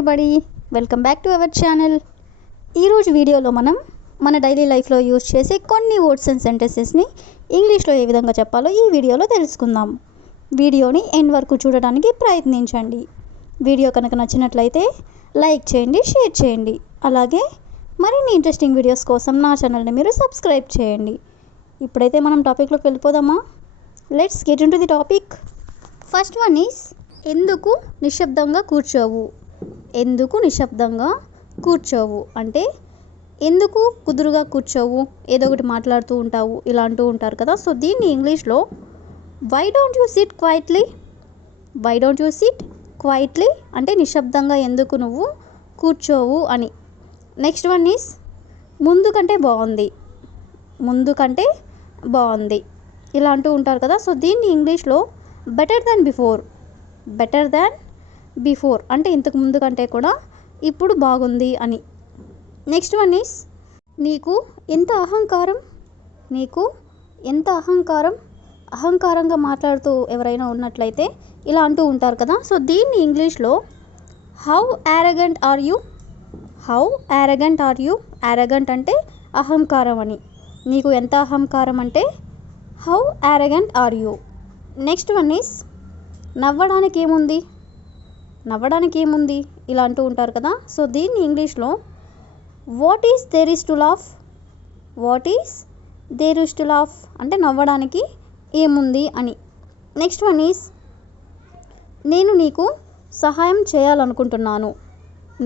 Everybody, welcome back to our channel. ఈరోజు వీడియోలో మనం మన డైలీ లైఫ్లో యూజ్ చేసే కొన్ని వర్డ్స్ అండ్ సెంటెన్సెస్ని ఇంగ్లీష్లో ఏ విధంగా చెప్పాలో ఈ వీడియోలో తెలుసుకుందాం. వీడియోని ఎండ్ వరకు చూడడానికి ప్రయత్నించండి. వీడియో కనుక నచ్చినట్లయితే లైక్ చేయండి, షేర్ చేయండి. అలాగే మరిన్ని ఇంట్రెస్టింగ్ వీడియోస్ కోసం నా ఛానల్ని మీరు సబ్స్క్రైబ్ చేయండి. ఇప్పుడైతే మనం టాపిక్లోకి వెళ్ళిపోదామా? Let's get in to the topic. First one is ఎందుకు నిశ్శబ్దంగా కూర్చోవు. ఎందుకు నిశ్శబ్దంగా కూర్చోవు అంటే ఎందుకు కుదురుగా కూర్చోవు, ఏదో ఒకటి మాట్లాడుతూ ఉంటావు, ఇలా అంటూ ఉంటారు కదా. సో దీన్ని ఇంగ్లీష్లో why don't you sit quietly, why don't you sit quietly అంటే నిశ్శబ్దంగా ఎందుకు నువ్వు కూర్చోవు అని. నెక్స్ట్ వన్ ఈస్ ముందు కంటే బాగుంది, ముందు కంటే బాగుంది, ఇలా అంటూ ఉంటారు కదా. సో దీన్ని ఇంగ్లీష్లో better than before, better than before అంటే ఇంతకు ముందు కంటే కూడా ఇప్పుడు బాగుంది అని. నెక్స్ట్ వన్ ఈస్ నీకు ఎంత అహంకారం, నీకు ఎంత అహంకారం, అహంకారంగా మాట్లాడుతూ ఎవరైనా ఉన్నట్లయితే ఇలా అంటూ ఉంటారు కదా. సో దీన్ని ఇంగ్లీష్లో how arrogant are you, how arrogant are you, arrogant అంటే అహంకారం అని, నీకు ఎంత అహంకారం అంటే how arrogant are you. Next one is నవ్వడానికి ఏముంది, నవ్వడానికి ఏముంది, ఇలా అంటూ ఉంటారు కదా. సో దీన్ని ఇంగ్లీష్లో what is there is to laugh, what is there is to laugh అంటే నవ్వడానికి ఏముంది అని. నెక్స్ట్ వన్ ఈస్ నేను నీకు సహాయం చేయాలనుకుంటున్నాను,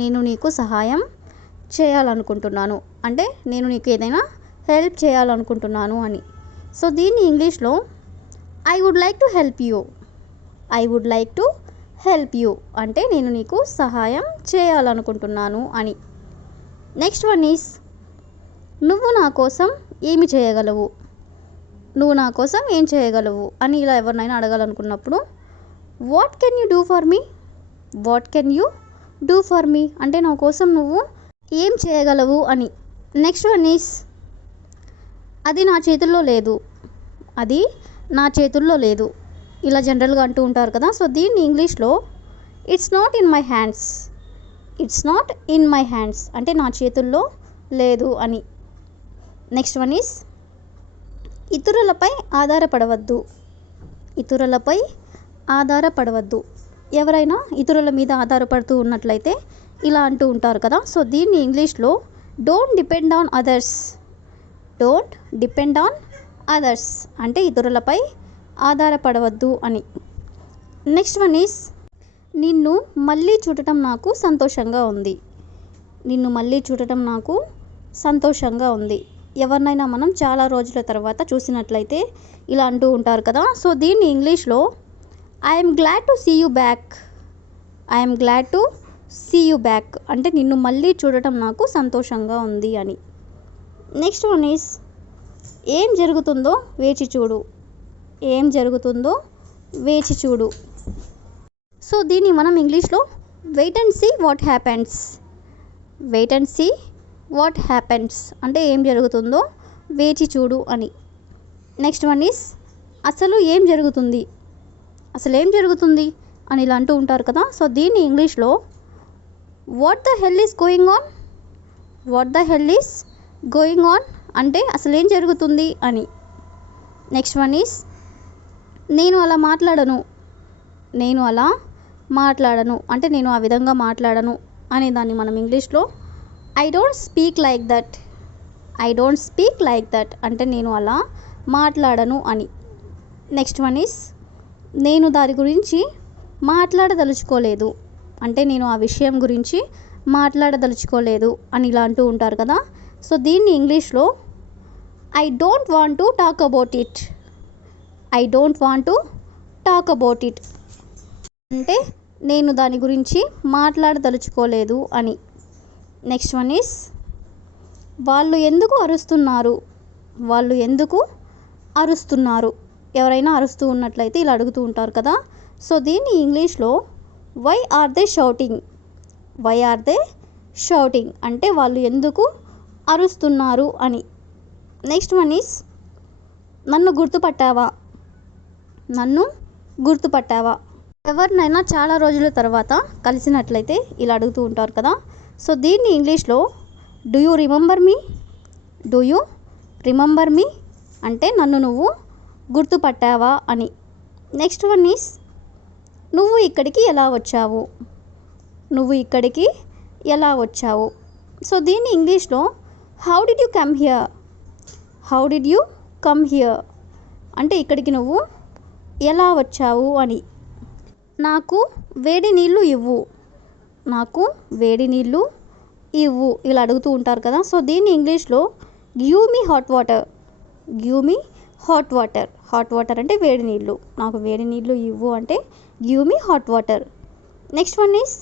నేను నీకు సహాయం చేయాలనుకుంటున్నాను అంటే నేను నీకు ఏదైనా హెల్ప్ చేయాలనుకుంటున్నాను అని. సో దీన్ని ఇంగ్లీష్లో I would like to help you, I would like to help you అంటే నేను నీకు సహాయం చేయాలనుకుంటున్నాను అని. నెక్స్ట్ వన్ ఈస్ నువ్వు నా కోసం ఏమి చేయగలవు, నువ్వు నా కోసం ఏం చేయగలవు అని ఇలా ఎవరినైనా అడగాలనుకున్నప్పుడు what can you do for me, what can you do for me అంటే నా కోసం నువ్వు ఏం చేయగలవు అని. నెక్స్ట్ వన్ ఈస్ అది నా చేతుల్లో లేదు, అది నా చేతుల్లో లేదు, ఇలా జనరల్గా అంటూ ఉంటారు కదా. సో దీన్ని ఇంగ్లీష్లో it's not in my hands, it's not in my hands అంటే నా చేతుల్లో లేదు అని. నెక్స్ట్ వన్ ఈస్ ఇతరులపై ఆధారపడవద్దు, ఇతరులపై ఆధారపడవద్దు, ఎవరైనా ఇతరుల మీద ఆధారపడుతూ ఉన్నట్లయితే ఇలా అంటూ ఉంటారు కదా. సో దీన్ని ఇంగ్లీష్లో don't depend on others, don't depend on others అంటే ఇతరులపై ఆధారపడవద్దు అని. నెక్స్ట్ వన్ ఈస్ నిన్ను మళ్ళీ చూడటం నాకు సంతోషంగా ఉంది, నిన్ను మళ్ళీ చూడటం నాకు సంతోషంగా ఉంది, ఎవరినైనా మనం చాలా రోజుల తర్వాత చూసినట్లయితే ఇలా అంటూ ఉంటారు కదా. సో దీన్ని ఇంగ్లీష్లో I'm glad to see you back, I'm glad to see you back అంటే నిన్ను మళ్ళీ చూడటం నాకు సంతోషంగా ఉంది అని. నెక్స్ట్ వన్ ఈస్ ఏం జరుగుతుందో వేచి చూడు, ఏం జరుగుతుందో వేచి చూడు. సో దీన్ని మనం ఇంగ్లీష్లో wait and see what happens, wait and see what happens అంటే ఏం జరుగుతుందో వేచి చూడు అని. నెక్స్ట్ వన్ ఈస్ అసలు ఏం జరుగుతుంది, అసలు ఏం జరుగుతుంది అని ఇలా అంటూ ఉంటారు కదా. సో దీన్ని ఇంగ్లీష్లో what the hell is going on, what the hell is going on అంటే అసలు ఏం జరుగుతుంది అని. నెక్స్ట్ వన్ ఈస్ నేను అలా మాట్లాడను, నేను అలా మాట్లాడను అంటే నేను ఆ విధంగా మాట్లాడను అనే దాన్ని మనం ఇంగ్లీష్లో I don't speak like that, I don't speak like that అంటే నేను అలా మాట్లాడను అని. నెక్స్ట్ వన్ ఈస్ నేను దాని గురించి మాట్లాడదలుచుకోలేదు అంటే నేను ఆ విషయం గురించి మాట్లాడదలుచుకోలేదు అని ఇలా అంటూ ఉంటారు కదా. సో దీన్ని ఇంగ్లీష్లో I don't want to talk about it, I don't want to talk about it అంటే నేను దాని గురించి మాట్లాడదలుచుకోలేదు అని. నెక్స్ట్ వన్ ఈస్ వాళ్ళు ఎందుకు అరుస్తున్నారు, వాళ్ళు ఎందుకు అరుస్తున్నారు, ఎవరైనా అరుస్తూ ఉన్నట్లయితే ఇలా అడుగుతూ ఉంటారు కదా. సో దీన్ని ఇంగ్లీష్లో why are they shouting, why are they shouting అంటే వాళ్ళు ఎందుకు అరుస్తున్నారు అని. నెక్స్ట్ వన్ ఈస్ నన్ను గుర్తుపట్టావా, నన్ను గుర్తుపట్టావా ఎవరినైనా చాలా రోజుల తర్వాత కలిసినట్లయితే ఇలా అడుగుతూ ఉంటారు కదా. సో దీన్ని ఇంగ్లీష్లో do you remember me, do you remember me అంటే నన్ను నువ్వు గుర్తుపట్టావా అని. నెక్స్ట్ వన్ ఈస్ నువ్వు ఇక్కడికి ఎలా వచ్చావు, నువ్వు ఇక్కడికి ఎలా వచ్చావు. సో దీన్ని ఇంగ్లీష్లో how did you come here, how did you come here అంటే ఇక్కడికి నువ్వు ఎలా వచ్చావు అని. నాకు వేడి నీళ్ళు ఇవ్వు, నాకు వేడి నీళ్ళు ఇవ్వు ఇలా అడుగుతూ ఉంటారు కదా. సో దీన్ని ఇంగ్లీష్లో give me hot water, give me hot water, hot water అంటే వేడి నీళ్ళు, నాకు వేడి నీళ్ళు ఇవ్వు అంటే give me hot water. Next one is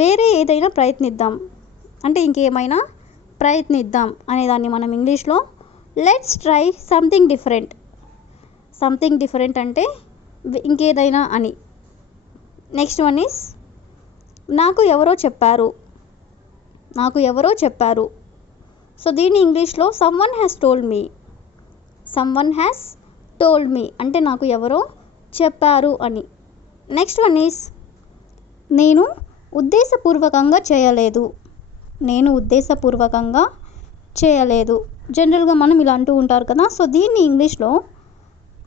వేరే ఏదైనా ప్రయత్నిద్దాం అంటే ఇంకేమైనా ప్రయత్నిద్దాం అనేదాన్ని మనం ఇంగ్లీష్లో let's try something different, something different అంటే ఇంకేదైనా అని. నెక్స్ట్ వన్ ఈస్ నాకు ఎవరో చెప్పారు, నాకు ఎవరో చెప్పారు. సో దీన్ని ఇంగ్లీష్లో someone has told me, someone has told me అంటే నాకు ఎవరో చెప్పారు అని. నెక్స్ట్ వన్ ఈస్ నేను ఉద్దేశపూర్వకంగా చేయలేదు, నేను ఉద్దేశపూర్వకంగా చేయలేదు. జనరల్గా మనం ఇలా అంటూ ఉంటారు కదా. సో దీన్ని ఇంగ్లీష్లో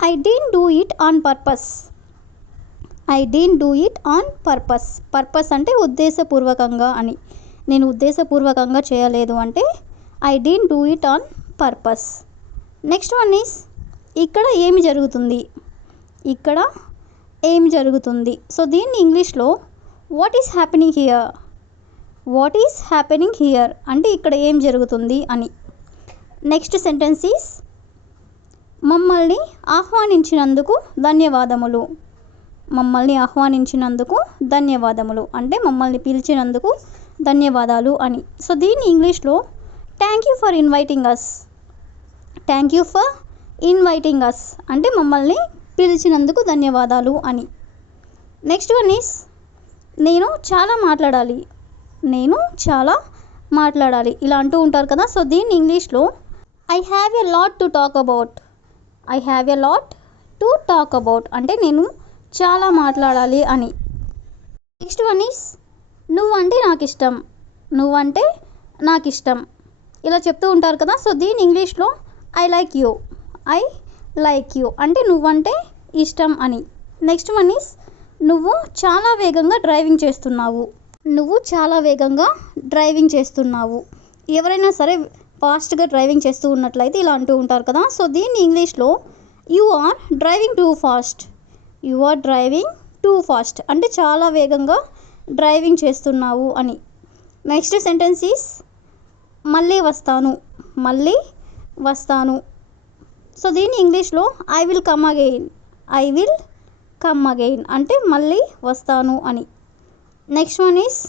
I didn't do it on purpose, I didn't do it on purpose, purpose అంటే ఉద్దేశపూర్వకంగా అని. నేను ఉద్దేశపూర్వకంగా చేయలేదు అంటే I didn't do it on purpose. Next one is ఇక్కడ ఏమి జరుగుతుంది, ఇక్కడ ఏమి జరుగుతుంది. సో దీన్ని ఇంగ్లీష్లో what is happening here, what is happening here అంటే ఇక్కడ ఏం జరుగుతుంది అని. నెక్స్ట్ సెంటెన్స్ ఈస్ మమ్మల్ని ఆహ్వానించినందుకు ధన్యవాదములు, మమ్మల్ని ఆహ్వానించినందుకు ధన్యవాదములు అంటే మమ్మల్ని పిలిచినందుకు ధన్యవాదాలు అని. సో దీన్ని ఇంగ్లీష్లో thank you for inviting us, thank you for inviting us అంటే మమ్మల్ని పిలిచినందుకు ధన్యవాదాలు అని. నెక్స్ట్ వన్ ఈస్ నేను చాలా మాట్లాడాలి, నేను చాలా మాట్లాడాలి ఇలా అంటూ ఉంటారు కదా. సో దీన్ని ఇంగ్లీష్లో I have a lot to talk about, I have a lot to talk about అంటే నేను చాలా మాట్లాడాలి అని. నెక్స్ట్ వన్ ఈస్ నువ్వంటే నాకు ఇష్టం, నువ్వంటే నాకు ఇష్టం ఇలా చెప్తూ ఉంటారు కదా. సో దీని ఇంగ్లీష్లో I like you, I like you అంటే నువ్వంటే ఇష్టం అని. నెక్స్ట్ వన్ ఈస్ నువ్వు చాలా వేగంగా డ్రైవింగ్ చేస్తున్నావు, నువ్వు చాలా వేగంగా డ్రైవింగ్ చేస్తున్నావు. ఎవరైనా సరే ఫాస్ట్గా డ్రైవింగ్ చేస్తూ ఉన్నట్లయితే ఇలా అంటూ ఉంటారు కదా. సో దీన్ని ఇంగ్లీష్లో you are driving too fast, you are driving too fast అంటే చాలా వేగంగా డ్రైవింగ్ చేస్తున్నావు అని. నెక్స్ట్ సెంటెన్స్ ఈస్ మళ్ళీ వస్తాను, మళ్ళీ వస్తాను. సో దీన్ని ఇంగ్లీష్లో I will come again, I will come again అంటే మళ్ళీ వస్తాను అని. నెక్స్ట్ వన్ ఈస్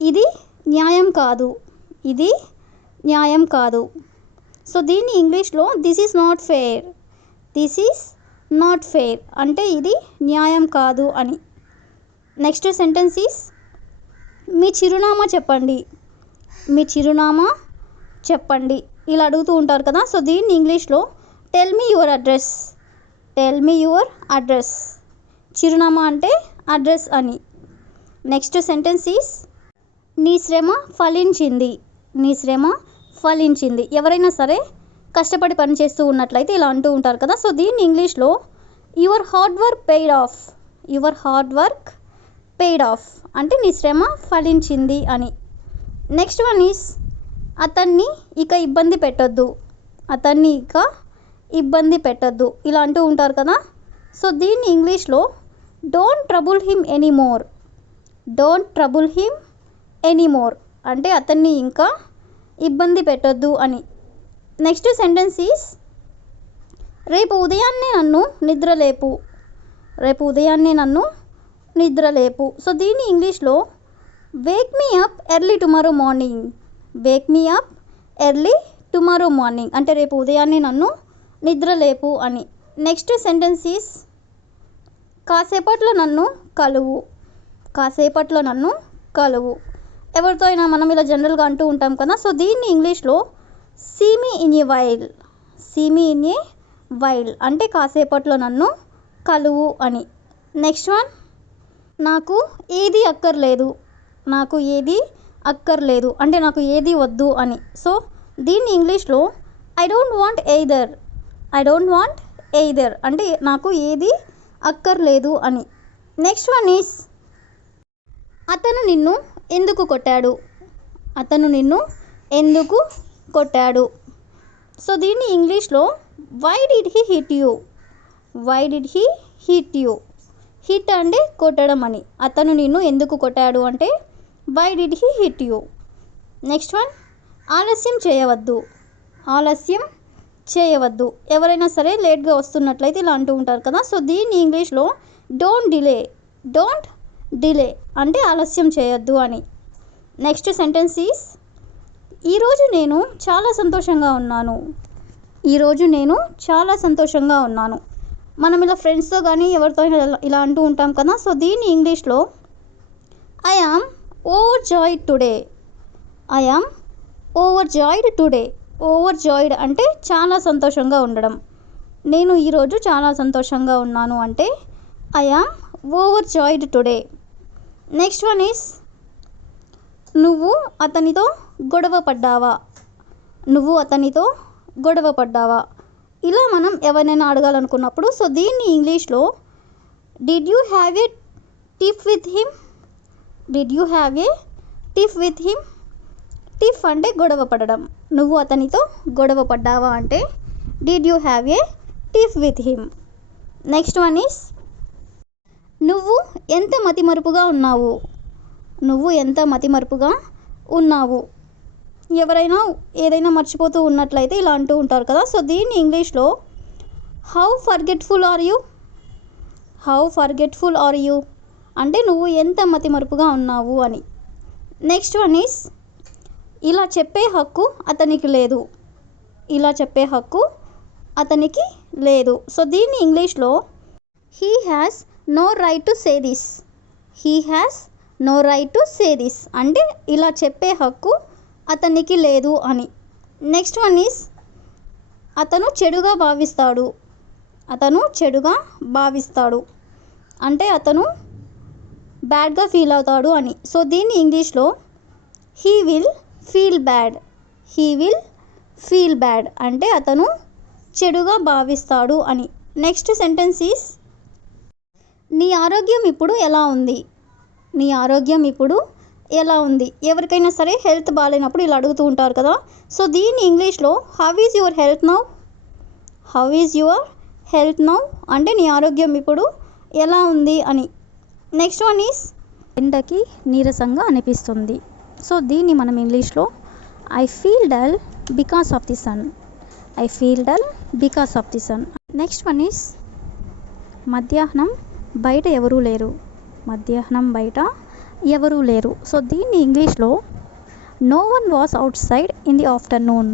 ఇది న్యాయం కాదు, ఇది న్యాయం కాదు. సో దీన్ని ఇంగ్లీష్లో this is not fair, this is not fair అంటే ఇది న్యాయం కాదు అని. నెక్స్ట్ సెంటెన్స్ ఈస్ మీ చిరునామా చెప్పండి, మీ చిరునామా చెప్పండి ఇలా అడుగుతూ ఉంటారు కదా. సో దీన్ని ఇంగ్లీష్లో tell me your address, tell me your address చిరునామా అంటే అడ్రస్ అని. నెక్స్ట్ సెంటెన్స్ ఈస్ నీ శ్రమ ఫలించింది, నీ శ్రమ ఫలించింది. ఎవరైనా సరే కష్టపడి పని చేస్తూ ఉన్నట్లయితే ఇలా అంటూ ఉంటారు కదా. సో దీన్ని ఇంగ్లీష్లో your hard work paid of, your hard work paid of అంటే నీ శ్రమ ఫలించింది అని. నెక్స్ట్ వన్ ఈస్ అతన్ని ఇక ఇబ్బంది పెట్టొద్దు, అతన్ని ఇక ఇబ్బంది పెట్టొద్దు ఇలా అంటూ ఉంటారు కదా. సో దీన్ని ఇంగ్లీష్లో don't trouble him anymore, don't trouble him anymore అంటే అతన్ని ఇంకా ఇబ్బంది పెట్టొద్దు అని. నెక్స్ట్ సెంటెన్స్ ఈస్ రేపు ఉదయాన్నే నన్ను నిద్రలేపు, రేపు ఉదయాన్నే నన్ను నిద్రలేపు. సో దీన్ని ఇంగ్లీష్లో Wake me up early tomorrow morning, wake me up early tomorrow morning అంటే రేపు ఉదయాన్నే నన్ను నిద్రలేపు అని. నెక్స్ట్ సెంటెన్స్ ఈస్ కాసేపట్లో నన్ను కలువు, కాసేపట్లో నన్ను కలువు. ఎవరితో అయినా మనం ఇలా జనరల్గా అంటూ ఉంటాం కదా. సో దీన్ని ఇంగ్లీష్లో see me in a while, see me in a while అంటే కాసేపట్లో నన్ను కలువు అని. నెక్స్ట్ వన్, నాకు ఏది అక్కర్లేదు. నాకు ఏది అక్కర్లేదు అంటే నాకు ఏది వద్దు అని. సో దీన్ని ఇంగ్లీష్లో I don't want either. I don't want either అంటే నాకు ఏది అక్కర్లేదు అని. నెక్స్ట్ వన్ ఈస్ అతను నిన్ను ఎందుకు కొట్టాడు. అతను నిన్ను ఎందుకు కొట్టాడు. సో దీన్ని ఇంగ్లీష్లో why did he hit you. Why did he hit you. Hit అంటే కొట్టడం అని. అతను నిన్ను ఎందుకు కొట్టాడు అంటే why did he hit you. Next one, ఆలస్యం చేయవద్దు. ఆలస్యం చేయవద్దు. ఎవరైనా సరే లేట్గా వస్తున్నట్లయితే ఇలా అంటూ ఉంటారు కదా. సో దీన్ని ఇంగ్లీష్లో డోంట్ డిలే. డోంట్ డిలే అంటే ఆలస్యం చేయొద్దు అని. నెక్స్ట్ సెంటెన్స్ ఈస్ ఈరోజు నేను చాలా సంతోషంగా ఉన్నాను. ఈరోజు నేను చాలా సంతోషంగా ఉన్నాను. మనం ఇలా ఫ్రెండ్స్తో కానీ ఎవరితో ఇలా అంటూ ఉంటాం కదా. సో దీన్ని ఇంగ్లీష్లో I am overjoyed today. I am overjoyed today. Overjoyed అంటే చాలా సంతోషంగా ఉండడం. నేను ఈరోజు చాలా సంతోషంగా ఉన్నాను అంటే I am overjoyed today. Next one is నువ్వు అతనితో గొడవ పడ్డావా. నువ్వు అతనితో గొడవ పడ్డావా. ఇలా మనం ఎవరినైనా అడగాలనుకున్నప్పుడు సో దీన్ని ఇంగ్లీష్లో did you have a tiff with him. Did you have a tiff with him. Tiff అంటే గొడవ పడడం. నువ్వు అతనితో గొడవ పడ్డావా అంటే did you have a tiff with him. Next one is నువ్వు ఎంత మతిమరుపుగా ఉన్నావు. నువ్వు ఎంత మతిమరుపుగా ఉన్నావు. ఎవరైనా ఏదైనా మర్చిపోతూ ఉన్నట్లయితే ఇలా అంటూ ఉంటారు కదా. సో దీన్ని ఇంగ్లీష్లో how forgetful are you. How forgetful are you అంటే నువ్వు ఎంత మతిమరుపుగా ఉన్నావు అని. నెక్స్ట్ వన్ ఈస్ ఇలా చెప్పే హక్కు అతనికి లేదు. ఇలా చెప్పే హక్కు అతనికి లేదు. సో దీన్ని ఇంగ్లీష్లో he has no right to say this. He has no right to say this అంటే ఇలా చెప్పే హక్కు అతనికి లేదు అని. నెక్స్ట్ వన్ ఈస్ అతను చెడుగా భావిస్తాడు. అతను చెడుగా భావిస్తాడు అంటే అతను బ్యాడ్గా ఫీల్ అవుతాడు అని. సో దీన్ని ఇంగ్లీష్లో he will feel bad. He will feel bad అంటే అతను చెడుగా భావిస్తాడు అని. నెక్స్ట్ సెంటెన్స్ ఈస్ నీ ఆరోగ్యం ఇప్పుడు ఎలా ఉంది. నీ ఆరోగ్యం ఇప్పుడు ఎలా ఉంది. ఎవరికైనా సరే హెల్త్ బాగాలేనప్పుడు ఇలా అడుగుతూ ఉంటారు కదా. సో దీన్ని ఇంగ్లీష్లో how is your health now. How is your health now అంటే నీ ఆరోగ్యం ఇప్పుడు ఎలా ఉంది అని. నెక్స్ట్ వన్ ఈస్ ఎండకి నీరసంగా అనిపిస్తుంది. సో దీన్ని మనం ఇంగ్లీష్లో I feel dull because of the sun. I feel dull because of the sun. Next one is మధ్యాహ్నం బయట ఎవరూ లేరు. మధ్యాహ్నం బయట ఎవరూ లేరు. సో దీన్ని ఇంగ్లీష్లో no one was outside in the afternoon.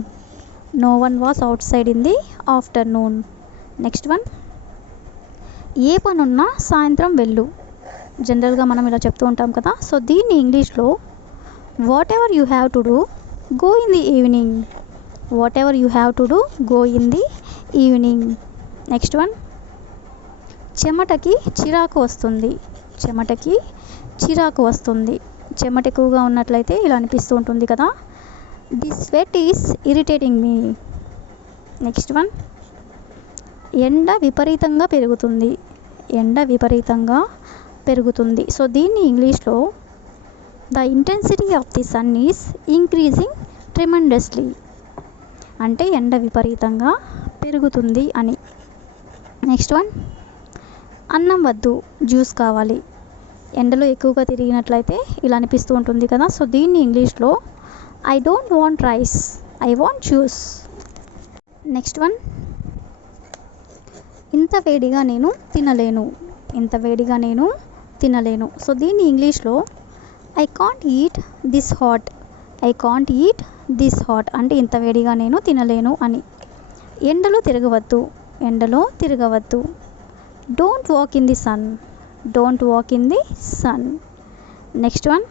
No one was outside in the afternoon. Next one ఏ పనున్నా సాయంత్రం వెళ్ళు. జనరల్గా మనం ఇలా చెప్తూ ఉంటాం కదా. సో దీన్ని ఇంగ్లీష్లో whatever you have to do go in the evening. Whatever you have to do go in the evening. Next one చెమటకి చిరాకు వస్తుంది. చెమటకి చిరాకు వస్తుంది. చెమట ఎక్కువగా ఉన్నట్లయితే ఇలా అనిపిస్తూ ఉంటుంది కదా. The sweat is irritating me. Next one ఎండ విపరీతంగా పెరుగుతుంది. ఎండ విపరీతంగా పెరుగుతుంది. సో దీన్ని ఇంగ్లీష్లో the intensity of the sun is increasing tremendously అంటే ఎండ విపరీతంగా పెరుగుతుంది అని. నెక్స్ట్ వన్ అన్నం వద్దు జ్యూస్ కావాలి. ఎండలో ఎక్కువగా తిరిగినట్లయితే ఇలా అనిపిస్తూ ఉంటుంది కదా. సో దీన్ని ఇంగ్లీష్లో I don't want rice I want juice. Next one ఇంత వేడిగా నేను తినలేను. ఇంత వేడిగా నేను తినలేను. సో దీన్ని ఇంగ్లీష్లో I can't eat this hot. I can't eat this hot అంటే ఇంత వేడిగా నేను తినలేను అని. ఎండలో తిరగవద్దు. ఎండలో తిరగవద్దు. Don't walk in the sun. Don't walk in the sun. Next one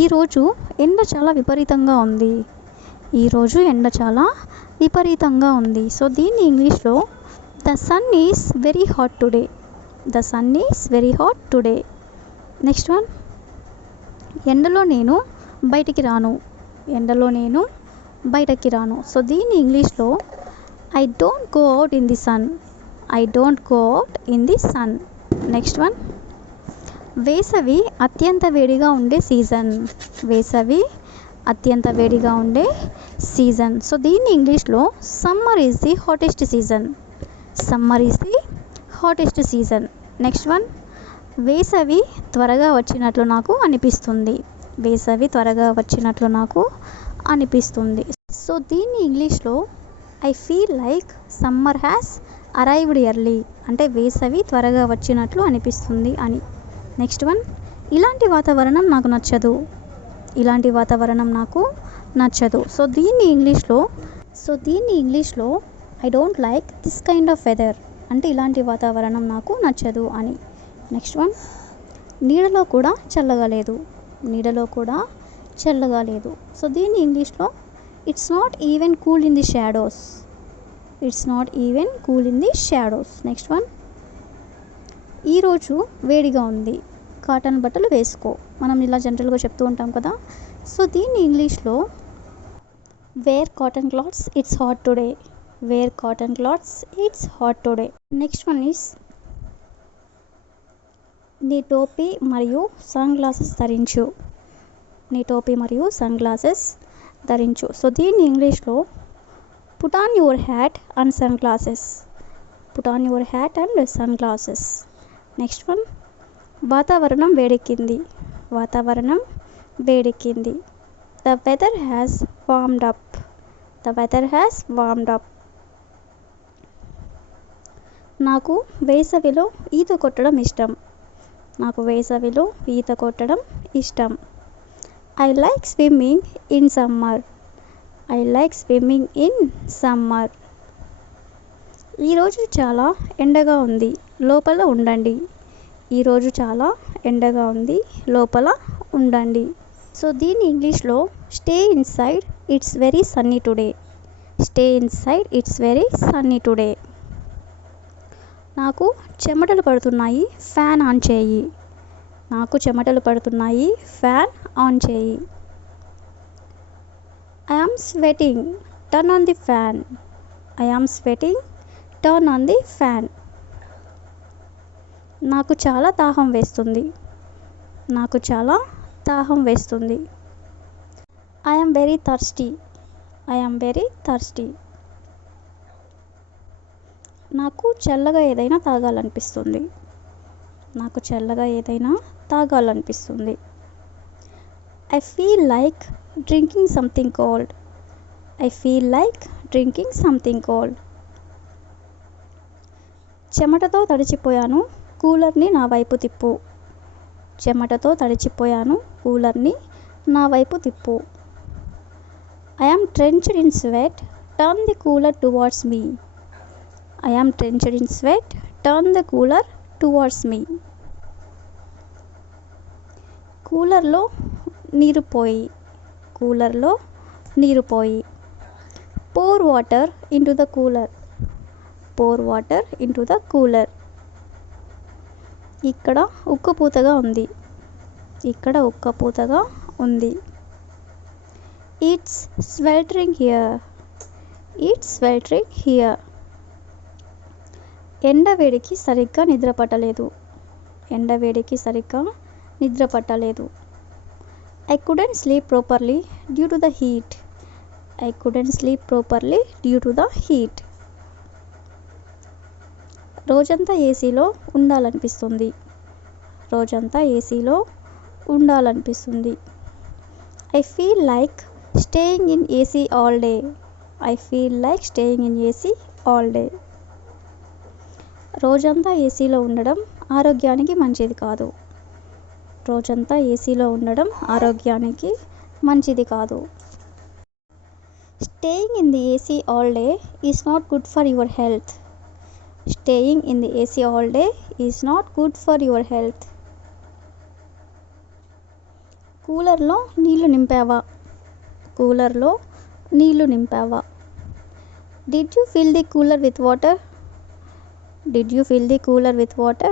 ఈరోజు ఎండ చాలా విపరీతంగా ఉంది. ఈరోజు ఎండ చాలా విపరీతంగా ఉంది. సో దీన్ని ఇంగ్లీష్లో the sun is very hot today. The sun is very hot today. Next one, ఎండలో నేను బయటికి రాను. ఎండలో నేను బయటకి రాను. సో దీన్ని ఇంగ్లీష్లో I don't go out in the sun. I don't go out in the sun. Next one, వేసవి అత్యంత వేడిగా ఉండే సీజన్. వేసవి అత్యంత వేడిగా ఉండే సీజన్. సో దీన్ని ఇంగ్లీష్లో summer is the hottest season. Summer is the hottest season. Next one, వేసవి త్వరగా వచ్చినట్లు నాకు అనిపిస్తుంది. వేసవి త్వరగా వచ్చినట్లు నాకు అనిపిస్తుంది. సో దీన్ని ఇంగ్లీష్లో I feel like summer has arrived early. అంటే వేసవి త్వరగా వచ్చినట్లు అనిపిస్తుంది అని. నెక్స్ట్ వన్, ఇలాంటి వాతావరణం నాకు నచ్చదు. ఇలాంటి వాతావరణం నాకు నచ్చదు. సో దీన్ని ఇంగ్లీష్లో I don't like this kind of weather. అంటే ఇలాంటి వాతావరణం నాకు నచ్చదు అని. నెక్స్ట్ వన్, నీడలో కూడా చల్లగా లేదు. నీడలో కూడా చల్లగా లేదు. సో దీన్ని ఇంగ్లీష్లో it's not even cool in the shadows. It's not even cool in the shadows. Next one, ఈరోజు వేడిగా ఉంది, కాటన్ బట్టలు వేసుకో. మనం ఇలా జనరల్గా చెప్తూ ఉంటాం కదా. సో దీన్ని ఇంగ్లీష్లో wear cotton clothes, it's hot today. Wear cotton clothes, it's hot today. Next one is నీ టోపీ మరియు సన్ గ్లాసెస్ ధరించు. నీ టోపీ మరియు సన్ గ్లాసెస్ ధరించు. సో దీన్ని ఇంగ్లీష్లో put on your hat and sunglasses. Put on your hat and sunglasses. Next one, వాతావరణం వేడెక్కింది. వాతావరణం వేడెక్కింది. The weather has warmed up. The weather has warmed up. నాకు వేసవిలో ఈత కొట్టడం ఇష్టం. నాకు వేసవిలో ఈత కొట్టడం ఇష్టం. I like swimming in summer. I like swimming in summer. ఈరోజు చాలా ఎండగా ఉంది, లోపల ఉండండి. ఈరోజు చాలా ఎండగా ఉంది, లోపల ఉండండి. సో దీన్ని ఇంగ్లీష్లో stay inside, it's very sunny today. Stay inside, it's very sunny today. నాకు చెమటలు పడుతున్నాయి, ఫ్యాన్ ఆన్ చేయి. నాకు చెమటలు పడుతున్నాయి, ఫ్యాన్ ఆన్ చేయి. I am sweating, turn on the fan. I am sweating, turn on the fan. నాకు చాలా దాహం వేస్తుంది. నాకు చాలా దాహం వేస్తుంది. I am very thirsty. I am very thirsty. నాకు చల్లగా ఏదైనా తాగాలనిపిస్తుంది. నాకు చల్లగా ఏదైనా తాగాలనిపిస్తుంది. I feel like drinking something cold. I feel like drinking something cold. చెమటతో తడిచిపోయాను, కూలర్ని నా వైపు తిప్పు. చెమటతో తడిచిపోయాను, కూలర్ని నా వైపు తిప్పు. I am drenched in sweat, turn the cooler towards me. I am drenched in sweat, turn the cooler towards me. కూలర్లో నీరు పోయి. కూలర్లో నీరు పోయి. Pour water into the cooler. Pour water into the cooler. ఇక్కడ ఉక్కపూతగా ఉంది. ఇక్కడ ఉక్కపూతగా ఉంది. It's sweltering here. It's sweltering here. ఎండవేడికి సరిగ్గా నిద్ర పట్టలేదు. ఎండవేడికి సరిగ్గా నిద్ర పట్టలేదు. I couldn't sleep properly due to the heat. I couldn't sleep properly due to the heat. రోజంతా ఏసీలో ఉండాలనిపిస్తుంది. రోజంతా ఏసీలో ఉండాలనిపిస్తుంది. I feel like staying in AC all day. I feel like staying in AC all day. రోజంతా ఏసీలో ఉండడం ఆరోగ్యానికి మంచిది కాదు. రోజంతా ఏసీలో ఉండడం ఆరోగ్యానికి మంచిది కాదు. Staying in the AC all day is not good for your health. Staying in the AC all day is not good for your health. కూలర్లో నీళ్లు నింపావా. కూలర్లో నీళ్లు నింపావా. Did you fill the cooler with water. Did you fill the cooler with water?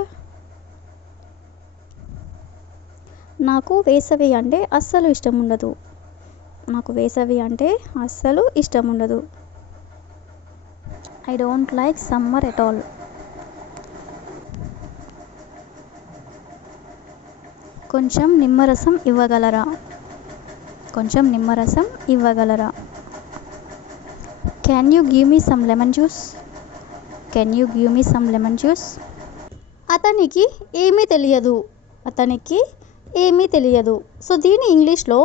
నాకు వేసవి అంటే అస్సలు ఇష్టం ఉండదు. నాకు వేసవి అంటే అస్సలు ఇష్టం ఉండదు. I don't like summer at all. కొంచెం నిమ్మరసం ఇవ్వగలరా? కొంచెం నిమ్మరసం ఇవ్వగలరా? Can you give me some lemon juice? Can you give me some lemon juice? అతనికి ఏమీ తెలియదు. అతనికి ఏమీ తెలియదు. సో దీని ఇంగ్లీష్లో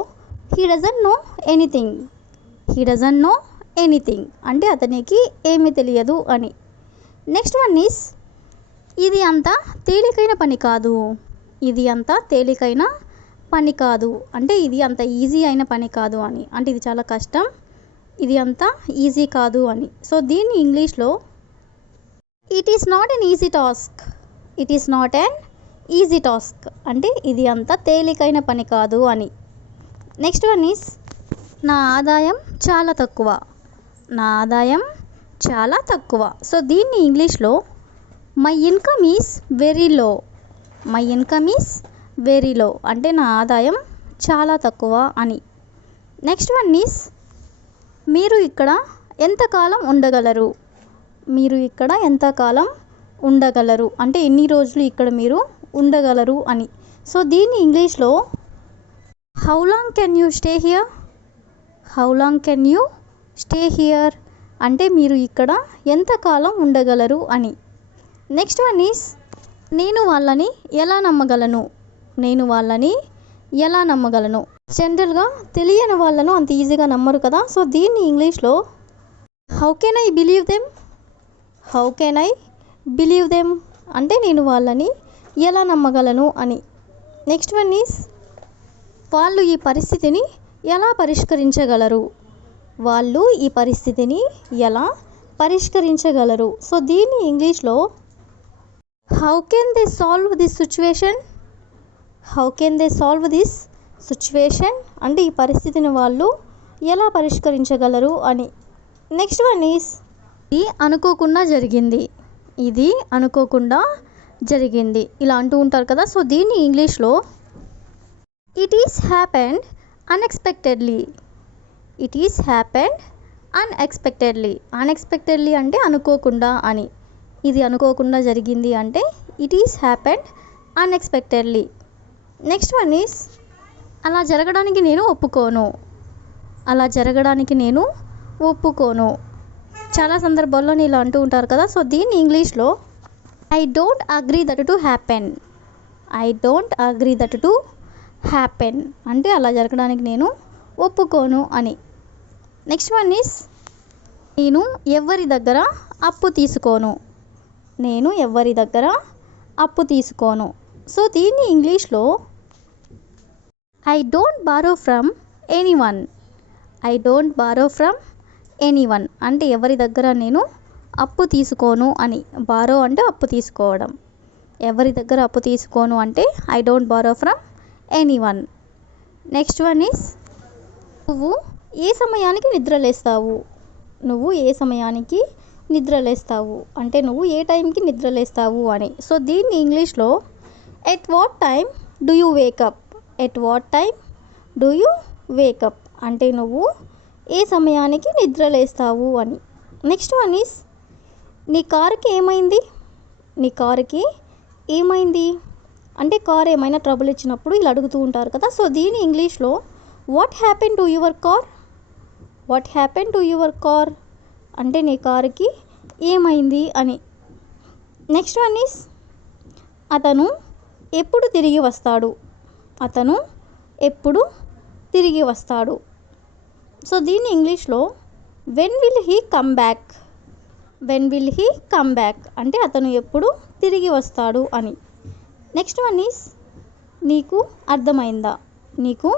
he doesn't know anything. He doesn't know anything అంటే అతనికి ఏమీ తెలియదు అని. నెక్స్ట్ వన్ ఈస్ ఇది అంత తేలికైన పని కాదు. ఇది అంత తేలికైన పని కాదు అంటే ఇది అంత ఈజీ అయిన పని కాదు అని. అంటే ఇది చాలా కష్టం, ఇది అంత ఈజీ కాదు అని. సో దీన్ని ఇంగ్లీష్లో it is not an easy task. It is not an easy task అంటే ఇది అంత తేలికైన పని కాదు అని. నెక్స్ట్ వన్ ఈస్ నా ఆదాయం చాలా తక్కువ. నా ఆదాయం చాలా తక్కువ. సో దీన్ని ఇంగ్లీష్లో my income is very low. My income is very low అంటే నా ఆదాయం చాలా తక్కువ అని. నెక్స్ట్ వన్ ఈస్ మీరు ఇక్కడ ఎంతకాలం ఉండగలరు? మీరు ఇక్కడ ఎంతకాలం ఉండగలరు అంటే ఎన్ని రోజులు ఇక్కడ మీరు ఉండగలరు అని. సో దీన్ని ఇంగ్లీష్లో how long can you stay here? How long can you stay here అంటే మీరు ఇక్కడ ఎంతకాలం ఉండగలరు అని. నెక్స్ట్ వన్ ఈస్ నేను వాళ్ళని ఎలా నమ్మగలను? నేను వాళ్ళని ఎలా నమ్మగలను? జనరల్గా తెలియని వాళ్ళను అంత ఈజీగా నమ్మరు కదా. సో దీన్ని ఇంగ్లీష్లో how can I believe them? How can I believe them అంటే నేను వాళ్ళని ఎలా నమ్మగలను అని. నెక్స్ట్ వన్ ఈస్ వాళ్ళు ఈ పరిస్థితిని ఎలా పరిష్కరించగలరు? వాళ్ళు ఈ పరిస్థితిని ఎలా పరిష్కరించగలరు? సో దీన్ని ఇంగ్లీష్లో how can they solve this situation? How can they solve this situation అంటే ఈ పరిస్థితిని వాళ్ళు ఎలా పరిష్కరించగలరు అని. నెక్స్ట్ వన్ ఈస్ ఇది అనుకోకుండా జరిగింది. ఇది అనుకోకుండా జరిగింది ఇలా అంటూ ఉంటారు కదా. సో దీన్ని ఇంగ్లీష్లో it is happened unexpectedly. It is happened unexpectedly. Unexpectedly అంటే అనుకోకుండా అని. ఇది అనుకోకుండా జరిగింది అంటే it is happened unexpectedly. Next one is అలా జరగడానికి నేను ఒప్పుకోను. అలా జరగడానికి నేను ఒప్పుకోను. చాలా సందర్భాల్లో ఇలా అంటూ ఉంటారు కదా. సో దీన్ని ఇంగ్లీష్లో I don't agree that to happen. I don't agree that to happen అంటే అలా జరగడానికి నేను ఒప్పుకోను అని. నెక్స్ట్ వన్ ఈస్ నేను ఎవరి దగ్గర అప్పు తీసుకోను. నేను ఎవరి దగ్గర అప్పు తీసుకోను. సో దీన్ని ఇంగ్లీష్లో I don't borrow from anyone. I don't borrow from anyone అంటే ఎవరి దగ్గర నేను అప్పు తీసుకోను అని. బారో అంటే అప్పు తీసుకోవడం. ఎవరి దగ్గర అప్పు తీసుకోను అంటే I don't borrow from anyone. Next one is నువ్వు ఏ సమయానికి నిద్రలేస్తావు? నువ్వు ఏ సమయానికి నిద్రలేస్తావు అంటే నువ్వు ఏ టైంకి నిద్రలేస్తావు అని. సో దీన్ని ఇంగ్లీష్లో at what time do you wake up? At what time do you wake up అంటే నువ్వు ఏ సమయానికి నిద్రలేస్తావు అని. నెక్స్ట్ వన్ ఈస్ నీ కారుకి ఏమైంది? నీ కారుకి ఏమైంది అంటే కార్ ఏమైనా ట్రబుల్ ఇచ్చినప్పుడు ఇలా అడుగుతూ ఉంటారు కదా. సో దీని ఇంగ్లీష్లో what happen to your car? What happen to your car అంటే నీ కారుకి ఏమైంది అని. నెక్స్ట్ వన్ ఈస్ అతను ఎప్పుడు తిరిగి వస్తాడు? అతను ఎప్పుడు తిరిగి వస్తాడు. సో దీన్ని ఇంగ్లీష్లో when will he come back? When will he come back అంటే అతను ఎప్పుడు తిరిగి వస్తాడు అని. నెక్స్ట్ వన్ ఈస్ నీకు అర్థమైందా? నీకు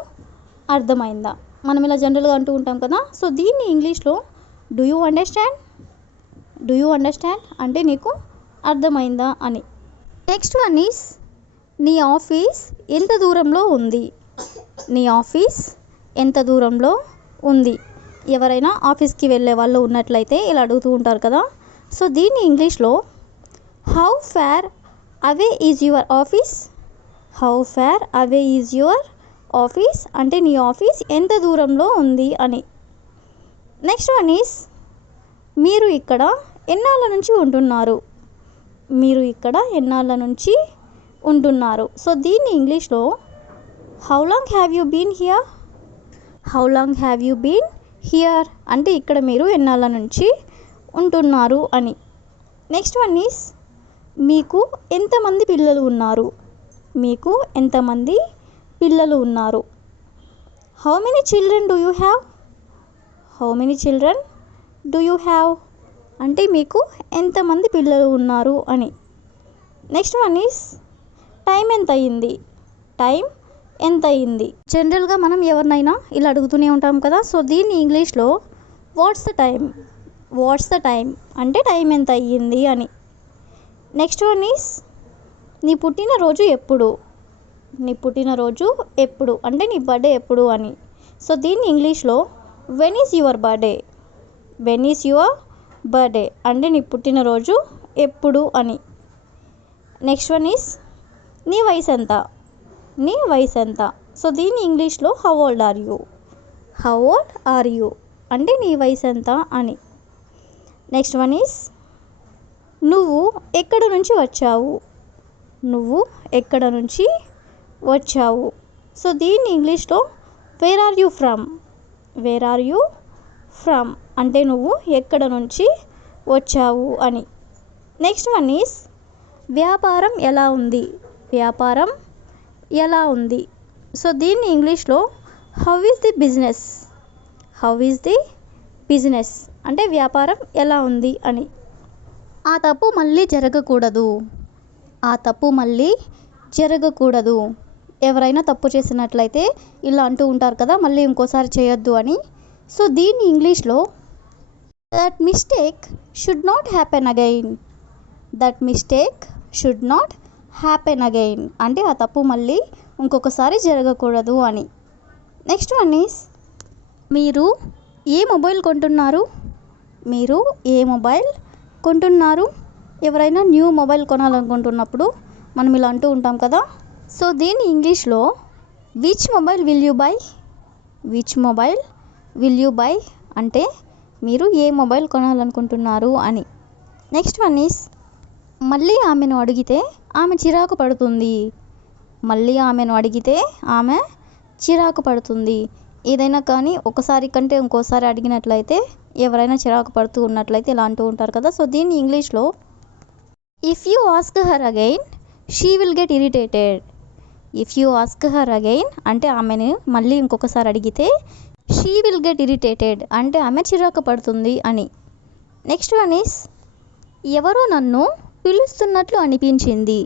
అర్థమైందా మనం ఇలా జనరల్గా అంటూ ఉంటాం కదా. సో దీన్ని ఇంగ్లీష్లో do you understand? Do you understand అంటే నీకు అర్థమైందా అని. నెక్స్ట్ వన్ ఈస్ నీ ఆఫీస్ ఎంత దూరంలో ఉంది? నీ ఆఫీస్ ఎంత దూరంలో ఉంది. ఎవరైనా ఆఫీస్కి వెళ్ళే వాళ్ళు ఉన్నట్లయితే ఇలా అడుగుతూ ఉంటారు కదా. సో దీన్ని ఇంగ్లీష్లో how far away is your office? How far away is your office అంటే నీ ఆఫీస్ ఎంత దూరంలో ఉంది అని. నెక్స్ట్ వన్ ఈస్ మీరు ఇక్కడ ఎన్నాళ్ళ నుంచి ఉంటున్నారు. మీరు ఇక్కడ ఎన్నాళ్ళ నుంచి ఉంటున్నారు. సో దీన్ని ఇంగ్లీష్లో how long have you been here. How long have you been here అంటే ఇక్కడ మీరు ఎన్నాళ్ళ నుంచి ఉంటున్నారు అని. నెక్స్ట్ వన్ ఈస్ మీకు ఎంతమంది పిల్లలు ఉన్నారు. మీకు ఎంతమంది పిల్లలు ఉన్నారు. How many children do you have. How many children do you have అంటే మీకు ఎంతమంది పిల్లలు ఉన్నారు అని. నెక్స్ట్ వన్ ఈస్ టైం ఎంత అయ్యింది. టైం ఎంత అయ్యింది. జనరల్గా మనం ఎవరినైనా ఇలా అడుగుతూనే ఉంటాం కదా. సో దీన్ని ఇంగ్లీష్లో what's the time. What's the time అంటే టైం ఎంత అయ్యింది అని. నెక్స్ట్ వన్ ఈస్ నీ పుట్టినరోజు ఎప్పుడు. నీ పుట్టినరోజు ఎప్పుడు అంటే నీ బర్త్డే ఎప్పుడు అని. సో దీన్ని ఇంగ్లీష్లో when is your birthday. When is your birthday అంటే నీ పుట్టినరోజు ఎప్పుడు అని. నెక్స్ట్ వన్ ఈస్ నీ వయసు ఎంత. నీ వయసు ఎంత. సో దీన్ని ఇంగ్లీష్లో how old are you. How old are you అంటే నీ వయసు ఎంత అని. నెక్స్ట్ వన్ ఈస్ నువ్వు ఎక్కడ నుంచి వచ్చావు. నువ్వు ఎక్కడ నుంచి వచ్చావు. సో దీన్ని ఇంగ్లీష్లో where are you from. Where are you from అంటే నువ్వు ఎక్కడ నుంచి వచ్చావు అని. నెక్స్ట్ వన్ ఈస్ వ్యాపారం ఎలా ఉంది. వ్యాపారం ఎలా ఉంది. సో దీన్ని ఇంగ్లీష్లో how is the business. How is the business అంటే వ్యాపారం ఎలా ఉంది అని. ఆ తప్పు మళ్ళీ జరగకూడదు. ఆ తప్పు మళ్ళీ జరగకూడదు. ఎవరైనా తప్పు చేసినట్లయితే ఇలా అంటూ ఉంటారు కదా, మళ్ళీ ఇంకోసారి చేయొద్దు అని. సో దీన్ని ఇంగ్లీష్లో that mistake should not happen again. That mistake should not happen again అంటే ఆ తప్పు మళ్ళీ ఇంకొకసారి జరగకూడదు అని. నెక్స్ట్ వన్ ఈస్ మీరు ఏ మొబైల్ కొంటున్నారు. మీరు ఏ మొబైల్ కొంటున్నారు. ఎవరైనా న్యూ మొబైల్ కొనాలనుకుంటున్నప్పుడు మనం ఇలా అంటూ ఉంటాం కదా. సో దీన్ని ఇంగ్లీష్లో which mobile will you by. Which mobile will you by అంటే మీరు ఏ మొబైల్ కొనాలనుకుంటున్నారు అని. నెక్స్ట్ వన్ ఈస్ మళ్ళీ ఆమెను అడిగితే ఆమె చిరాకు పడుతుంది. మళ్ళీ ఆమెను అడిగితే ఆమె చిరాకు పడుతుంది. ఏదైనా కానీ ఒకసారి కంటే ఇంకోసారి అడిగినట్లయితే ఎవరైనా చిరాకు పడుతూ ఉన్నట్లయితే ఇలా అంటూ ఉంటారు కదా. సో దీన్ని ఇంగ్లీష్లో if you ask her again she will get irritated. If you ask her again అంటే ఆమెను మళ్ళీ ఇంకొకసారి అడిగితే షీ విల్ గెట్ ఇరిటేటెడ్ అంటే ఆమె చిరాకు పడుతుంది అని. నెక్స్ట్ వన్ ఈస్ ఎవరో నన్ను పిలుస్తున్నట్లు అనిపించింది.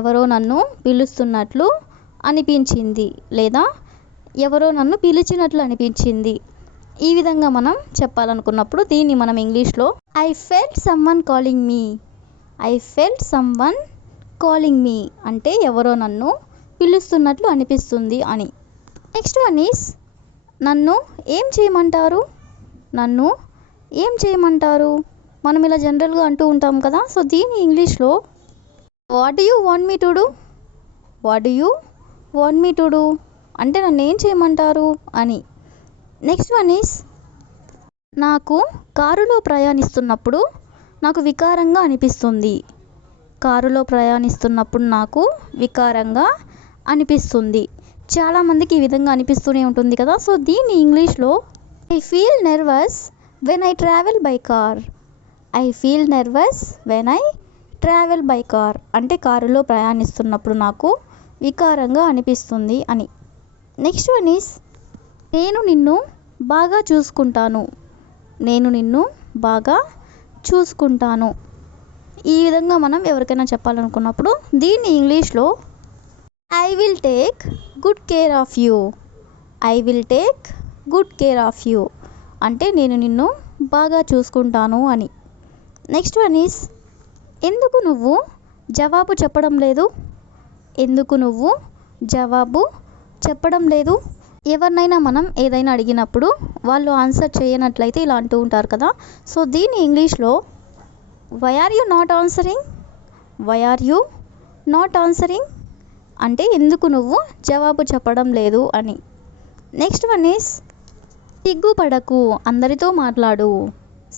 ఎవరో నన్ను పిలుస్తున్నట్లు అనిపించింది లేదా ఎవరో నన్ను పిలిచినట్లు అనిపించింది. ఈ విధంగా మనం చెప్పాలనుకున్నప్పుడు దీన్ని మనం ఇంగ్లీష్లో I felt someone calling me. I felt someone calling మీ అంటే ఎవరో నన్ను పిలుస్తున్నట్లు అనిపిస్తుంది అని. నెక్స్ట్ వన్ ఈస్ నన్ను ఏం చేయమంటారు. నన్ను ఏం చేయమంటారు మనం ఇలా జనరల్గా అంటూ ఉంటాం కదా. సో దీన్ని ఇంగ్లీష్లో what do you want me to do. What do you want me to do అంటే నన్ను ఏం చేయమంటారు అని. నెక్స్ట్ వన్ ఈస్ నాకు కారులో ప్రయాణిస్తున్నప్పుడు నాకు వికారంగా అనిపిస్తుంది. కారులో ప్రయాణిస్తున్నప్పుడు నాకు వికారంగా అనిపిస్తుంది. చాలామందికి ఈ విధంగా అనిపిస్తూనే ఉంటుంది కదా. సో దీన్ని ఇంగ్లీష్లో I feel nervous when I travel by car. I feel nervous when I travel by car అంటే కారులో ప్రయాణిస్తున్నప్పుడు నాకు వికారంగా అనిపిస్తుంది అని. నెక్స్ట్ వన్ ఈస్ నేను నిన్ను బాగా చూసుకుంటాను. నేను నిన్ను బాగా చూసుకుంటాను. ఈ విధంగా మనం ఎవరికైనా చెప్పాలనుకున్నప్పుడు దీన్ని ఇంగ్లీష్లో I will take good care of you. I will take good care of you అంటే నేను నిన్ను బాగా చూసుకుంటాను అని. నెక్స్ట్ వన్ ఈస్ ఎందుకు నువ్వు జవాబు చెప్పడం లేదు. ఎందుకు నువ్వు జవాబు చెప్పడం లేదు. ఎవరినైనా మనం ఏదైనా అడిగినప్పుడు వాళ్ళు ఆన్సర్ చేయనట్లయితే ఇలా అంటూ ఉంటారు కదా. సో దీన్ని ఇంగ్లీష్లో why are you not answering. Why are you not answering అంటే ఎందుకు నువ్వు జవాబు చెప్పడం లేదు అని. నెక్స్ట్ వన్ ఈస్ సిగ్గుపడకు, అందరితో మాట్లాడు.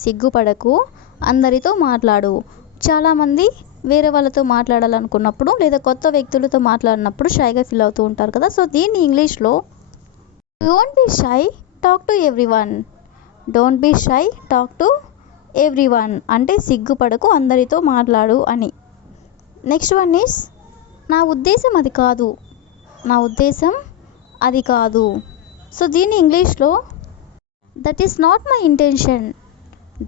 సిగ్గుపడకు, అందరితో మాట్లాడు. చాలామంది వేరే వాళ్ళతో మాట్లాడాలనుకున్నప్పుడు లేదా కొత్త వ్యక్తులతో మాట్లాడినప్పుడు షైగా ఫీల్ అవుతూ ఉంటారు కదా. సో దీన్ని ఇంగ్లీష్లో don't be shy, talk to everyone. Don't be shy, talk to everyone అంటే సిగ్గుపడకు, అందరితో మాట్లాడు అని. నెక్స్ట్ వన్ ఈస్ నా ఉద్దేశం అది కాదు. నా ఉద్దేశం అది కాదు. సో దీన్ని ఇంగ్లీష్లో that is not my intention.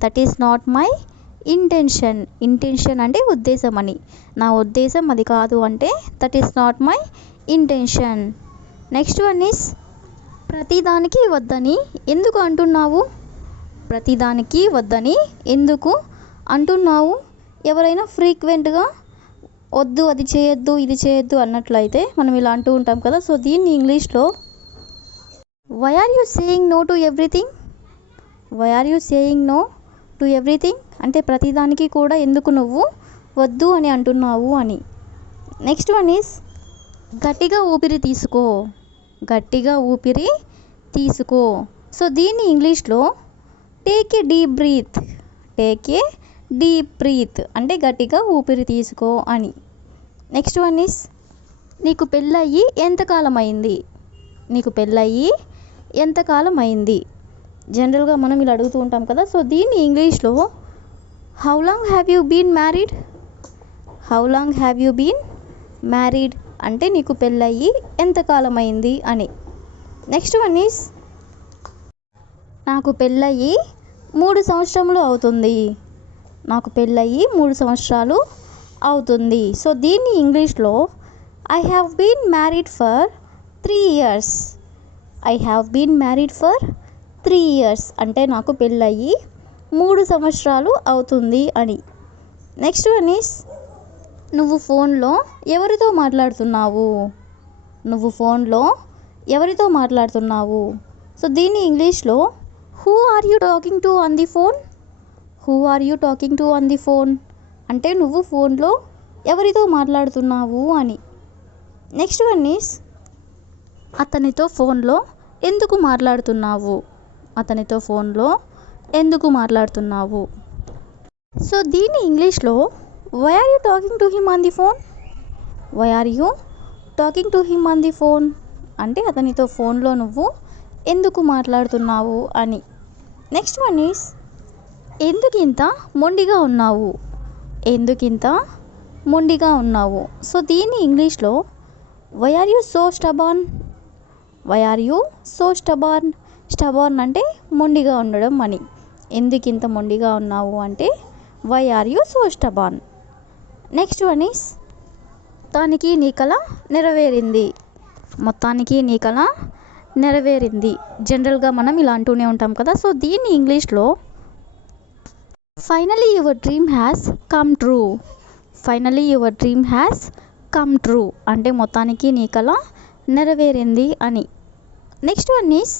That is not my intention. Intention అంటే ఉద్దేశం అని. నా ఉద్దేశం అది కాదు అంటే that is not my intention. Next one is ప్రతిదానికి వద్దని ఎందుకు అంటున్నావు. ప్రతిదానికి వద్దని ఎందుకు అంటున్నావు. ఎవరైనా ఫ్రీక్వెంట్గా వద్దు, అది చేయొద్దు, ఇది చేయొద్దు అన్నట్లయితే మనం ఇలా అంటూ ఉంటాం కదా. సో దీన్ని ఇంగ్లీష్లో why are you saying no to everything. Why are you saying no to everything అంటే ప్రతిదానికి కూడా ఎందుకు నువ్వు వద్దు అని అంటున్నావు అని. నెక్స్ట్ వన్ ఈస్ గట్టిగా ఊపిరి తీసుకో. గట్టిగా ఊపిరి తీసుకో. సో దీన్ని ఇంగ్లీష్లో take a deep breath. Take a deep breath అంటే గట్టిగా ఊపిరి తీసుకో అని. నెక్స్ట్ వన్ ఈస్ నీకు పెళ్ళయ్యి ఎంతకాలం అయింది. నీకు పెళ్ళయ్యి ఎంతకాలం అయింది. జనరల్గా మనం ఇలా అడుగుతూ ఉంటాం కదా. సో దీన్ని ఇంగ్లీష్లో how long have you been married. How long have you been married అంటే నీకు పెళ్ళయ్యి ఎంతకాలం అయింది అని. నెక్స్ట్ వన్ ఈస్ నాకు పెళ్ళయ్యి 3 సంవత్సరములు అవుతుంది. నాకు పెళ్ళయ్యి 3 సంవత్సరాలు అవుతుంది. సో దీన్ని ఇంగ్లీష్లో I have been married for 3 years. I have been married for 3 years అంటే నాకు పెళ్ళయ్యి 3 సంవత్సరాలు అవుతుంది అని. నెక్స్ట్ వన్ ఈస్ నువ్వు ఫోన్లో ఎవరితో మాట్లాడుతున్నావు. నువ్వు ఫోన్లో ఎవరితో మాట్లాడుతున్నావు. సో దీన్ని ఇంగ్లీష్లో who are you talking to on the phone. Who are you talking to on the phone అంటే నువ్వు ఫోన్లో ఎవరితో మాట్లాడుతున్నావు అని. నెక్స్ట్ వన్ ఈస్ అతనితో ఫోన్లో ఎందుకు మాట్లాడుతున్నావు. అతనితో ఫోన్లో ఎందుకు మాట్లాడుతున్నావు. సో దీన్ని ఇంగ్లీష్లో why are you talking to him on the phone. Why are you talking to him on the phone అంటే అతనితో ఫోన్లో నువ్వు ఎందుకు మాట్లాడుతున్నావు అని. నెక్స్ట్ వన్ ఈస్ ఎందుకు ఇంత మొండిగా ఉన్నావు. ఎందుకు ఇంత మొండిగా ఉన్నావు. సో దీన్ని ఇంగ్లీష్లో why are you so stubborn. Why are you so stubborn. Stubborn అంటే మొండిగా ఉండడం అని. ఎందుకు ఇంత మొండిగా ఉన్నావు అంటే why are you so stubborn. Next one is మొత్తానికి నీ కల నెరవేరింది. మొత్తానికి నీ కల నెరవేరింది. జనరల్గా మనం ఇలా అంటూనే ఉంటాం కదా. సో దీన్ని ఇంగ్లీష్లో finally your dream has come true. Finally your dream has come true అంటే మొత్తానికి నీ కల నెరవేరింది అని. నెక్స్ట్ వన్ ఈస్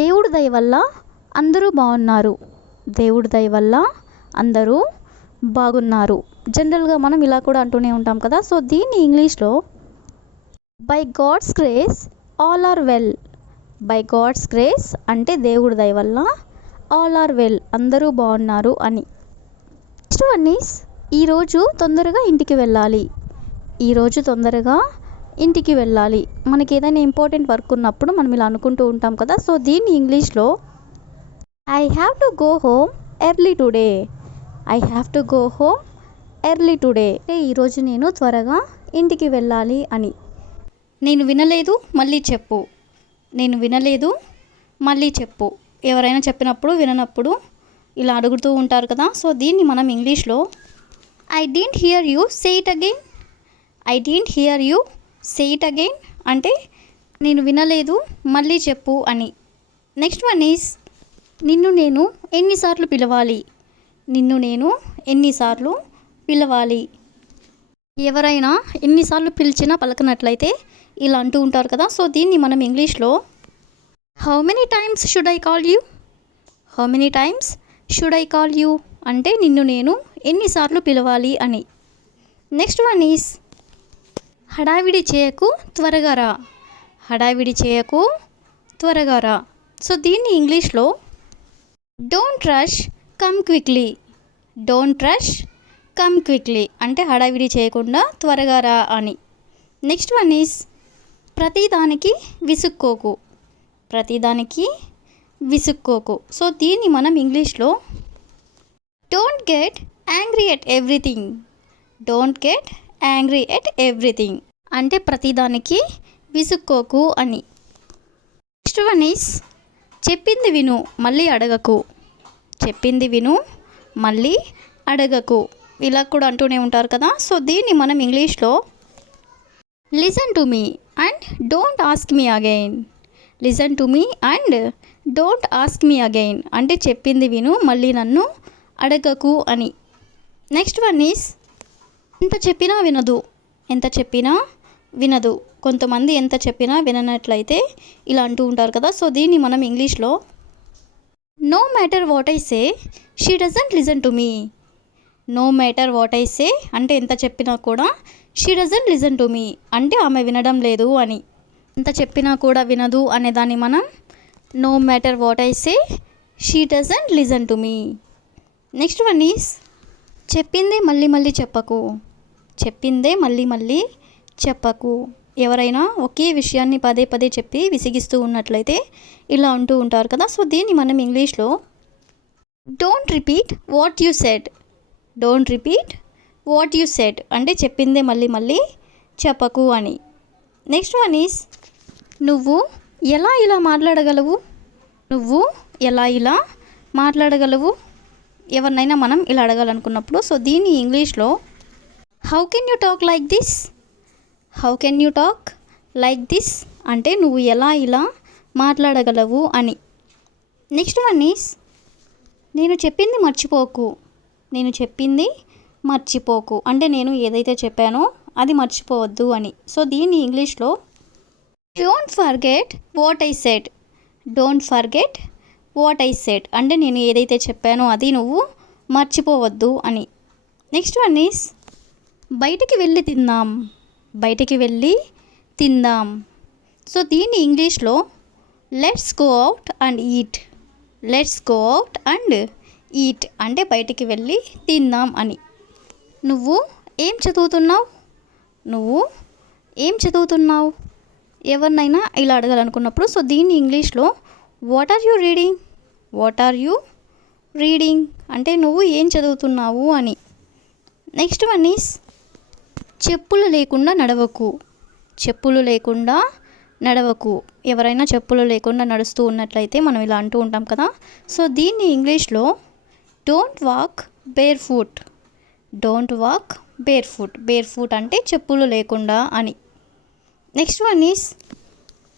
దేవుడి దయ వల్ల అందరూ బాగున్నారు. దేవుడి దయ వల్ల అందరూ బాగున్నారు. జనరల్గా మనం ఇలా కూడా అంటూనే ఉంటాం కదా. సో దీన్ని ఇంగ్లీష్లో by God's grace all are well. By God's grace అంటే దేవుడి దయ వల్ల ఆల్ ఆర్ వెల్ అందరూ బాగున్నారు అని. నెక్స్ట్ వన్ ఈస్ ఈరోజు తొందరగా ఇంటికి వెళ్ళాలి. ఈరోజు తొందరగా ఇంటికి వెళ్ళాలి. మనకి ఏదైనా ఇంపార్టెంట్ వర్క్ ఉన్నప్పుడు మనం ఇలా అనుకుంటూ ఉంటాం కదా. సో దీన్ని ఇంగ్లీష్లో I have to go home early today. I have to go home early today అంటే ఈరోజు నేను త్వరగా ఇంటికి వెళ్ళాలి అని. నేను వినలేదు మళ్ళీ చెప్పు. నేను వినలేదు మళ్ళీ చెప్పు. ఎవరైనా చెప్పినప్పుడు విననప్పుడు ఇలా అడుగుతూ ఉంటారు కదా. సో దీన్ని మనం ఇంగ్లీష్లో I didn't here you say it again. I didn't here you say it again అంటే నేను వినలేదు మళ్ళీ చెప్పు అని. నెక్స్ట్ వన్ ఈస్ నిన్ను నేను ఎన్నిసార్లు పిలవాలి. నిన్ను నేను ఎన్నిసార్లు పిలవాలి. ఎవరైనా ఎన్నిసార్లు పిలిచినా పలకనట్లయితే ఇలా అంటూ ఉంటారు కదా. సో దీన్ని మనం ఇంగ్లీష్లో how many times should I call you. How many times should I call you అంటే నిన్ను నేను ఎన్నిసార్లు పిలవాలి అని. నెక్స్ట్ వన్ ఈస్ హడావిడి చేయకు త్వరగా రా. హడావిడి చేయకు త్వరగా రా. సో దీన్ని ఇంగ్లీష్లో don't rush come quickly. Don't rush come quickly అంటే హడావిడి చేయకుండా త్వరగా రా అని. నెక్స్ట్ వన్ ఈజ్ ప్రతిదానికి విసుక్కోకు. ప్రతిదానికి విసుక్కోకు. సో దీన్ని మనం ఇంగ్లీష్లో don't get angry at everything. Don't get angry at everything అంటే ప్రతిదానికి విసుక్కోకు అని. నెక్స్ట్ వన్ ఈజ్ చెప్పింది విను మళ్ళీ అడగకు. చెప్పింది విను మళ్ళీ అడగకు. ఇలా కూడా అంటూనే ఉంటారు కదా. సో దీన్ని మనం ఇంగ్లీష్లో listen to me and don't ask me again. Listen to me and don't ask me again అంటే చెప్పింది విను మళ్ళీ నన్ను అడగకు అని. నెక్స్ట్ వన్ ఈజ్ ఎంత చెప్పినా వినదు. ఎంత చెప్పినా వినదు. కొంతమంది ఎంత చెప్పినా విననట్లయితే ఇలా అంటూ ఉంటారు కదా. సో దీన్ని మనం ఇంగ్లీష్లో no matter what I say she doesn't listen to me. No matter what I say అంటే ఎంత చెప్పినా కూడా she doesn't listen to me అంటే ఆమె వినడం లేదు అని. ఎంత చెప్పినా కూడా వినదు అనే దాన్ని మనం no matter what I say she doesn't listen to me. Next one is చెప్పిందే మళ్ళీ మళ్ళీ చెప్పకు. చెప్పిందే మళ్ళీ మళ్ళీ చెప్పకు. ఎవరైనా ఒకే విషయాన్ని పదే పదే చెప్పి విసిగిస్తూ ఉన్నట్లయితే ఇలా అంటూ ఉంటారు కదా. సో దీన్ని మనం ఇంగ్లీష్లో don't repeat what you said. Don't repeat what you said అంటే చెప్పిందే మళ్ళీ మళ్ళీ చెప్పకు అని. నెక్స్ట్ వన్ ఈజ్ నువ్వు ఎలా ఇలా మాట్లాడగలవు. నువ్వు ఎలా ఇలా మాట్లాడగలవు ఎవరినైనా మనం ఇలా అడగాలనుకున్నప్పుడు. సో దీన్ని ఇంగ్లీష్లో how can you talk like this. How can you talk like this అంటే నువ్వు ఎలా ఇలా మాట్లాడగలవు అని. నెక్స్ట్ వన్ ఈజ్ నేను చెప్పింది మర్చిపోకు. నేను చెప్పింది మర్చిపోకు అంటే నేను ఏదైతే చెప్పానో అది మర్చిపోవద్దు అని. సో దీన్ని ఇంగ్లీష్లో don't forget what I said. Don't forget what I said అంటే నేను ఏదైతే చెప్పానో అది నువ్వు మర్చిపోవద్దు అని. నెక్స్ట్ వన్ ఈజ్ బయటికి వెళ్ళి తిందాం. బయటికి వెళ్ళి తిందాం. సో దీన్ని ఇంగ్లీష్లో let's go out and eat. Let's go out and eat అంటే బయటికి వెళ్ళి తిందాం అని. నువ్వు ఏం చదువుతున్నావు. నువ్వు ఏం చదువుతున్నావు ఎవరినైనా ఇలా అడగాలనుకున్నప్పుడు. సో దీన్ని ఇంగ్లీష్లో what are you reading. What are you reading అంటే నువ్వు ఏం చదువుతున్నావు అని. నెక్స్ట్ వన్ ఈజ్ చెప్పులు లేకుండా నడవకు. చెప్పులు లేకుండా నడవకు. ఎవరైనా చెప్పులు లేకుండా నడుస్తూ ఉన్నట్లయితే మనం ఇలా అంటూ ఉంటాం కదా. సో దీన్ని ఇంగ్లీష్లో don't walk bear foot. Don't walk bear foot. Bear foot అంటే చెప్పులు లేకుండా అని. నెక్స్ట్ వన్ ఈజ్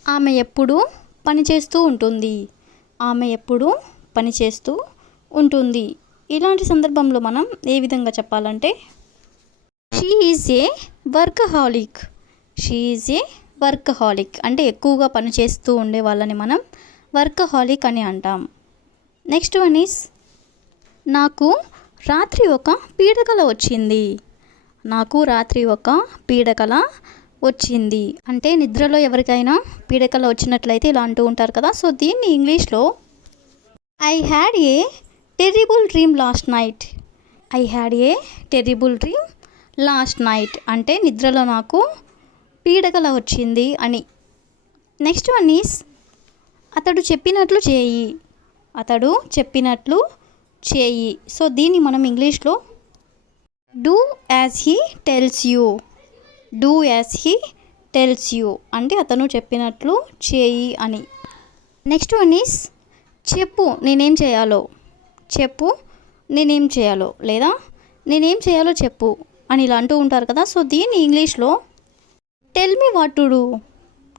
ఆమె ఎప్పుడూ పని చేస్తూ ఉంటుంది. ఆమె ఎప్పుడూ పని చేస్తూ ఉంటుంది. ఇలాంటి సందర్భంలో మనం ఏ విధంగా చెప్పాలంటే she is a workaholic. She is a workaholic అంటే ఎక్కువగా పని చేస్తూ ఉండే వాళ్ళని మనం వర్కహాలిక్ అని అంటాం. నెక్స్ట్ వన్ ఈజ్ నాకు రాత్రి ఒక పీడకల వచ్చింది. నాకు రాత్రి ఒక పీడకల వచ్చింది అంటే నిద్రలో ఎవరికైనా పీడకల వచ్చినట్లయితే ఇలా అంటూ ఉంటారు కదా. సో దీన్ని ఇంగ్లీష్లో I had a terrible dream last night. I had a terrible dream last night అంటే నిద్రలో నాకు పీడకల వచ్చింది అని. నెక్స్ట్ వన్ ఈజ్ అతడు చెప్పినట్లు చేయి. అతడు చెప్పినట్లు చేయి. సో దీన్ని మనం ఇంగ్లీష్లో do as he tells you. Do as he tells you అంటే అతను చెప్పినట్లు చేయి అని. నెక్స్ట్ వన్ ఈజ్ చెప్పు నేనేం చేయాలో. చెప్పు నేనేం చేయాలో లేదా నేనేం చేయాలో చెప్పు అని ఇలా అంటూ ఉంటారు కదా. సో దీన్ని ఇంగ్లీష్లో tell me what to do.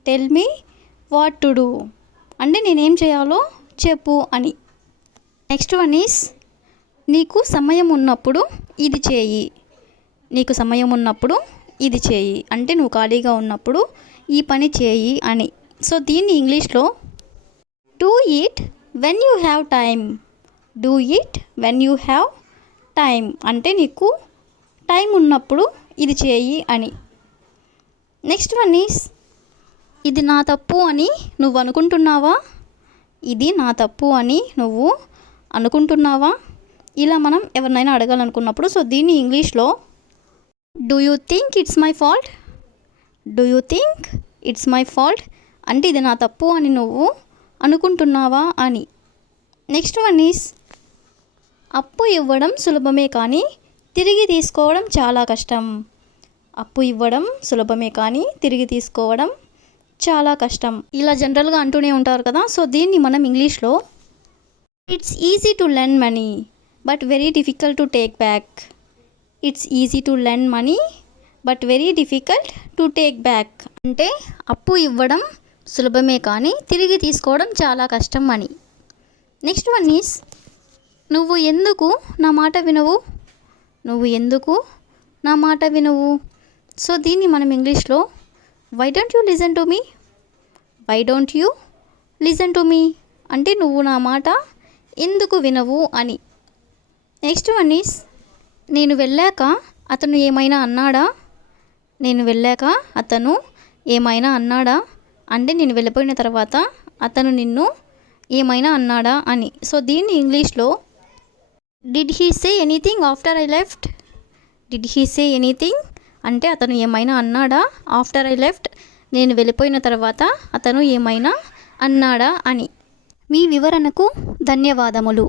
Tell me what to do అంటే నేనేం చేయాలో చెప్పు అని. నెక్స్ట్ వన్ ఈజ్ నీకు సమయం ఉన్నప్పుడు ఇది చేయి. నీకు సమయం ఉన్నప్పుడు ఇది చేయి అంటే నువ్వు ఖాళీగా ఉన్నప్పుడు ఈ పని చేయి అని. సో దీన్ని ఇంగ్లీష్లో do it when you have time. Do it when you have time అంటే నీకు టైం ఉన్నప్పుడు ఇది చేయి అని. నెక్స్ట్ వన్ ఈస్ ఇది నా తప్పు అని నువ్వు అనుకుంటున్నావా? ఇది నా తప్పు అని నువ్వు అనుకుంటున్నావా? ఇలా మనం ఎవరినైనా అడగాలనుకున్నప్పుడు సో దీన్ని ఇంగ్లీష్లో do you think it's my fault? Do you think it's my fault అంటే ఇది నా తప్పు అని నువ్వు అనుకుంటున్నావా అని. నెక్స్ట్ వన్ ఈస్ అప్పు ఇవ్వడం సులభమే కానీ తిరిగి తీసుకోవడం చాలా కష్టం. అప్పు ఇవ్వడం సులభమే కానీ తిరిగి తీసుకోవడం చాలా కష్టం. ఇలా జనరల్గా అంటూనే ఉంటారు కదా. సో దీన్ని మనం ఇంగ్లీష్లో it's easy to lend money but very difficult to take back. It's easy to lend money but very difficult to take back అంటే అప్పు ఇవ్వడం సులభమే కానీ తిరిగి తీసుకోవడం చాలా కష్టం అని. నెక్స్ట్ వన్ ఈస్ నువ్వు ఎందుకు నా మాట వినవు? నువ్వు ఎందుకు నా మాట వినవు? సో దీన్ని మనం ఇంగ్లీష్లో why don't you listen to me? Why don't you listen to me అంటే నువ్వు నా మాట ఎందుకు వినవు అని. నెక్స్ట్ వన్ ఈస్ నేను వెళ్ళాక అతను ఏమైనా అన్నాడా? నేను వెళ్ళాక అతను ఏమైనా అన్నాడా అంటే నేను వెళ్ళిపోయిన తర్వాత అతను నిన్ను ఏమైనా అన్నాడా అని. సో దీన్ని ఇంగ్లీష్లో did he say anything after I left? Did he say anything అంటే అతను ఏమైనా అన్నాడా? ఆఫ్టర్ ఐ లెఫ్ట్ నేను వెళ్ళిపోయిన తర్వాత అతను ఏమైనా అన్నాడా అని. మీ వివరణకు ధన్యవాదములు.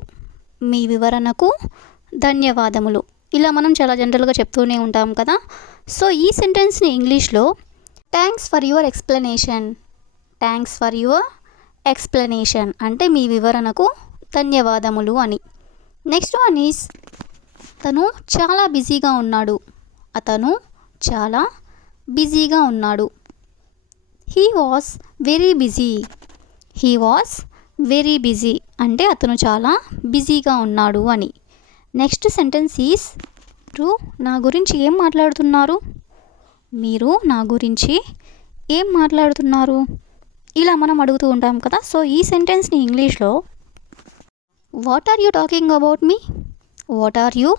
మీ వివరణకు ధన్యవాదములు ఇలా మనం చాలా జనరల్గా చెప్తూనే ఉంటాం కదా. సో ఈ సెంటెన్స్ని ఇంగ్లీష్లో thanks for your explanation. Thanks for your explanation అంటే మీ వివరణకు ధన్యవాదములు అని. నెక్స్ట్ వన్ ఈస్ తను చాలా బిజీగా ఉన్నాడు. అతను చాలా బిజీగా ఉన్నాడు. He was very busy. He was very busy అంటే అతను చాలా బిజీగా ఉన్నాడు అని. నెక్స్ట్ సెంటెన్స్ ఈస్ మీరు నా గురించి ఏం మాట్లాడుతున్నారు? మీరు నా గురించి ఏం మాట్లాడుతున్నారు ఇలా మనం అడుగుతూ ఉంటాం కదా. సో ఈ సెంటెన్స్ని ఇంగ్లీష్లో what are you talking about me? What are you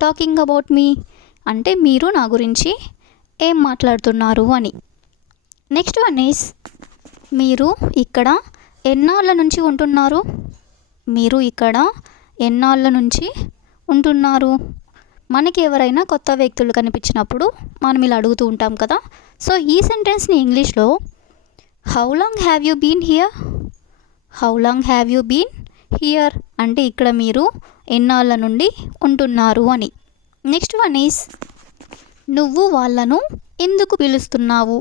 talking about me అంటే మీరు నా గురించి ఏం మాట్లాడుతున్నారు అని. నెక్స్ట్ వన్ ఈస్ మీరు ఇక్కడ ఎన్నాళ్ళ నుంచి ఉంటున్నారు? మీరు ఇక్కడ ఎన్నాళ్ళ నుంచి ఉంటున్నారు మనకి ఎవరైనా కొత్త వ్యక్తులు కనిపించినప్పుడు మనం ఇలా అడుగుతూ ఉంటాం కదా. సో ఈ సెంటెన్స్ని ఇంగ్లీష్లో how long have you been here? How long have you been here అంటే ఇక్కడ మీరు ఎన్నాళ్ళ నుండి ఉంటున్నారు అని. నెక్స్ట్ వన్ ఈస్ నువ్వు వాళ్ళను ఎందుకు పిలుస్తున్నావు?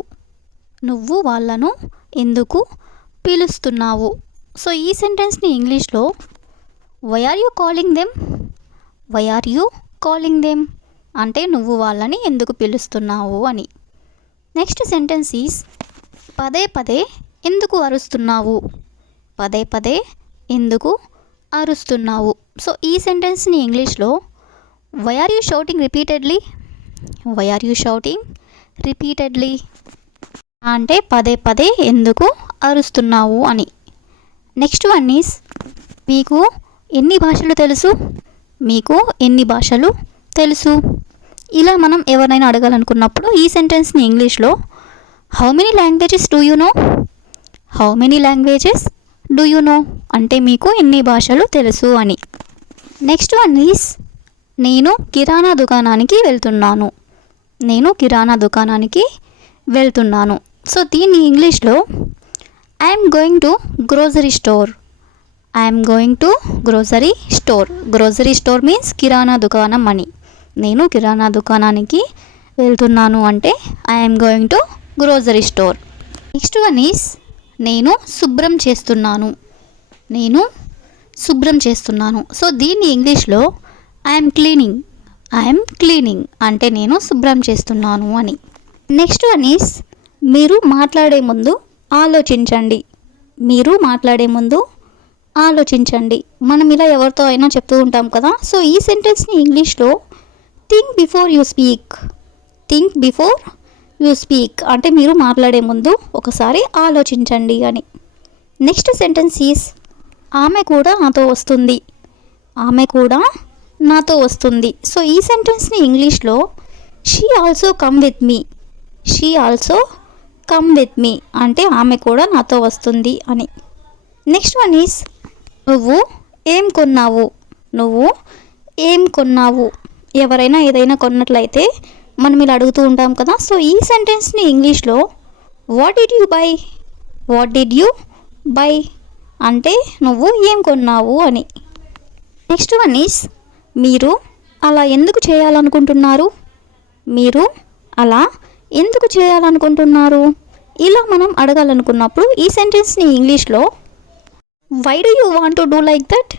నువ్వు వాళ్ళను ఎందుకు పిలుస్తున్నావు? సో ఈ సెంటెన్స్ని ఇంగ్లీష్లో why are you calling them? Why are you calling them అంటే నువ్వు వాళ్ళని ఎందుకు పిలుస్తున్నావు అని. నెక్స్ట్ సెంటెన్స్ ఈస్ పదే పదే ఎందుకు అరుస్తున్నావు? పదే పదే ఎందుకు అరుస్తున్నావు? సో ఈ సెంటెన్స్ని ఇంగ్లీష్లో why are you shouting repeatedly? Why are you shouting repeatedly అంటే పదే పదే ఎందుకు అరుస్తున్నావు అని. నెక్స్ట్ వన్ ఈస్ మీకు ఎన్ని భాషలు తెలుసు? మీకు ఎన్ని భాషలు తెలుసు ఇలా మనం ఎవరైనా అడగాలనుకున్నప్పుడు ఈ సెంటెన్స్ని ఇంగ్లీష్లో how many languages do you no? How many languages do you no అంటే మీకు ఎన్ని భాషలు తెలుసు అని. నెక్స్ట్ వన్ ఈస్ నేను కిరాణా దుకాణానికి వెళ్తున్నాను. నేను కిరాణా దుకాణానికి వెళ్తున్నాను. సో దీన్ని ఇంగ్లీష్లో I'm going to grocery store. I'm going to grocery store. Grocery store means కిరాణా దుకాణం అని. నేను కిరాణా దుకాణానికి వెళ్తున్నాను అంటే I'm going to grocery store. Next one is నేను శుభ్రం చేస్తున్నాను. నేను శుభ్రం చేస్తున్నాను. సో దీన్ని ఇంగ్లీష్లో ఐఎమ్ క్లీనింగ్. ఐఎమ్ క్లీనింగ్ అంటే నేను శుభ్రం చేస్తున్నాను అని. నెక్స్ట్ వన్ ఈస్ మీరు మాట్లాడే ముందు ఆలోచించండి. మీరు మాట్లాడే ముందు ఆలోచించండి. మనం ఇలా ఎవరితో అయినా చెప్తూ ఉంటాం కదా. సో ఈ సెంటెన్స్ని ఇంగ్లీష్లో think before you speak. Think before you speak అంటే మీరు మాట్లాడే ముందు ఒకసారి ఆలోచించండి అని. నెక్స్ట్ సెంటెన్స్ ఈస్ ఆమె కూడా నాతో వస్తుంది. ఆమె కూడా నాతో వస్తుంది. సో ఈ సెంటెన్స్ని ఇంగ్లీష్లో she also come with me. She also come with me అంటే ఆమె కూడా నాతో వస్తుంది అని. నెక్స్ట్ వన్ ఈస్ నువ్వు ఏం కొన్నావు. నువ్వు ఏం కొన్నావు. ఎవరైనా ఏదైనా కొన్నట్లయితే మనం ఇలా అడుగుతూ ఉంటాం కదా. సో ఈ సెంటెన్స్ని ఇంగ్లీష్లో what did you by. What did you by అంటే నువ్వు ఏం కొన్నావు అని. నెక్స్ట్ వన్ ఈస్ మీరు అలా ఎందుకు చేయాలనుకుంటున్నారు. మీరు అలా ఎందుకు చేయాలనుకుంటున్నారు. ఇలా మనం అడగాలనుకున్నప్పుడు ఈ సెంటెన్స్ని ఇంగ్లీష్లో why do you want to do like that.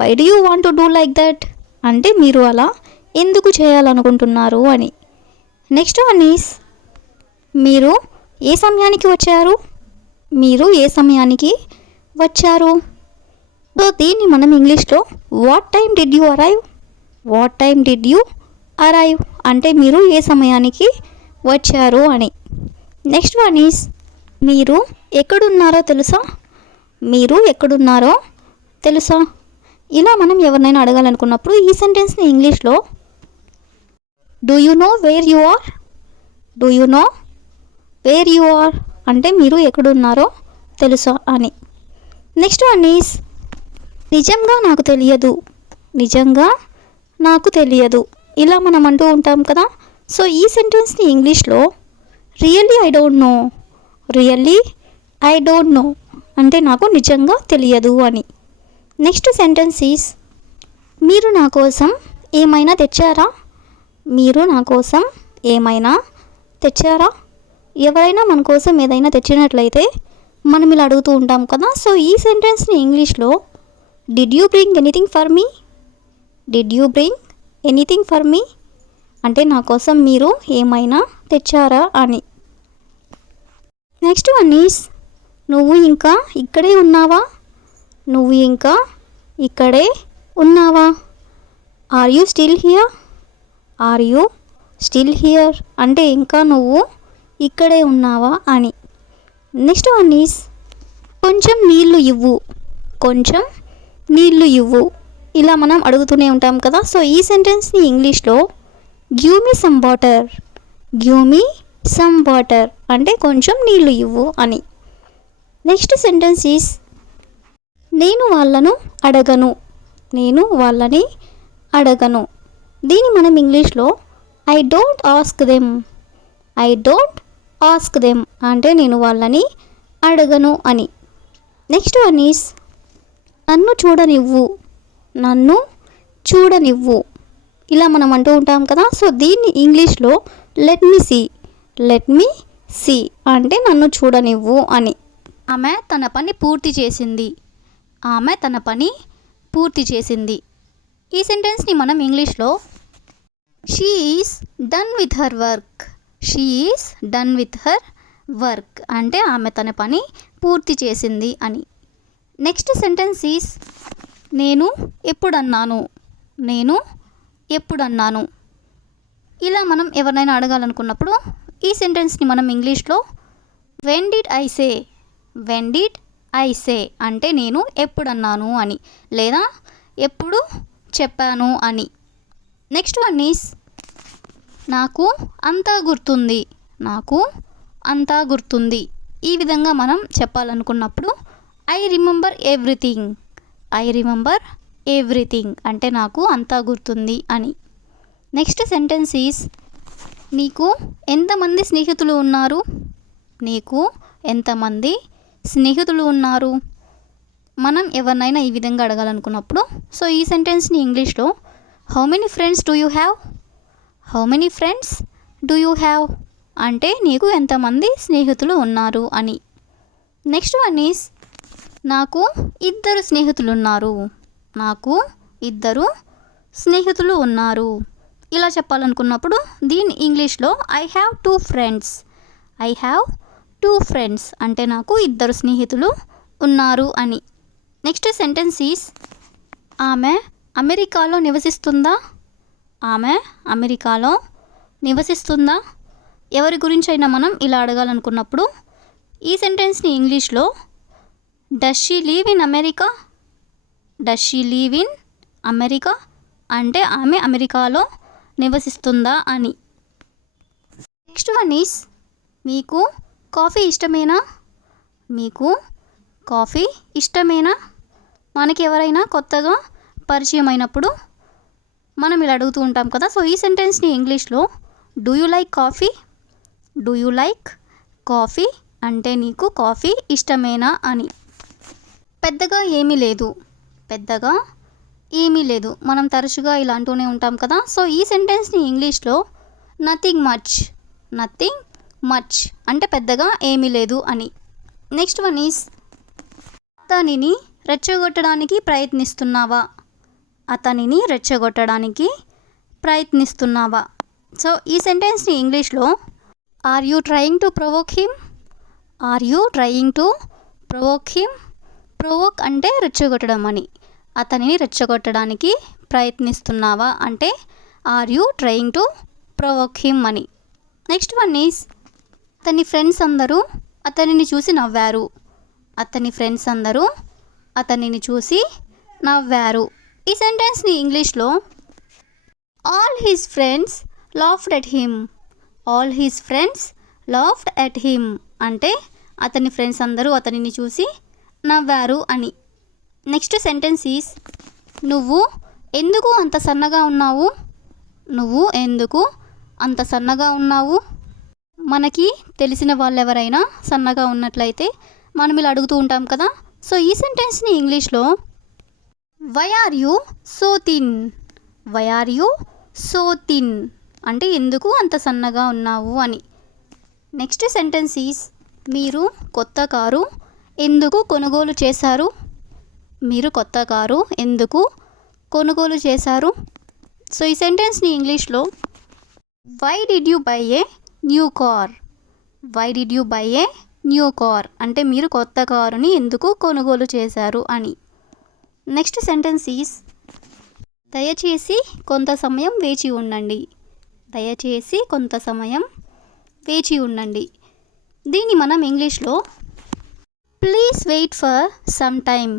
Why do you want to do like that అంటే మీరు అలా ఎందుకు చేయాలనుకుంటున్నారు అని. నెక్స్ట్ వన్ ఈస్ మీరు ఏ సమయానికి వచ్చారు. మీరు ఏ సమయానికి వచ్చారు. సో దీన్ని మనం ఇంగ్లీష్లో what time did you arrive. What time did you arrive అంటే మీరు ఏ సమయానికి వచ్చారు అని. నెక్స్ట్ వన్ ఈస్ మీరు ఎక్కడున్నారో తెలుసా. మీరు ఎక్కడున్నారో తెలుసా. ఇలా మనం ఎవరినైనా అడగాలనుకున్నప్పుడు ఈ సెంటెన్స్ని ఇంగ్లీష్లో do you know where you are. Do you know where you are అంటే మీరు ఎక్కడున్నారో తెలుసా అని. నెక్స్ట్ వన్ ఈస్ నిజంగా నాకు తెలియదు. నిజంగా నాకు తెలియదు ఇలా మనం అంటూ ఉంటాం కదా. సో ఈ సెంటెన్స్ని ఇంగ్లీష్లో really I don't no. Really I don't no అంటే నాకు నిజంగా తెలియదు అని. నెక్స్ట్ సెంటెన్స్ ఈస్ మీరు నా కోసం ఏమైనా తెచ్చారా. మీరు నా కోసం ఏమైనా తెచ్చారా. ఎవరైనా మన కోసం ఏదైనా తెచ్చినట్లయితే మనం ఇలా అడుగుతూ ఉంటాం కదా. సో ఈ సెంటెన్స్ని ఇంగ్లీష్లో did you bring anything for me. Did you bring anything for me అంటే నా కోసం మీరు ఏమైనా తెచ్చారా అని. నెక్స్ట్ వన్ ఈస్ నువ్వు ఇంకా ఇక్కడే ఉన్నావా. నువ్వు ఇంకా ఇక్కడే ఉన్నావా. Are you still here. Are you still here అంటే ఇంకా నువ్వు ఇక్కడే ఉన్నావా అని. నెక్స్ట్ వన్ ఈస్ కొంచెం నీళ్ళు ఇవ్వు. కొంచెం నీళ్ళు ఇవ్వు ఇలా మనం అడుగుతూనే ఉంటాం కదా. సో ఈ సెంటెన్స్ని ఇంగ్లీష్లో give me some water. Give me some water అంటే కొంచెం నీళ్ళు ఇవ్వు అని. నెక్స్ట్ సెంటెన్స్ ఈస్ నేను వాళ్ళను అడగను. నేను వాళ్ళని అడగను. దీన్ని మనం ఇంగ్లీష్లో I don't ask them. I don't ask them అంటే నేను వాళ్ళని అడగను అని. నెక్స్ట్ వన్ ఈస్ నన్ను చూడనివ్వు. నన్ను చూడనివ్వు ఇలా మనం అంటూ ఉంటాం కదా. సో దీన్ని ఇంగ్లీష్లో let me see. Let me see అంటే నన్ను చూడనివ్వు అని. ఆమె తన పని పూర్తి చేసింది. ఆమె తన పని పూర్తి చేసింది. ఈ సెంటెన్స్ని మనం ఇంగ్లీష్లో she is done with her work. She is done with her work అంటే ఆమె తన పని పూర్తి చేసింది అని. నెక్స్ట్ సెంటెన్స్ ఈస్ నేను ఎప్పుడన్నాను. నేను ఎప్పుడన్నాను ఇలా మనం ఎవరినైనా అడగాలనుకున్నప్పుడు ఈ సెంటెన్స్ని మనం ఇంగ్లీష్లో when did I say. When did I say అంటే నేను ఎప్పుడన్నాను అని లేదా ఎప్పుడు చెప్పాను అని. నెక్స్ట్ వన్ ఈస్ నాకు అంతా గుర్తుంది. నాకు అంతా గుర్తుంది ఈ విధంగా మనం చెప్పాలనుకున్నప్పుడు I remember everything. I remember everything అంటే నాకు అంతా గుర్తుంది అని. నెక్స్ట్ సెంటెన్స్ ఈస్ నీకు ఎంతమంది స్నేహితులు ఉన్నారు. నీకు ఎంతమంది స్నేహితులు ఉన్నారు మనం ఎవరినైనా ఈ విధంగా అడగాలనుకున్నప్పుడు సో ఈ సెంటెన్స్ని ఇంగ్లీష్లో how many friends do you have. How many friends do you have అంటే నీకు ఎంతమంది స్నేహితులు ఉన్నారు అని. నెక్స్ట్ వన్ ఈస్ నాకు ఇద్దరు స్నేహితులు ఉన్నారు. నాకు ఇద్దరు స్నేహితులు ఉన్నారు ఇలా చెప్పాలనుకున్నప్పుడు దీని ఇంగ్లీష్లో I have two friends. I have two friends అంటే నాకు ఇద్దరు స్నేహితులు ఉన్నారు అని. నెక్స్ట్ సెంటెన్స్ ఈస్ ఆమె అమెరికాలో నివసిస్తుందా. ఆమె అమెరికాలో నివసిస్తుందా ఎవరి గురించి అయినా మనం ఇలా అడగాలనుకున్నప్పుడు ఈ సెంటెన్స్ని ఇంగ్లీష్లో does she leave in America. Does she leave in America అంటే ఆమె అమెరికాలో నివసిస్తుందా అని. నెక్స్ట్ వన్ ఈస్ మీకు కాఫీ ఇష్టమేనా? మీకు కాఫీ ఇష్టమేనా? మనకి ఎవరైనా కొత్తగా పరిచయం అయినప్పుడు మనం ఇలా అడుగుతూ ఉంటాం కదా. సో ఈ సెంటెన్స్ని ఇంగ్లీష్లో do you like coffee? Do you like coffee అంటే నీకు కాఫీ ఇష్టమేనా అని. పెద్దగా ఏమీ లేదు, పెద్దగా ఏమీ లేదు మనం తరచుగా ఇలా అంటూనే ఉంటాం కదా. సో ఈ సెంటెన్స్ని ఇంగ్లీష్లో నథింగ్ మచ్, నథింగ్ మచ్ అంటే పెద్దగా ఏమీ లేదు అని. నెక్స్ట్ వన్ ఈస్ అతనిని రెచ్చగొట్టడానికి ప్రయత్నిస్తున్నావా? అతనిని రెచ్చగొట్టడానికి ప్రయత్నిస్తున్నావా? సో ఈ సెంటెన్స్ని ఇంగ్లీష్లో are you trying to provoke him? Are you trying to provoke him? Provoke అంటే రెచ్చగొట్టడం అని. అతనిని రెచ్చగొట్టడానికి ప్రయత్నిస్తున్నావా అంటే are you trying to provoke him అని. నెక్స్ట్ వన్ ఈస్ అతని ఫ్రెండ్స్ అందరూ అతనిని చూసి నవ్వారు. అతని ఫ్రెండ్స్ అందరూ అతనిని చూసి నవ్వారు. ఈ సెంటెన్స్ని ఇంగ్లీష్లో all his friends laughed at him. All his friends laughed at him అంటే అతని ఫ్రెండ్స్ అందరూ అతనిని చూసి నవ్వారు అని. నెక్స్ట్ సెంటెన్స్ ఈస్ నువ్వు ఎందుకు అంత సన్నగా ఉన్నావు? నువ్వు ఎందుకు అంత సన్నగా ఉన్నావు? మనకి తెలిసిన వాళ్ళు ఎవరైనా సన్నగా ఉన్నట్లయితే మనం ఇలా అడుగుతూ ఉంటాం కదా. సో ఈ సెంటెన్స్ని ఇంగ్లీష్లో why are you so thin? Why are you so thin అంటే ఎందుకు అంత సన్నగా ఉన్నావు అని. నెక్స్ట్ సెంటెన్స్ ఈస్ మీరు కొత్త కారు ఎందుకు కొనుగోలు చేశారు? మీరు కొత్త కారు ఎందుకు కొనుగోలు చేశారు? సో ఈ సెంటెన్స్ని ఇంగ్లీష్లో why did you buy a new car? Why did you buy a new car అంటే మీరు కొత్త కారుని ఎందుకు కొనుగోలు చేశారు అని. నెక్స్ట్ సెంటెన్స్ ఈస్ దయచేసి కొంత సమయం వేచి ఉండండి. దయచేసి కొంత సమయం వేచి ఉండండి. దీన్ని మనం ఇంగ్లీష్లో please wait for some time.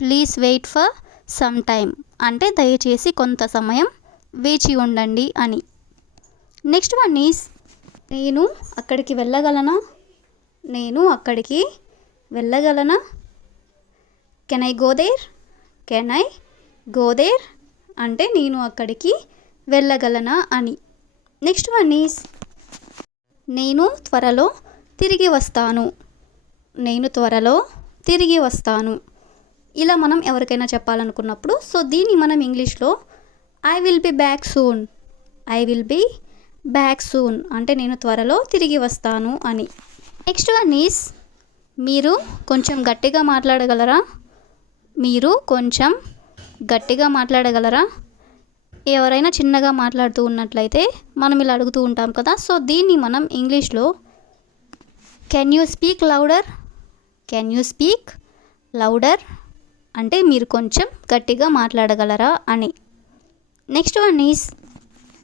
Please wait for some time అంటే దయచేసి కొంత సమయం వేచి ఉండండి అని. నెక్స్ట్ వన్ ఈస్ నేను అక్కడికి వెళ్ళగలనా? నేను అక్కడికి వెళ్ళగలనా? Can I go there? Can I go there అంటే నేను అక్కడికి వెళ్ళగలనా అని. నెక్స్ట్ వన్ ఈస్ నేను త్వరలో తిరిగి వస్తాను. నేను త్వరలో తిరిగి వస్తాను. ఇలా మనం ఎవరికైనా చెప్పాలనుకున్నప్పుడు సో దీన్ని మనం ఇంగ్లీష్లో I will be back soon. I will be back soon అంటే నేను త్వరలో తిరిగి వస్తాను అని. నెక్స్ట్ వన్ ఈస్ మీరు కొంచెం గట్టిగా మాట్లాడగలరా? మీరు కొంచెం గట్టిగా మాట్లాడగలరా? ఎవరైనా చిన్నగా మాట్లాడుతూ ఉన్నట్లయితే మనం ఇలా అడుగుతూ ఉంటాం కదా. సో దీన్ని మనం ఇంగ్లీష్లో can you speak louder? Can you speak louder అంటే మీరు కొంచెం గట్టిగా మాట్లాడగలరా అని. నెక్స్ట్ వన్ ఈస్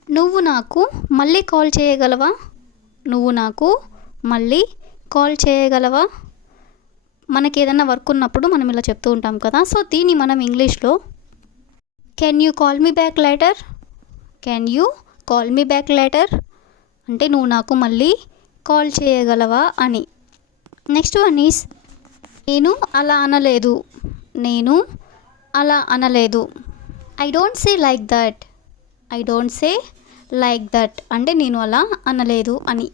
నువ్వు నాకు మళ్ళీ కాల్ చేయగలవా? నువ్వు నాకు మళ్ళీ కాల్ చేయగలవా? మనకి ఏదైనా వర్క్ ఉన్నప్పుడు మనం ఇలా చెప్తూ ఉంటాం కదా. సో దీన్ని మనం ఇంగ్లీష్లో can you call me back later? Can you call me back later అంటే నువ్వు నాకు మళ్ళీ కాల్ చేయగలవా అని. నెక్స్ట్ వన్ ఈస్ నేను అలా అనలేదు. నేను అలా అనలేదు. I don't say like that. I don't say like that అంటే నేను అలా అనలేదు అని.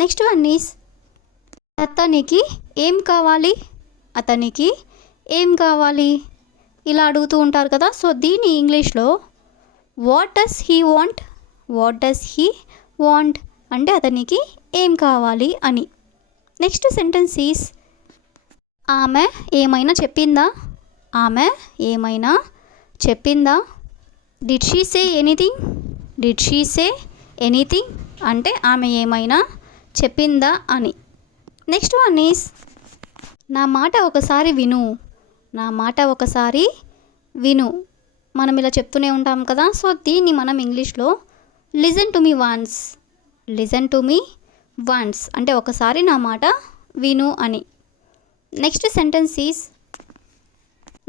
నెక్స్ట్ వన్ ఈస్ అతనికి ఏం కావాలి? అతనికి ఏం కావాలి ఇలా అడుగుతూ ఉంటారు కదా. సో దీన్ని ఇంగ్లీష్లో what does he want? What does he want అంటే అతనికి ఏం కావాలి అని. నెక్స్ట్ సెంటెన్స్ ఈస్ ఆమె ఏమైనా చెప్పిందా? ఆమె ఏమైనా చెప్పిందా? Did she say anything? Did she say anything అంటే ఆమె ఏమైనా చెప్పిందా అని. నెక్స్ట్ వన్ ఈస్ నా మాట ఒకసారి విను. నా మాట ఒకసారి విను మనం ఇలా చెప్తూనే ఉంటాం కదా. సో దీన్ని మనం ఇంగ్లీష్లో listen to me once. Listen to me once అంటే ఒకసారి నా మాట విను అని. నెక్స్ట్ సెంటెన్స్ ఈస్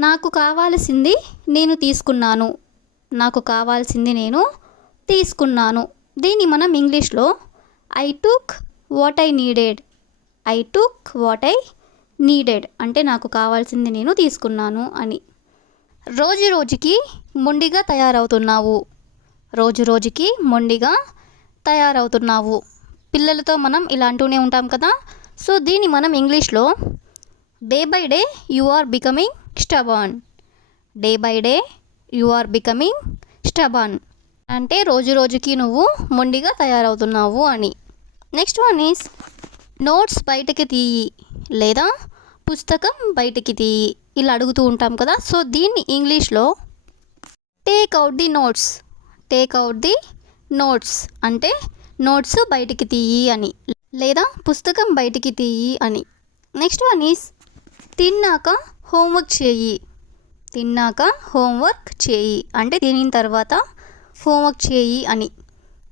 నాకు కావాల్సింది నేను తీసుకున్నాను. నాకు కావాల్సింది నేను తీసుకున్నాను. దీన్ని మనం ఇంగ్లీష్లో I took what I needed. I took what I needed అంటే నాకు కావాల్సింది నేను తీసుకున్నాను అని. రోజు రోజుకి మొండిగా తయారవుతున్నావు. రోజు రోజుకి మొండిగా తయారవుతున్నావు. పిల్లలతో మనం ఇలా అంటూనే ఉంటాం కదా. సో దీన్ని మనం ఇంగ్లీష్లో day by day you are becoming stubborn. Day by day you are becoming stubborn అంటే రోజు రోజుకి నువ్వు మొండిగా తయారవుతున్నావు అని. నెక్స్ట్ వన్ ఈస్ నోట్స్ బయటకి తీయి లేదా పుస్తకం బయటికి తీయి ఇలా అడుగుతూ ఉంటాం కదా. సో దీన్ని ఇంగ్లీష్లో take out the notes. Take out the notes అంటే నోట్స్ బయటికి తీయి అని లేదా పుస్తకం బయటికి తీయి అని. నెక్స్ట్ వన్ ఈస్ తిన్నాక హోంవర్క్ చేయి. తిన్నాక హోంవర్క్ చేయి అంటే తినిన తర్వాత హోంవర్క్ చేయి అని.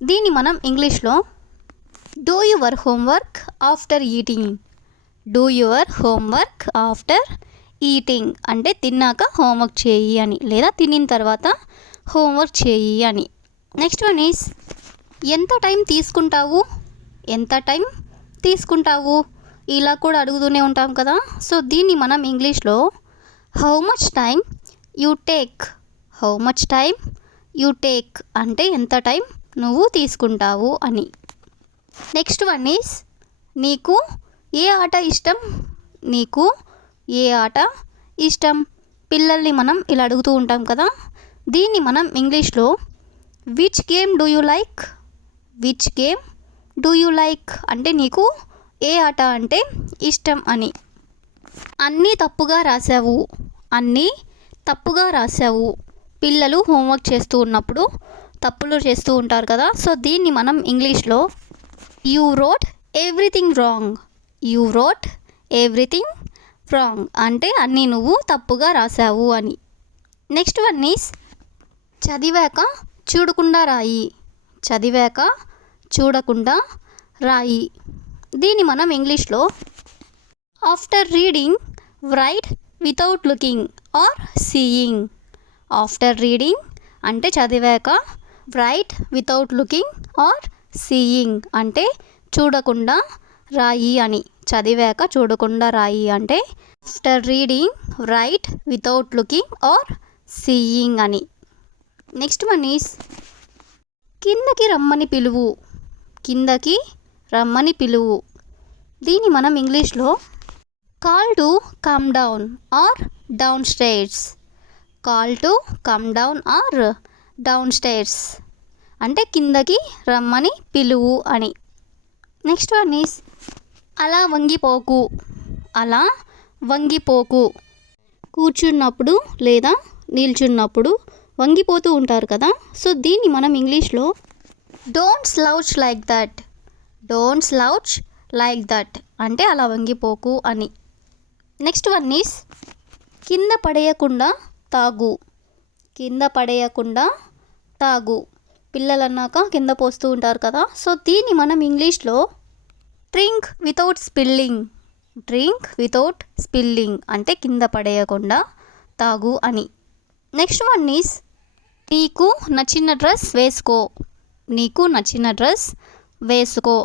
దీన్ని మనం ఇంగ్లీష్లో do your homework after eating. Do your homework after eating అంటే తిన్నాక హోంవర్క్ చేయి అని లేదా తినిన తర్వాత హోంవర్క్ చేయి అని. నెక్స్ట్ వన్ ఈస్ ఎంత టైం తీసుకుంటావు. ఎంత టైం తీసుకుంటావు ఇలా కూడా అడుగుతూనే ఉంటాం కదా. సో దీన్ని మనం ఇంగ్లీష్లో how much time you take. How much time you take అంటే ఎంత టైం నువ్వు తీసుకుంటావు అని. నెక్స్ట్ వన్ ఈస్ నీకు ఏ ఆట ఇష్టం. నీకు ఏ ఆట ఇష్టం పిల్లల్ని మనం ఇలా అడుగుతూ ఉంటాం కదా. దీన్ని మనం ఇంగ్లీష్లో which game do you like. Which game do you like అంటే నీకు ఏ ఆట అంటే ఇష్టం అని. అన్నీ తప్పుగా రాసావు. అన్నీ తప్పుగా రాసావు పిల్లలు హోంవర్క్ చేస్తూ ఉన్నప్పుడు తప్పులు చేస్తూ ఉంటారు కదా. సో దీన్ని మనం ఇంగ్లీష్లో you wrote everything wrong. You wrote everything wrong అంటే అన్నీ నువ్వు తప్పుగా రాసావు అని. నెక్స్ట్ వన్ ఈస్ చదివాక చూడకుండా రాయి. చదివాక చూడకుండా రాయి. దీన్ని మనం ఇంగ్లీష్లో after reading write without looking or seeing. After reading అంటే చదివాక, write without looking or seeing అంటే చూడకుండా రాయి అని. చదివాక చూడకుండా రాయి అంటే after reading write without looking or seeing అని. నెక్స్ట్ వన్ ఈస్ కిందకి రమ్మని పిలువు. కిందకి రమ్మని పిలువు. దీన్ని మనం ఇంగ్లీష్లో call to come down or downstairs. Call to come down or downstairs అంటే కిందకి రమ్మని పిలువు అని. నెక్స్ట్ వన్ ఈస్ అలా వంగిపోకు. అలా వంగిపోకు కూర్చున్నప్పుడు లేదా నిల్చున్నప్పుడు వంగిపోతూ ఉంటారు కదా. సో దీన్ని మనం ఇంగ్లీష్లో don't slouch like that. Don't slouch like that అంటే అలా వంగిపోకు అని. నెక్స్ట్ వన్ ఈస్ కింద పడేయకుండా తాగు. కింద పడేయకుండా తాగు పిల్లలు అన్నాక కింద పోస్తూ ఉంటారు కదా. సో దీన్ని మనం ఇంగ్లీష్లో drink without spilling. Drink without spilling అంటే కింద పడేయకుండా తాగు అని. నెక్స్ట్ వన్ ఈస్ నీకు నచ్చిన డ్రెస్ వేసుకో. నీకు నచ్చిన డ్రెస్ వేసుకో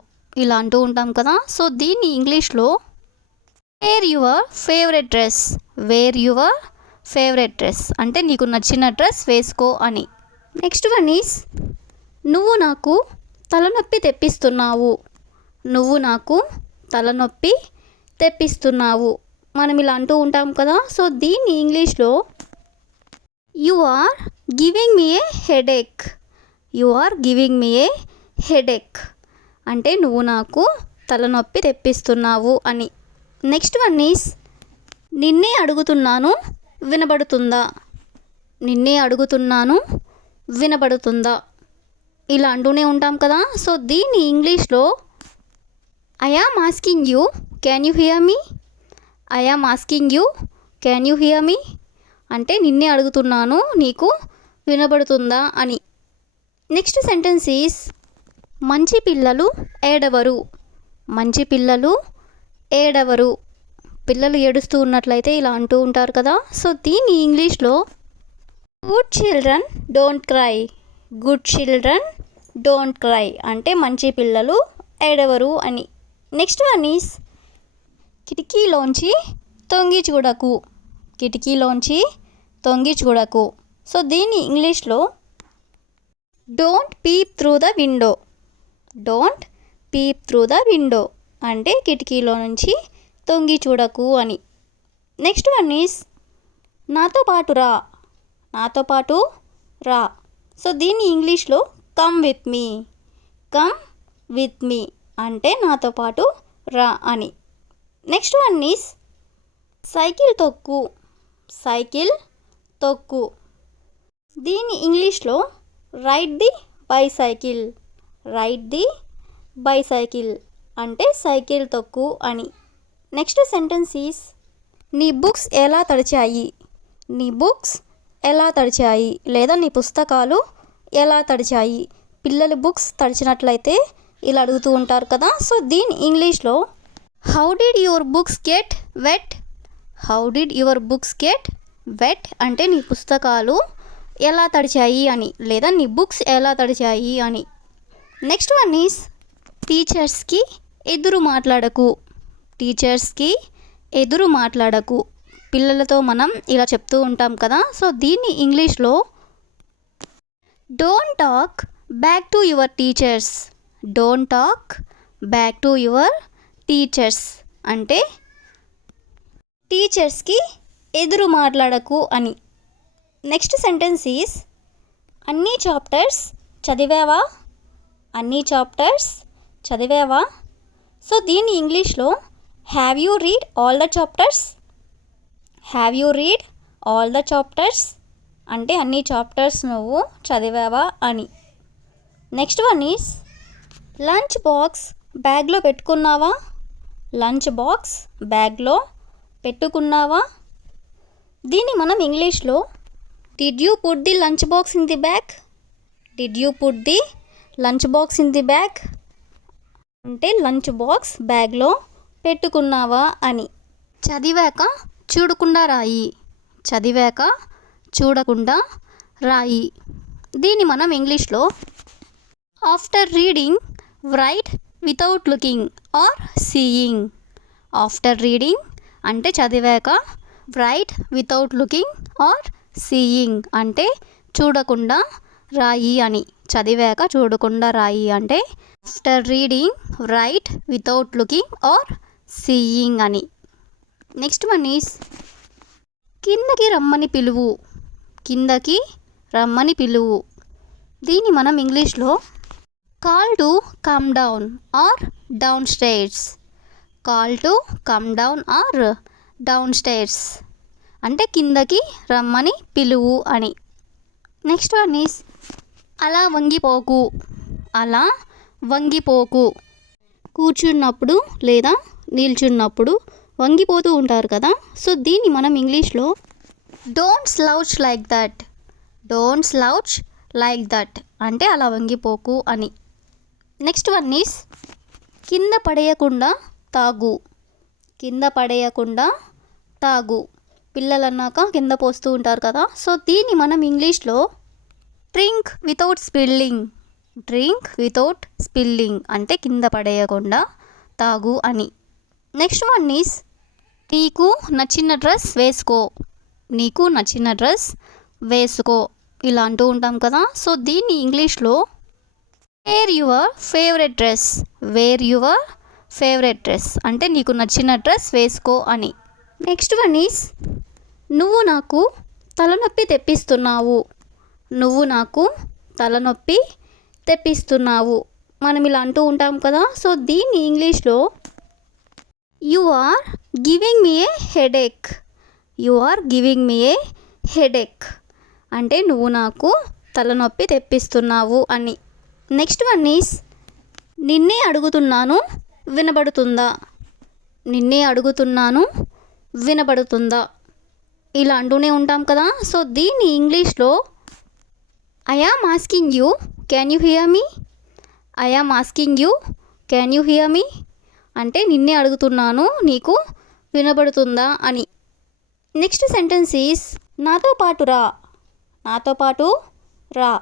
ఇలా అంటూ ఉంటాం కదా. సో దీన్ని ఇంగ్లీష్లో wear your favourite dress. Wear your favourite dress అంటే నీకు నచ్చిన డ్రెస్ వేసుకో అని. నెక్స్ట్ వన్ ఈస్ నువ్వు నాకు తలనొప్పి తెప్పిస్తున్నావు. నువ్వు నాకు తలనొప్పి తెప్పిస్తున్నావు మనం ఇలా అంటూ ఉంటాం కదా. సో దీన్ని ఇంగ్లీష్లో you are giving me a headache. You are giving me a headache అంటే నువ్వు నాకు తలనొప్పి తెప్పిస్తున్నావు అని. నెక్స్ట్ వన్ ఈస్ నిన్నే అడుగుతున్నాను వినబడుతుందా. నిన్నే అడుగుతున్నాను వినబడుతుందా ఇలా అంటూనే ఉంటాం కదా. సో దీన్ని ఇంగ్లీష్లో I am asking you can you hear me. I am asking you can you hear me అంటే నిన్నే అడుగుతున్నాను నీకు వినబడుతుందా అని. నెక్స్ట్ సెంటెన్స్ ఈస్ మంచి పిల్లలు ఏడవరు. మంచి పిల్లలు ఏడవరు పిల్లలు ఏడుస్తూ ఉన్నట్లయితే ఇలా అంటూ ఉంటారు కదా. సో దీన్ని ఇంగ్లీష్లో good children don't cry. Good children don't cry అంటే మంచి పిల్లలు ఏడవరు అని. నెక్స్ట్ వన్ ఈస్ కిటికీలోంచి తొంగి చూడకు. కిటికీలోంచి తొంగి చూడకు. సో దీన్ని ఇంగ్లీష్లో don't peep through the window. Don't peep through the window అంటే కిటికీలో నుంచి తొంగి చూడకు అని. నెక్స్ట్ వన్ ఈస్ నాతో పాటు రా. నాతో పాటు రా. సో దీన్ని ఇంగ్లీష్లో come with me. Come with me అంటే నాతో పాటు రా అని. నెక్స్ట్ వన్ ఈస్ సైకిల్ తొక్కు. సైకిల్ తొక్కు. దీన్ని ఇంగ్లీష్లో ride the bicycle. Ride the bicycle అంటే సైకిల్ తొక్కు అని. నెక్స్ట్ సెంటెన్స్ ఈస్ నీ బుక్స్ ఎలా తడిచాయి. నీ బుక్స్ ఎలా తడిచాయి లేదా నీ పుస్తకాలు ఎలా తడిచాయి. పిల్లల బుక్స్ తడిచినట్లయితే ఇలా అడుగుతూ ఉంటారు కదా. సో దీని ఇంగ్లీష్లో how did your books get wet. How did your books get wet అంటే నీ పుస్తకాలు ఎలా తడిచాయి అని లేదా నీ బుక్స్ ఎలా తడిచాయి అని. నెక్స్ట్ వన్ ఈస్ టీచర్స్కి ఎదురు మాట్లాడకు. టీచర్స్కి ఎదురు మాట్లాడకు. పిల్లలతో మనం ఇలా చెప్తూ ఉంటాం కదా. సో దీన్ని ఇంగ్లీష్లో don't talk back to your teachers. Don't talk back to your teachers అంటే టీచర్స్కి ఎదురు మాట్లాడకు అని. నెక్స్ట్ సెంటెన్స్ ఈస్ అన్ని చాప్టర్స్ చదివావా. అన్ని చాప్టర్స్ చదివావా. సో దీన్ని ఇంగ్లీష్లో have you read all the chapters. Have you read all the chapters అంటే అన్ని చాప్టర్స్ నువ్వు చదివావా అని. Next one is lunch box బ్యాగ్లో పెట్టుకున్నావా. లంచ్ బాక్స్ బ్యాగ్లో పెట్టుకున్నావా. దీన్ని మనం ఇంగ్లీష్లో did you put the lunch box in the bag. Did you put the lunch box in the bag అంటే లంచ్ బాక్స్ బ్యాగ్లో పెట్టుకున్నావా అని. చదివాక చూడకుండా రాయి. చదివాక చూడకుండా రాయి. దీన్ని మనం ఇంగ్లీష్లో after reading write without looking or seeing. After reading అంటే చదివాక, write without looking or seeing అంటే చూడకుండా రాయి అని. చదివాక చూడకుండా రాయి అంటే after reading write without looking or seeing అని. నెక్స్ట్ వన్ ఈస్ కిందకి రమ్మని పిలువు. కిందకి రమ్మని పిలువు. దీన్ని మనం ఇంగ్లీష్లో call to come down or downstairs. Call to come down or downstairs అంటే కిందకి రమ్మని పిలువు అని. నెక్స్ట్ వన్ ఈస్ అలా వంగిపోకు. అలా వంగిపోకు. కూర్చున్నప్పుడు లేదా నిల్చున్నప్పుడు వంగిపోతూ ఉంటారు కదా. సో దీన్ని మనం ఇంగ్లీష్లో don't slouch like that. Don't slouch like that అంటే అలా వంగిపోకు అని. నెక్స్ట్ వన్ ఈస్ కింద పడేయకుండా తాగు. కింద పడేయకుండా తాగు. పిల్లలు అన్నాక కింద పోస్తూ ఉంటారు కదా. సో దీన్ని మనం ఇంగ్లీష్లో drink without spilling. Drink without spilling అంటే కింద పడేయకుండా తాగు అని. నెక్స్ట్ వన్ ఈస్ నీకు నచ్చిన డ్రెస్ వేసుకో. నీకు నచ్చిన డ్రెస్ వేసుకో ఇలా అంటూ ఉంటాం కదా. సో దీన్ని ఇంగ్లీష్లో wear your favourite dress. Wear your favourite dress అంటే నీకు నచ్చిన డ్రెస్ వేసుకో అని. నెక్స్ట్ వన్ ఈస్ నువ్వు నాకు తలనొప్పి తెప్పిస్తున్నావు. నువ్వు నాకు తలనొప్పి తెప్పిస్తున్నావు మనం ఇలా అంటూ ఉంటాం కదా. సో దీన్ని ఇంగ్లీష్లో you are giving me a headache. You are giving me a headache అంటే నువ్వు నాకు తలనొప్పి తెప్పిస్తున్నావు అని. నెక్స్ట్ వన్ ఈస్ నిన్నే అడుగుతున్నాను వినబడుతుందా. నిన్నే అడుగుతున్నాను వినబడుతుందా ఇలా అంటూనే ఉంటాం కదా. సో దీన్ని ఇంగ్లీష్లో I am asking you can you hear me. I am asking you can you hear me అంటే నిన్నే అడుగుతున్నాను నీకు వినబడుతుందా అని. నెక్స్ట్ సెంటెన్స్ ఈస్ నాతో పాటు రా. నాతో పాటు రా.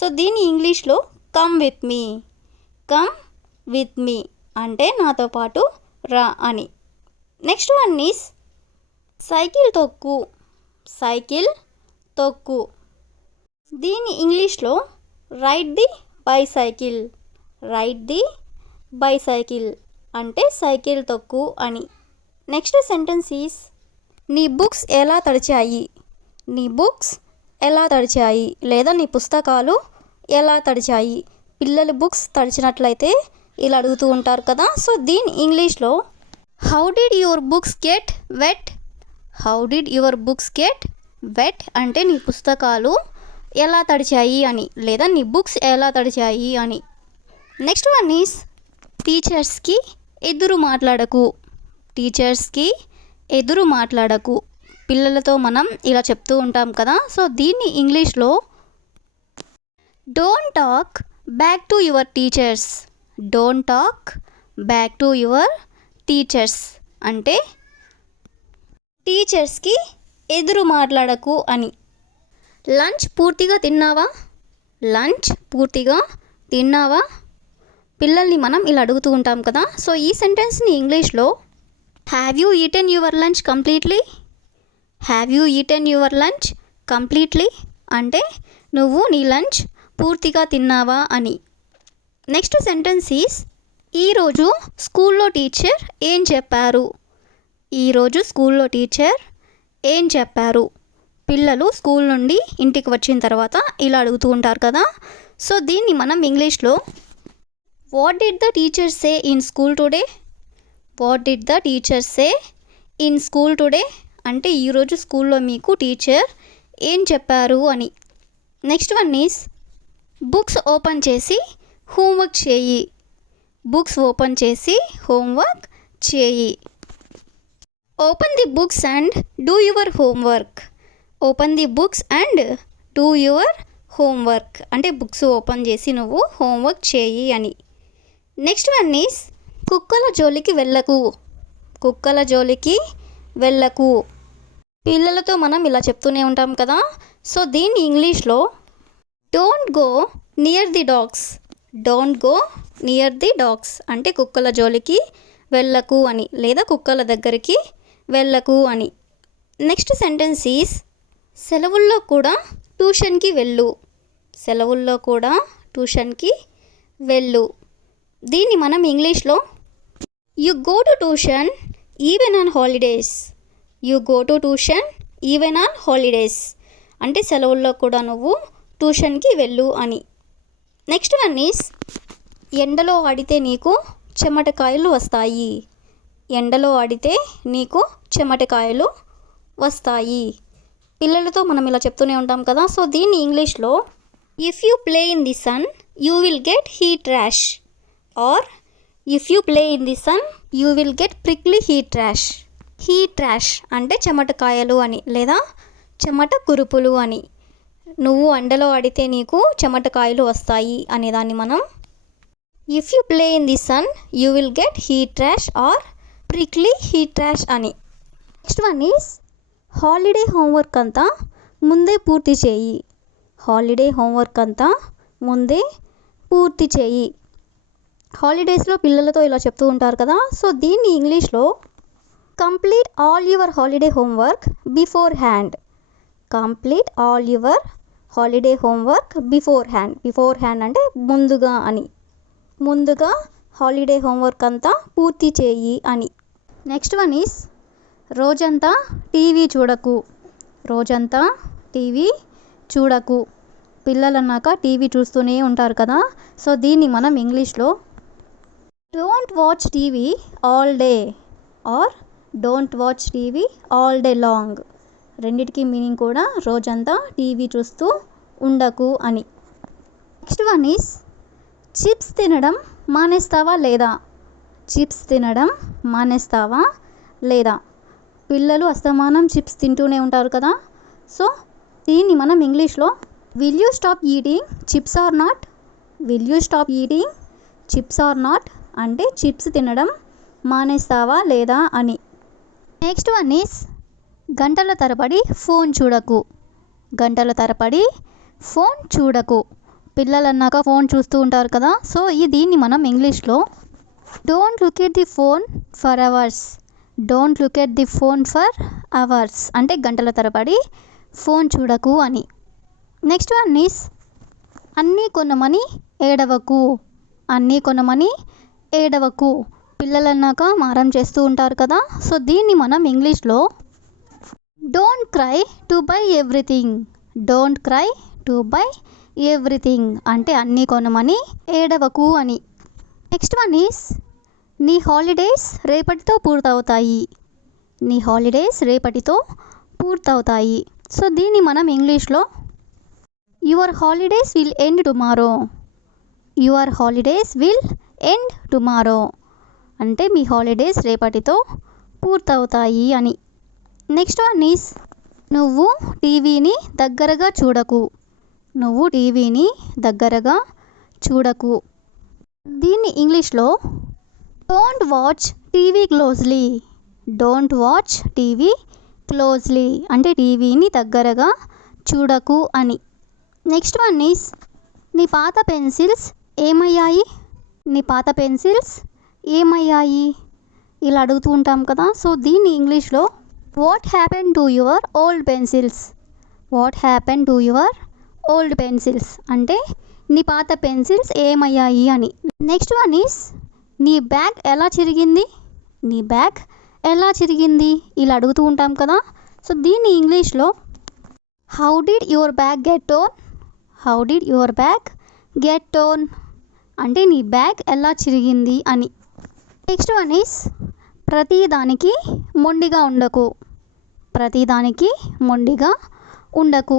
సో దీన్ని ఇంగ్లీష్లో come with me. Come with me అంటే నాతో పాటు రా అని. నెక్స్ట్ వన్ ఈస్ సైకిల్ తొక్కు. సైకిల్ తొక్కు. దీని ఇంగ్లీష్లో ride the bicycle. Ride the bicycle అంటే సైకిల్ తొక్కు అని. నెక్స్ట్ సెంటెన్స్ ఈస్ నీ బుక్స్ ఎలా తడిచాయి. నీ బుక్స్ ఎలా తడిచాయి లేదా నీ పుస్తకాలు ఎలా తడిచాయి. పిల్లల బుక్స్ తడిచినట్లయితే ఇలా అడుగుతూ ఉంటారు కదా. సో దీని ఇంగ్లీష్లో how did your books get wet. How did your books get wet అంటే నీ పుస్తకాలు ఎలా తడిచాయి అని లేదా నీ బుక్స్ ఎలా తడిచాయి అని. నెక్స్ట్ వన్ ఈస్ టీచర్స్కి ఎదురు మాట్లాడకు. టీచర్స్కి ఎదురు మాట్లాడకు. పిల్లలతో మనం ఇలా చెప్తూ ఉంటాం కదా. సో దీన్ని ఇంగ్లీష్లో don't talk back to your teachers. Don't talk back to your teachers అంటే టీచర్స్కి ఎదురు మాట్లాడకు అని. లంచ్ పూర్తిగా తిన్నావా. లంచ్ పూర్తిగా తిన్నావా. పిల్లల్ని మనం ఇలా అడుగుతూ ఉంటాం కదా. సో ఈ సెంటెన్స్ని ఇంగ్లీష్లో have you eaten your lunch completely. Have you eaten your lunch completely అంటే నువ్వు నీ లంచ్ పూర్తిగా తిన్నావా అని. నెక్స్ట్ సెంటెన్స్ ఈస్ ఈరోజు స్కూల్లో టీచర్ ఏం చెప్పారు. ఈరోజు స్కూల్లో టీచర్ ఏం చెప్పారు. పిల్లలు స్కూల్ నుండి ఇంటికి వచ్చిన తర్వాత ఇలా అడుగుతూ ఉంటారు కదా. సో దీన్ని మనం ఇంగ్లీష్లో what did the teacher say in school today. What did the teacher say in school today అంటే ఈరోజు స్కూల్లో మీకు టీచర్ ఏం చెప్పారు అని. Next one is books open చేసి హోంవర్క్ చేయి. బుక్స్ ఓపెన్ చేసి హోంవర్క్ చేయి. Open the books and do your homework. Open the books and do your homework అంటే బుక్స్ ఓపెన్ చేసి నువ్వు హోంవర్క్ చేయి అని. నెక్స్ట్ వన్ ఈస్ కుక్కల జోలికి వెళ్ళకు. కుక్కల జోలికి వెళ్ళకు. పిల్లలతో మనం ఇలా చెప్తూనే ఉంటాం కదా. సో దీన్ని ఇంగ్లీష్లో don't go near the dogs. Don't go near the dogs అంటే కుక్కల జోలికి వెళ్ళకు అని లేదా కుక్కల దగ్గరికి వెళ్ళకు అని. నెక్స్ట్ సెంటెన్స్ ఈస్ సెలవుల్లో కూడా ట్యూషన్కి వెళ్ళు. సెలవుల్లో కూడా ట్యూషన్కి వెళ్ళు. దీన్ని మనం ఇంగ్లీష్లో you go to tuition even on holidays. You go to tuition even on holidays అంటే సెలవుల్లో కూడా నువ్వు ట్యూషన్కి వెళ్ళు అని. నెక్స్ట్ వన్ ఈస్ ఎండలో ఆడితే నీకు చెమటకాయలు వస్తాయి. ఎండలో ఆడితే నీకు చెమటకాయలు వస్తాయి. పిల్లలతో మనం ఇలా చెప్తూనే ఉంటాం కదా. సో దీన్ని ఇంగ్లీష్లో if you play in the sun you will get heat rash or if you play in the sun you will get prickly heat rash. Heat rash అంటే చెమటకాయలు అని లేదా చెమట కురుపులు అని. నువ్వు ఎండలో ఆడితే నీకు చెమటకాయలు వస్తాయి అనే దాన్ని మనం if you play in the sun you will get heat rash or prickly heat rash అని. Next one is holiday homework అంతా ముందే పూర్తి చేయి. హాలిడే హోంవర్క్ అంతా ముందే పూర్తి చేయి. హాలిడేస్లో పిల్లలతో ఇలా చెప్తూ ఉంటారు కదా. సో దీన్ని ఇంగ్లీష్లో complete all your holiday homework before hand. Complete all your holiday homework before hand. Before hand అంటే ముందుగా అని. ముందుగా హాలిడే హోంవర్క్ అంతా పూర్తి చేయి అని. నెక్స్ట్ వన్ ఈస్ రోజంతా టీవీ చూడకు. రోజంతా టీవీ చూడకు. పిల్లలు అన్నాక టీవీ చూస్తూనే ఉంటారు కదా. సో దీన్ని మనం ఇంగ్లీష్లో don't watch TV all day or don't watch TV all day long. రెండిటికి మీనింగ్ కూడా రోజంతా టీవీ చూస్తూ ఉండకు అని. నెక్స్ట్ వన్ ఈస్ చిప్స్ తినడం మానేస్తావా లేదా. చిప్స్ తినడం మానేస్తావా లేదా. పిల్లలు అస్తమానం చిప్స్ తింటూనే ఉంటారు కదా. సో దీన్ని మనం ఇంగ్లీష్లో will you stop eating chips or not. Will you stop eating chips or not అంటే చిప్స్ తినడం మానేస్తావా లేదా అని. నెక్స్ట్ వన్ ఈస్ గంటల తరబడి ఫోన్ చూడకు. గంటల తరబడి ఫోన్ చూడకు. పిల్లలు అన్నాక ఫోన్ చూస్తూ ఉంటారు కదా. సో దీన్ని మనం ఇంగ్లీష్లో don't look at the phone for hours, don't look at the phone for hours అంటే గంటల తరబడి ఫోన్ చూడకు అని. నెక్స్ట్ వన్ ఈస్ అన్నీ కొనమని ఏడవకు, అన్నీ కొనమని ఏడవకు. పిల్లలు అన్నాక మారం చేస్తూ ఉంటారు కదా. సో దీన్ని మనం ఇంగ్లీష్లో don't cry to buy everything, don't cry to buy everything అంటే అన్నీ కొనమని ఏడవకు అని. నెక్స్ట్ వన్ ఈస్ నీ హాలిడేస్ రేపటితో పూర్తవుతాయి, నీ హాలిడేస్ రేపటితో పూర్తవుతాయి. సో దీన్ని మనం ఇంగ్లీష్లో your holidays will end tomorrow, your holidays will end tomorrow అంటే మీ హాలిడేస్ రేపటితో పూర్తవుతాయి అని. నెక్స్ట్ వన్ ఈస్ నువ్వు టీవీని దగ్గరగా చూడకు, నువ్వు టీవీని దగ్గరగా చూడకు. దీన్ని ఇంగ్లీష్లో don't watch TV closely, don't watch TV closely అంటే టీవీని దగ్గరగా చూడకు అని. నెక్స్ట్ వన్ ఈస్ నీ పాత పెన్సిల్స్ ఏమయ్యాయి, నీ పాత పెన్సిల్స్ ఏమయ్యాయి ఇలా అడుగుతూ ఉంటాం కదా. సో దీన్ని ఇంగ్లీష్లో what happen to your old pencils, what happen to your old pencils అంటే నీ పాత పెన్సిల్స్ ఏమయ్యాయి అని. నెక్స్ట్ వన్ ఈస్ నీ బ్యాగ్ ఎలా చిరిగింది, నీ బ్యాగ్ ఎలా చిరిగింది ఇలా అడుగుతూ ఉంటాం కదా. సో దీన్ని ఇంగ్లీష్లో how did your bag get tone, how did your bag get tone అంటే నీ బ్యాగ్ ఎలా చిరిగింది అని. నెక్స్ట్ వన్ ఈస్ ప్రతిదానికి మొండిగా ఉండకు, ప్రతిదానికి మొండిగా ఉండకు.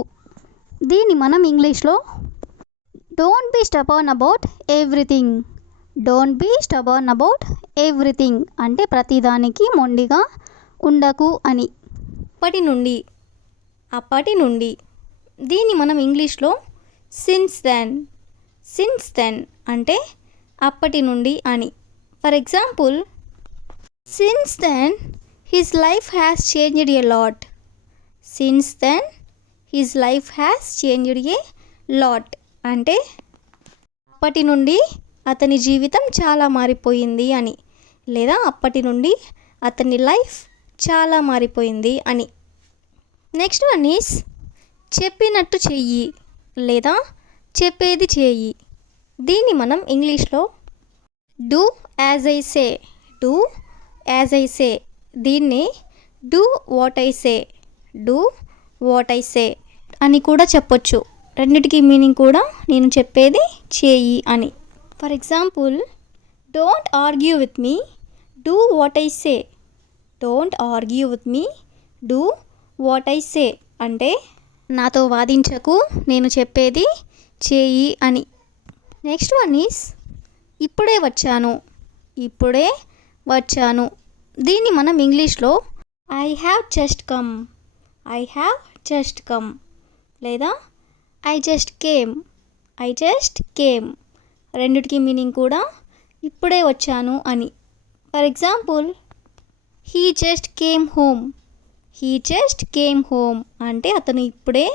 దీన్ని మనం ఇంగ్లీష్లో don't be stubborn about everything, don't be stubborn about everything అంటే ప్రతిదానికి మొండిగా ఉండకు అని. అప్పటి నుండి, అప్పటి నుండి. దీన్ని మనం ఇంగ్లీష్లో సిన్స్ దెన్, సిన్స్ దెన్ అంటే అప్పటి నుండి అని. For example since then his life has changed a lot, since then his life has changed a lot అంటే అప్పటి నుండి అతని జీవితం చాలా మారిపోయింది అని, లేదా అప్పటి నుండి అతని లైఫ్ చాలా మారిపోయింది అని. నెక్స్ట్ వన్ ఈస్ చెప్పినట్టు చెయ్యి లేదా చెప్పేది చేయి. దీన్ని మనం ఇంగ్లీష్లో do as I say, do as I say. దీన్ని do what I say, do what I say అని కూడా చెప్పొచ్చు. రెండిటికి మీనింగ్ కూడా నేను చెప్పేది చేయి అని. For example don't argue with me, do what I say, don't argue with me, do what I say అంటే నాతో వాదించకు, నేను చెప్పేది చేయి అని. నెక్స్ట్ వన్ ఈస్ ఇప్పుడే వచ్చాను, ఇప్పుడే వచ్చాను. దీన్ని మనం ఇంగ్లీష్లో I have just come, I have just come లేదా I just came, I just came రెండిటికి మీనింగ్ కూడా ఇప్పుడే వచ్చాను అని. For example he just came home, he just came home అంటే అతను ఇప్పుడే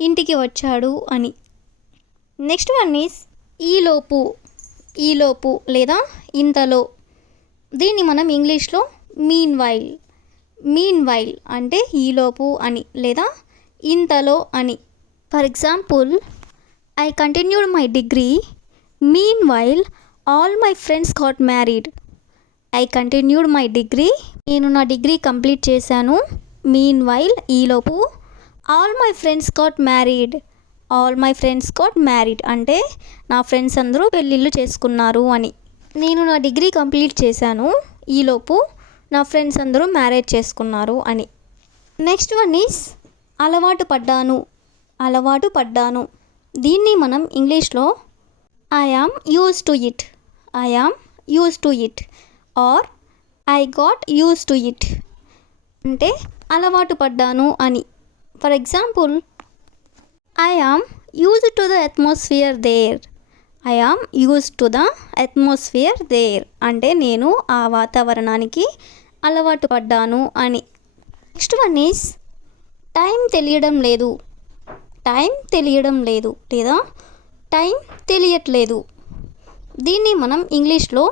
ఇంటికి వచ్చాడు అని. నెక్స్ట్ వన్ ఈస్ ఈలోపు, ఈలోపు లేదా ఇంతలో. దీన్ని మనం ఇంగ్లీష్లో మీన్ వైల్, మీన్ వైల్ అంటే ఈలోపు అని లేదా ఇంతలో అని. For example I continued my degree mean while all my friends got married, I continued my degree నేను నా డిగ్రీ కంప్లీట్ చేశాను, మీన్ వైల్ ఈలోపు all my friends got married, all my friends got married అంటే నా friends అందరూ పెళ్ళిళ్ళు చేసుకున్నారు అని. నేను నా డిగ్రీ కంప్లీట్ చేశాను, ఈలోపు నా ఫ్రెండ్స్ అందరూ మ్యారేజ్ చేసుకున్నారు అని. నెక్స్ట్ వన్ ఈస్ అలవాటు పడ్డాను, అలవాటు పడ్డాను. దీన్ని మనం ఇంగ్లీష్లో I am use to it, I am use to it or I got use to it అంటే అలవాటు పడ్డాను అని. For example I am used to the atmosphere there, I am used to the atmosphere there అంటే నేను ఆ వాతావరణానికి అలవాటు పడ్డాను అని. నెక్స్ట్ వన్ ఈస్ టైం తెలియడం లేదు, టైం తెలియడం లేదు లేదా టైం తెలియట్లేదు. దీన్ని మనం ఇంగ్లీష్లో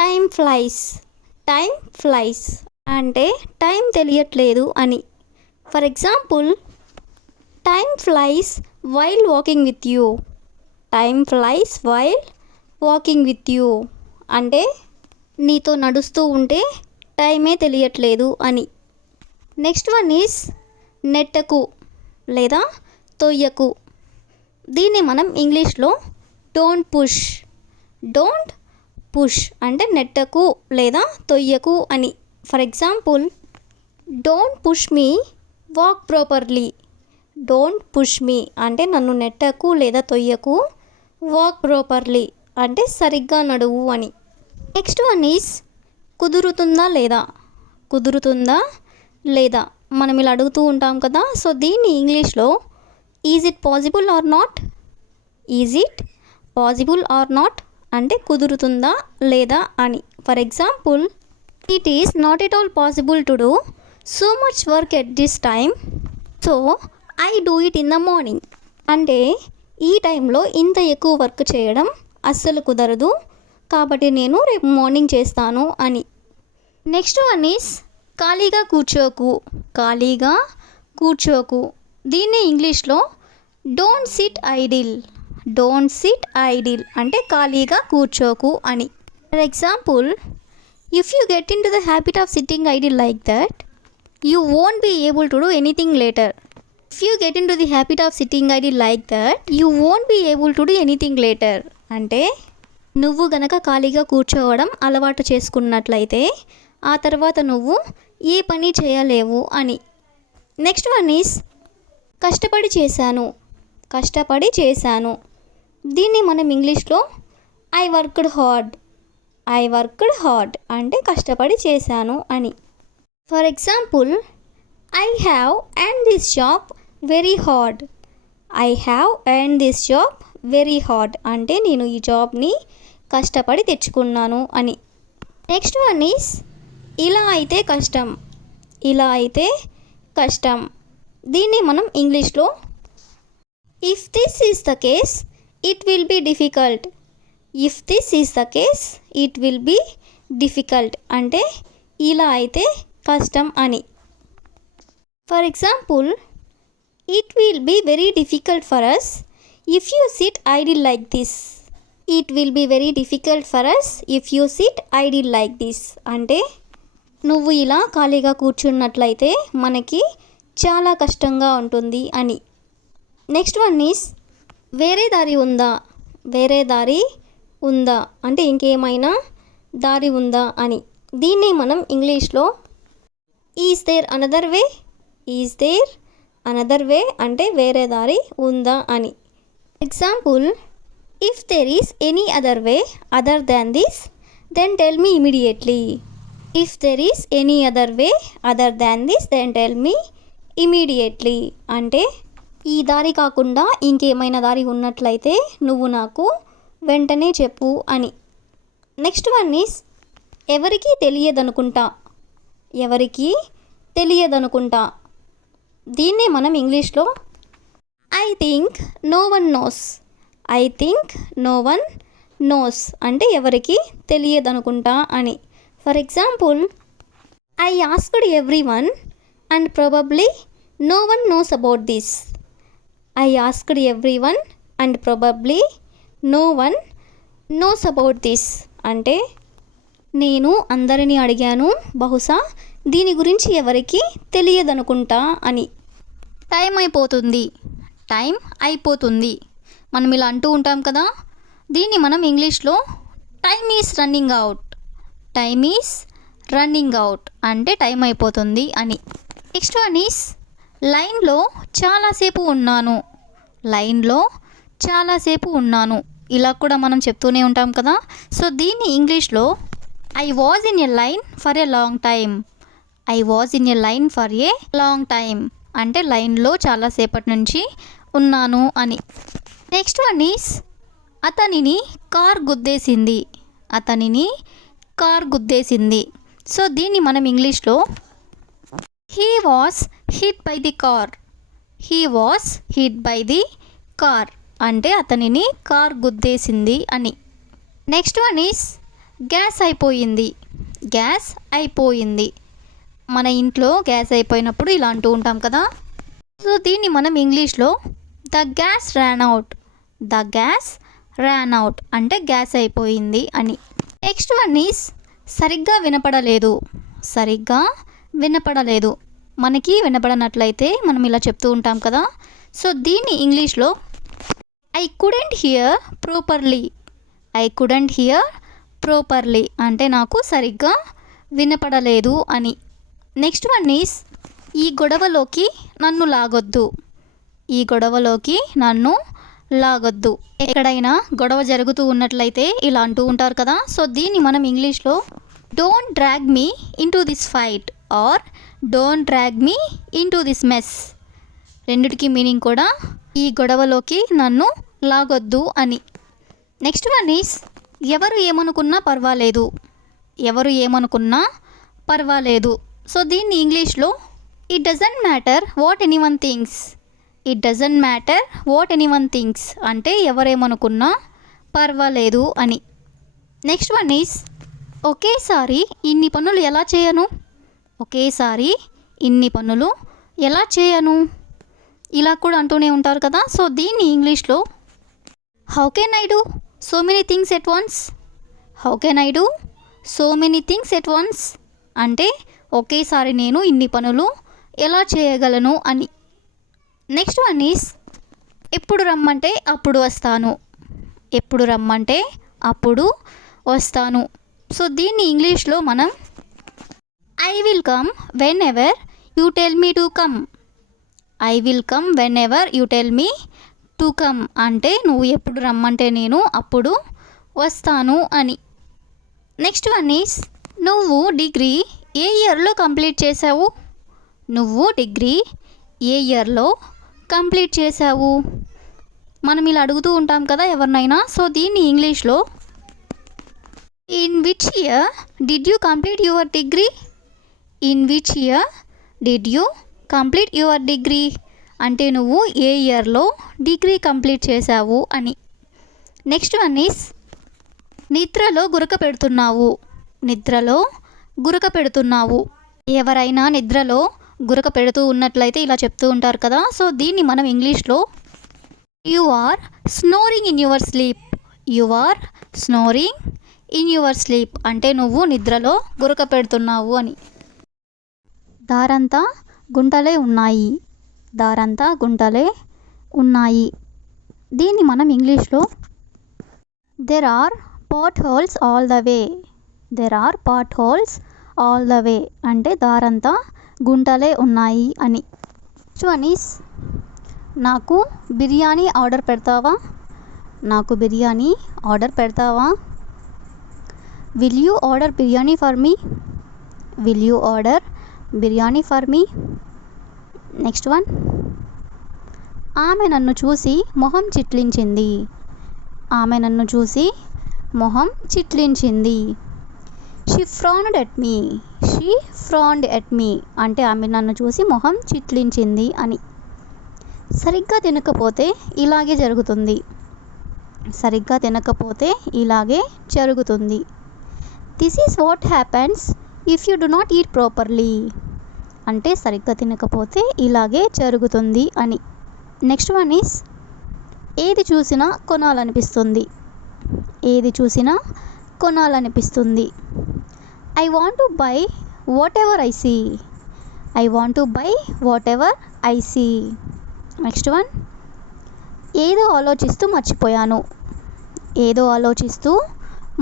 టైం ఫ్లైస్ అంటే టైం తెలియట్లేదు అని. For example, time flies while walking with you. Time flies while walking with you అంటే నీతో నడుస్తూ ఉంటే టైమే తెలియట్లేదు అని. నెక్స్ట్ వన్ ఈజ్ నెట్టకు లేదా తొయ్యకు. దీన్ని మనం ఇంగ్లీష్లో డోంట్ పుష్ అంటే నెట్టకు లేదా తొయ్యకు అని. For example, don't push me walk properly. Don't push me అంటే నన్ను నెట్టకు లేదా తొయ్యకు. వాక్ ప్రాపర్లీ అంటే సరిగ్గా నడువు అని. నెక్స్ట్ వన్ ఈజ్ కుదురుతుందా లేదా మనం ఇలా అడుగుతూ ఉంటాం కదా. సో దీన్ని ఇంగ్లీష్లో is it possible are not అంటే కుదురుతుందా లేదా అని. For example, it is not at all possible to do so much work at this time, so I do it in the morning అంటే ఈ టైంలో ఇంత ఎక్కువ వర్క్ చేయడం అస్సలు కుదరదు, కాబట్టి నేను రేపు మార్నింగ్ చేస్తాను అని. నెక్స్ట్ వన్ ఈస్ ఖాళీగా కూర్చోకు. దీన్ని ఇంగ్లీష్లో డోంట్ సిట్ ఐడిల్ అంటే ఖాళీగా కూర్చోకు అని. For example, if you get in to the habit of sitting idle like that, you won't be able to do anything later. If you get in to the habit of sitting idle like that, you won't be able to do anything later అంటే నువ్వు గనక ఖాళీగా కూర్చోవడం అలవాటు చేసుకున్నట్లయితే ఆ తర్వాత నువ్వు ఏ పని చేయలేవు అని. నెక్స్ట్ వన్ ఈస్ కష్టపడి చేశాను. దీన్ని మనం ఇంగ్లీష్లో ఐ వర్క్డ్ హార్డ్ అంటే కష్టపడి చేశాను అని. For example, I have earned this job very hard అంటే నేను ఈ జాబ్ని కష్టపడి తెచ్చుకున్నాను అని. నెక్స్ట్ వన్ ఈస్ ఇలా అయితే కష్టం. దీన్ని మనం ఇంగ్లీష్లో if this is the case it will be difficult అంటే ఇలా అయితే కష్టం అని. For example, it will be very difficult for us if you sit idle like this. అంటే నువ్వు ఇలా ఖాళీగా కూర్చున్నట్లయితే మనకి చాలా కష్టంగా ఉంటుంది అని. నెక్స్ట్ వన్ ఈస్ వేరే దారి ఉందా అంటే ఇంకేమైనా దారి ఉందా అని. దీన్ని మనం ఇంగ్లీష్లో ఈజ్ దేర్ అనదర్ వే అంటే వేరే దారి ఉందా అని. Example, if there is any other way other than this then tell me immediately. అంటే ఈ దారి కాకుండా ఇంకేమైనా దారి ఉన్నట్లయితే నువ్వు నాకు వెంటనే చెప్పు అని. నెక్స్ట్ వన్ ఈస్ ఎవరికీ తెలియదనుకుంటా. దీన్నే మనం ఇంగ్లీష్లో I think no one knows అంటే ఎవరికి తెలియదనుకుంటా అని. For example, I asked everyone and probably no one knows about this. అంటే నేను అందరినీ అడిగాను, బహుశా దీని గురించి ఎవరికి తెలియదనుకుంటా అని. టైం అయిపోతుంది మనం ఇలా అంటూ ఉంటాం కదా. దీన్ని మనం ఇంగ్లీష్లో టైమ్ ఈజ్ రన్నింగ్ అవుట్ అంటే టైం అయిపోతుంది అని. నెక్స్ట్ వన్ ఈస్ లైన్లో చాలాసేపు ఉన్నాను. ఇలా కూడా మనం చెప్తూనే ఉంటాం కదా. సో దీన్ని ఇంగ్లీష్లో I was in a line for a long time అంటే లైన్లో చాలాసేపటి నుంచి ఉన్నాను అని. నెక్స్ట్ వన్ ఈస్ అతనిని కార్ గుద్దేసింది. సో దీన్ని మనం ఇంగ్లీష్లో he was hit by the car అంటే అతనిని కార్ గుద్దేసింది అని. నెక్స్ట్ వన్ ఈస్ గ్యాస్ అయిపోయింది. గ్యాస్ అయిపోయింది. మన ఇంట్లో గ్యాస్ అయిపోయినప్పుడు ఇలా అంటూ ఉంటాం కదా. సో దీన్ని మనం ఇంగ్లీష్లో the gas ran out. The gas ran out అంటే గ్యాస్ అయిపోయింది అని. నెక్స్ట్ వన్ ఈస్ సరిగ్గా వినపడలేదు. సరిగ్గా వినపడలేదు. మనకి వినపడనట్లయితే మనం ఇలా చెప్తూ ఉంటాం కదా. సో దీన్ని ఇంగ్లీష్లో I couldn't here properly. I couldn't here properly అంటే నాకు సరిగ్గా వినపడలేదు అని. నెక్స్ట్ వన్ ఈస్ ఈ గొడవలోకి నన్ను లాగొద్దు. ఈ గొడవలోకి నన్ను లాగొద్దు. ఎక్కడైనా గొడవ జరుగుతూ ఉన్నట్లయితే ఇలా అంటూ ఉంటారు కదా. సో దీన్ని మనం ఇంగ్లీష్లో don't drag me into this fight or don't drag me into this mess. రెండిటికి మీనింగ్ కూడా ఈ గొడవలోకి నన్ను లాగొద్దు అని. నెక్స్ట్ వన్ ఈస్ ఎవరు ఏమనుకున్నా పర్వాలేదు. ఎవరు ఏమనుకున్నా పర్వాలేదు. సో దీన్ని ఇంగ్లీష్లో it doesn't matter what anyone things. It doesn't matter what anyone things అంటే ఎవరేమనుకున్నా పర్వాలేదు అని. నెక్స్ట్ వన్ ఈస్ ఒకేసారి ఇన్ని పనులు ఎలా చేయను. ఒకేసారి ఇన్ని పనులు ఎలా చేయను ఇలా కూడా అంటూనే ఉంటారు కదా. సో దీన్ని ఇంగ్లీష్లో how can I do so many things at once. How can I do so many things at once అంటే ఒకేసారి నేను ఇన్ని పనులు ఎలా చేయగలను అని. నెక్స్ట్ వన్ ఈస్ ఎప్పుడు రమ్మంటే అప్పుడు వస్తాను. ఎప్పుడు రమ్మంటే అప్పుడు వస్తాను. సో దీన్ని ఇంగ్లీష్లో మనం I will come when ever you tell me to come. I will come when ever you tell me to come అంటే నువ్వు ఎప్పుడు రమ్మంటే నేను అప్పుడు వస్తాను అని. నెక్స్ట్ వన్ ఈస్ నువ్వు డిగ్రీ ఏ ఇయర్లో కంప్లీట్ చేసావు. నువ్వు డిగ్రీ ఏ ఇయర్లో కంప్లీట్ చేసావు మనం ఇలా అడుగుతూ ఉంటాం కదా ఎవరినైనా. సో దీన్ని ఇంగ్లీష్లో in which year did you complete your degree. In which year did you complete your degree అంటే నువ్వు ఏ ఇయర్లో డిగ్రీ కంప్లీట్ చేసావు అని. నెక్స్ట్ వన్ ఈస్ నిద్రలో గురక పెడుతున్నావు. నిద్రలో గురక పెడుతున్నావు. ఎవరైనా నిద్రలో గురక పెడుతూ ఉన్నట్లయితే ఇలా చెప్తూ ఉంటారు కదా. సో దీన్ని మనం ఇంగ్లీష్లో you are snoring in your sleep. You are snoring in your sleep అంటే నువ్వు నిద్రలో గురక పెడుతున్నావు అని. దారంతా గుంటలే ఉన్నాయి. దారంతా గుంటలే ఉన్నాయి. దీన్ని మనం ఇంగ్లీష్లో there are potholes all the way. There are potholes all the way అంటే దారంతా గుంటలే ఉన్నాయి అని. నెక్స్ట్ వన్ ఈస్ నాకు బిర్యానీ ఆర్డర్ పెడతావా. నాకు బిర్యానీ ఆర్డర్ పెడతావా. Will you order biryani for me. Will you order biryani for me. Next one ఆమె నన్ను చూసి మొహం చిట్లించింది. ఆమె నన్ను చూసి మొహం చిట్లించింది. She frowned at me. She frowned at me అంటే ఆమె నన్ను చూసి మొహం చిట్లించింది అని. సరిగ్గా తినకపోతే ఇలాగే జరుగుతుంది. సరిగ్గా తినకపోతే ఇలాగే జరుగుతుంది. This is what happens if you do not eat properly అంటే సరిగ్గా తినకపోతే ఇలాగే జరుగుతుంది అని. నెక్స్ట్ వన్ ఈస్ ఏది చూసినా కొనాలనిపిస్తుంది. ఏది చూసినా కొనాలనిపిస్తుంది. I want to buy whatever I see. I want to buy whatever I see. Next one ఏదో ఆలోచిస్తూ మర్చిపోయాను. ఏదో ఆలోచిస్తూ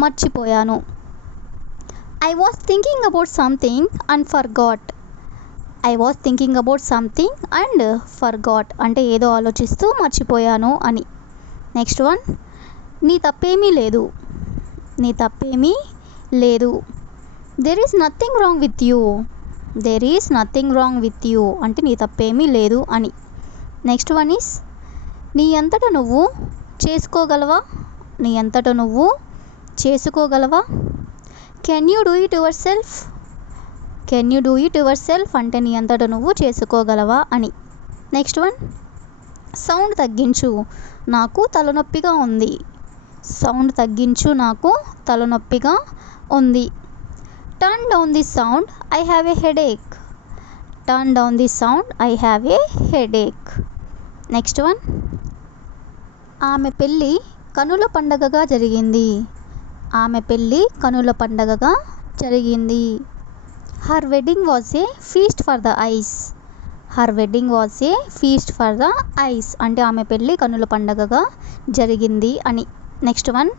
మర్చిపోయాను. I was thinking about something and forgot. I was thinking about something and forgot అంటే ఏదో ఆలోచిస్తూ మర్చిపోయాను అని. నెక్స్ట్ వన్ నీ తప్పేమీ లేదు. నీ తప్పేమీ లేదు. There is nothing wrong with you. There is nothing wrong with you అంటే నీ తప్పేమీ లేదు అని. నెక్స్ట్ వన్ ఈస్ నీ అంతటా నువ్వు చేసుకోగలవా. నీ అంతటా నువ్వు చేసుకోగలవా. Can you do it yourself. Can you do it yourself అంటే నీ అంతటా నువ్వు చేసుకోగలవా అని. నెక్స్ట్ వన్ సౌండ్ తగ్గించు, నాకు తలనొప్పిగా ఉంది. సౌండ్ తగ్గించు, నాకు తలనొప్పిగా ఉంది. Turn down the sound, I have a headache. Turn down the sound, I have a headache. Next one, ఆమె పెళ్ళి కనుల పండగగా జరిగింది. ఆమె పెళ్ళి కనుల పండగగా జరిగింది. Her wedding was a feast for the ice. Her wedding was a feast for the ice అంటే ఆమె పెళ్ళి కనుల పండగగా జరిగింది అని. నెక్స్ట్ వన్,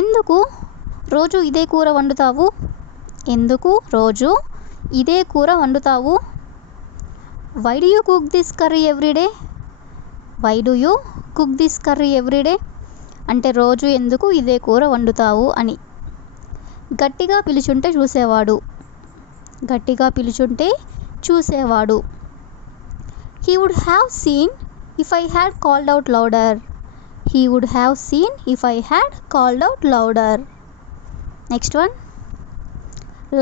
ఎందుకు రోజు ఇదే కూర వండుతావు? ఎందుకు రోజు ఇదే కూర వండుతావు? Why do you cook this curry everyday? Why do you cook this curry everyday అంటే రోజు ఎందుకు ఇదే కూర వండుతావు అని. గట్టిగా పిలుచుంటే చూసేవాడు. గట్టిగా పిలుచుంటే చూసేవాడు. He would have seen if I had called out louder. He would have seen if I had called out louder. Next one,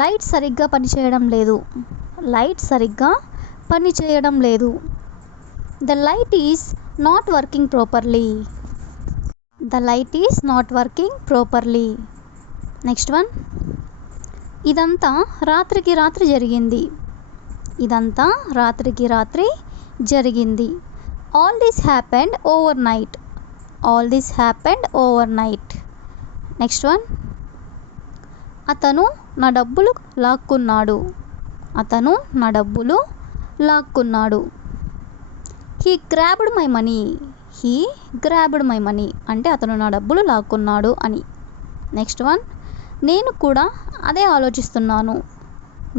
light సరిగ్గా పనిచేయడం లేదు. లైట్ సరిగ్గా పనిచేయడం లేదు. The light is not working properly. The light is not working properly. Next one, ఇదంతా రాత్రికి రాత్రి జరిగింది. ఇదంతా రాత్రికి రాత్రి జరిగింది. All this happened overnight. All this happened overnight. Next one, అతను నా డబ్బులు లాక్కున్నాడు. అతను నా డబ్బులు లాక్కున్నాడు. He grabbed my money. He grabbed my money అంటే అతను నా డబ్బులు లాక్కున్నాడు అని. నెక్స్ట్ వన్, నేను కూడా అదే ఆలోచిస్తున్నాను.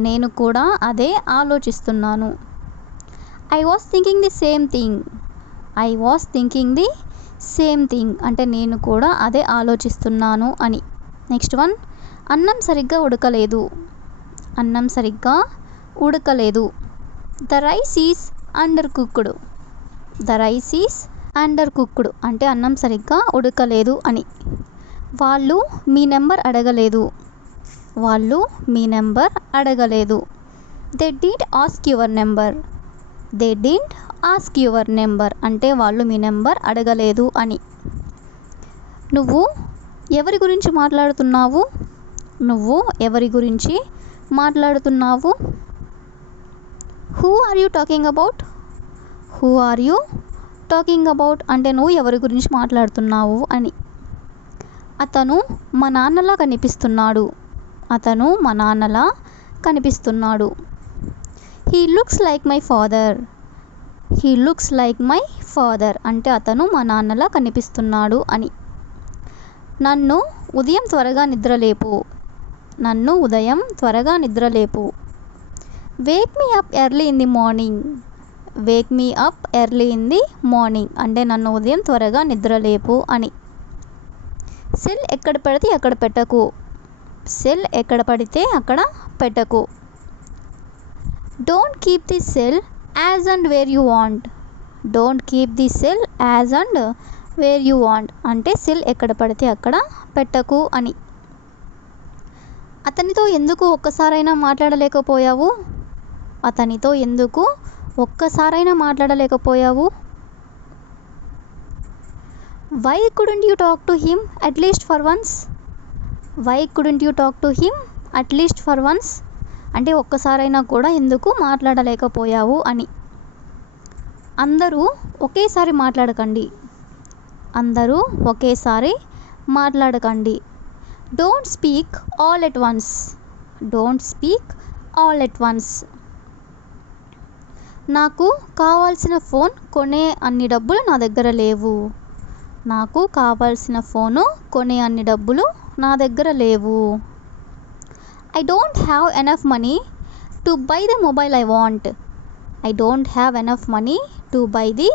నేను కూడా అదే ఆలోచిస్తున్నాను. I was thinking the same thing. I was thinking the same thing అంటే నేను కూడా అదే ఆలోచిస్తున్నాను అని. నెక్స్ట్ వన్, అన్నం సరిగ్గా ఉడకలేదు. అన్నం సరిగ్గా ఉడకలేదు. The rice is undercooked. The rice is undercooked అంటే అన్నం సరిగ్గా ఉడకలేదు అని. వాళ్ళు మీ నెంబర్ అడగలేదు. వాళ్ళు మీ నెంబర్ అడగలేదు. They did ask your number. They did ask your number అంటే వాళ్ళు మీ నెంబర్ అడగలేదు అని. నువ్వు ఎవరి గురించి మాట్లాడుతున్నావు? నువ్వు ఎవరి గురించి మాట్లాడుతున్నావు? Who are you talking about? Who are you talking about అంటే నువ్వు ఎవరి గురించి మాట్లాడుతున్నావు అని. అతను మా నాన్నలా కనిపిస్తున్నాడు. అతను మా నాన్నలా కనిపిస్తున్నాడు. He looks like my father. He looks like my father అంటే అతను మా నాన్నలా కనిపిస్తున్నాడు అని. నన్ను ఉదయం త్వరగా నిద్రలేపు. నన్ను ఉదయం త్వరగా నిద్రలేపు. Wake me up early in the morning. Wake me up early in the morning అంటే నన్ను ఉదయం త్వరగా నిద్రలేపు అని. సెల్ ఎక్కడ పడితే అక్కడ పెట్టకు. సెల్ ఎక్కడ పడితే అక్కడ పెట్టకు. Don't keep the cell as and where you want. Don't keep the cell as and where you want అంటే సెల్ ఎక్కడ పడితే అక్కడ పెట్టకు అని. అతనితో ఎందుకు ఒక్కసారైనా మాట్లాడలేకపోయావు? అతనితో ఎందుకు ఒక్కసారైనా మాట్లాడలేకపోయావు? Why couldn't you talk to him at least for once? Why couldn't you talk to him at least for once అంటే ఒక్కసారైనా కూడా ఎందుకు మాట్లాడలేకపోయావు అని. అందరూ ఒకేసారి మాట్లాడకండి. అందరూ ఒకేసారి మాట్లాడకండి. Don't speak all at once. Don't speak all at once. నాకు కావాల్సిన ఫోన్ కొనే అన్ని డబ్బులు నా దగ్గర లేవు. నాకు కావాల్సిన ఫోను కొనే అన్ని డబ్బులు నా దగ్గర లేవు. I don't have enough money to buy the mobile I want. I don't have enough money to buy the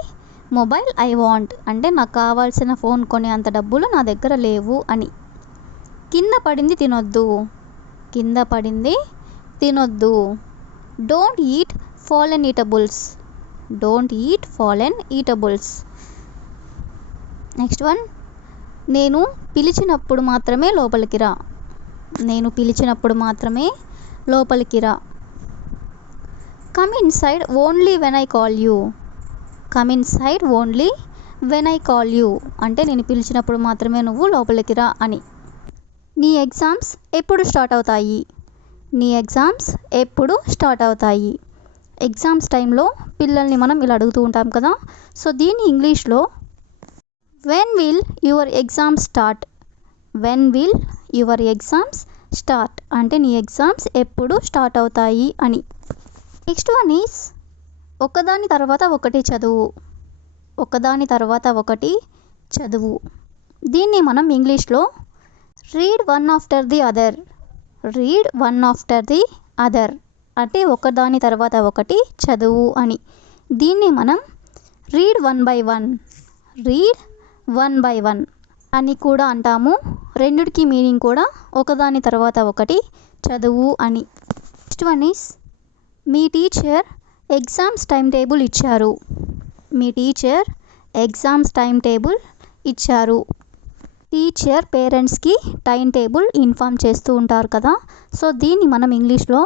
mobile I want అంటే నాకు కావాల్సిన ఫోన్ కొనే అంత డబ్బులు నా దగ్గర లేవు అని. కింద పడింది తినొద్దు. కింద పడింది తినొద్దు. Don't eat fallen eatables. Don't eat fallen eatables. Next one, నేను పిలిచినప్పుడు మాత్రమే లోపలికి రా. నేను పిలిచినప్పుడు మాత్రమే లోపలికి రా. Come inside only when I call you. Come in side only when I call you అంటే నేను పిలిచినప్పుడు మాత్రమే నువ్వు లోపలికి రా అని. నీ ఎగ్జామ్స్ ఎప్పుడు స్టార్ట్ అవుతాయి? నీ ఎగ్జామ్స్ ఎప్పుడు స్టార్ట్ అవుతాయి? ఎగ్జామ్స్ టైంలో పిల్లల్ని మనం ఇలా అడుగుతూ ఉంటాం కదా. సో దీన్ని ఇంగ్లీష్లో when will your exams start, when will your exams start అంటే నీ ఎగ్జామ్స్ ఎప్పుడు స్టార్ట్ అవుతాయి అని. నెక్స్ట్ వన్ ఈస్ ఒకదాని తర్వాత ఒకటి చదువు, ఒకదాని తర్వాత ఒకటి చదువు. దీన్ని మనం ఇంగ్లీష్లో read one after the other, read one after the other అంటే ఒకదాని తర్వాత ఒకటి చదువు అని. దీన్ని మనం read one by one, read one by one అని కూడా అంటాము. రెండిటికి మీనింగ్ కూడా ఒకదాని తర్వాత ఒకటి చదువు అని. Next one is me teacher exams time table ఇచ్చారు, మీ టీచర్ ఎగ్జామ్స్ టైం టేబుల్ ఇచ్చారు. టీచర్ పేరెంట్స్కి టైం టేబుల్ ఇన్ఫామ్ చేస్తూ ఉంటారు కదా. సో దీన్ని మనం ఇంగ్లీష్లో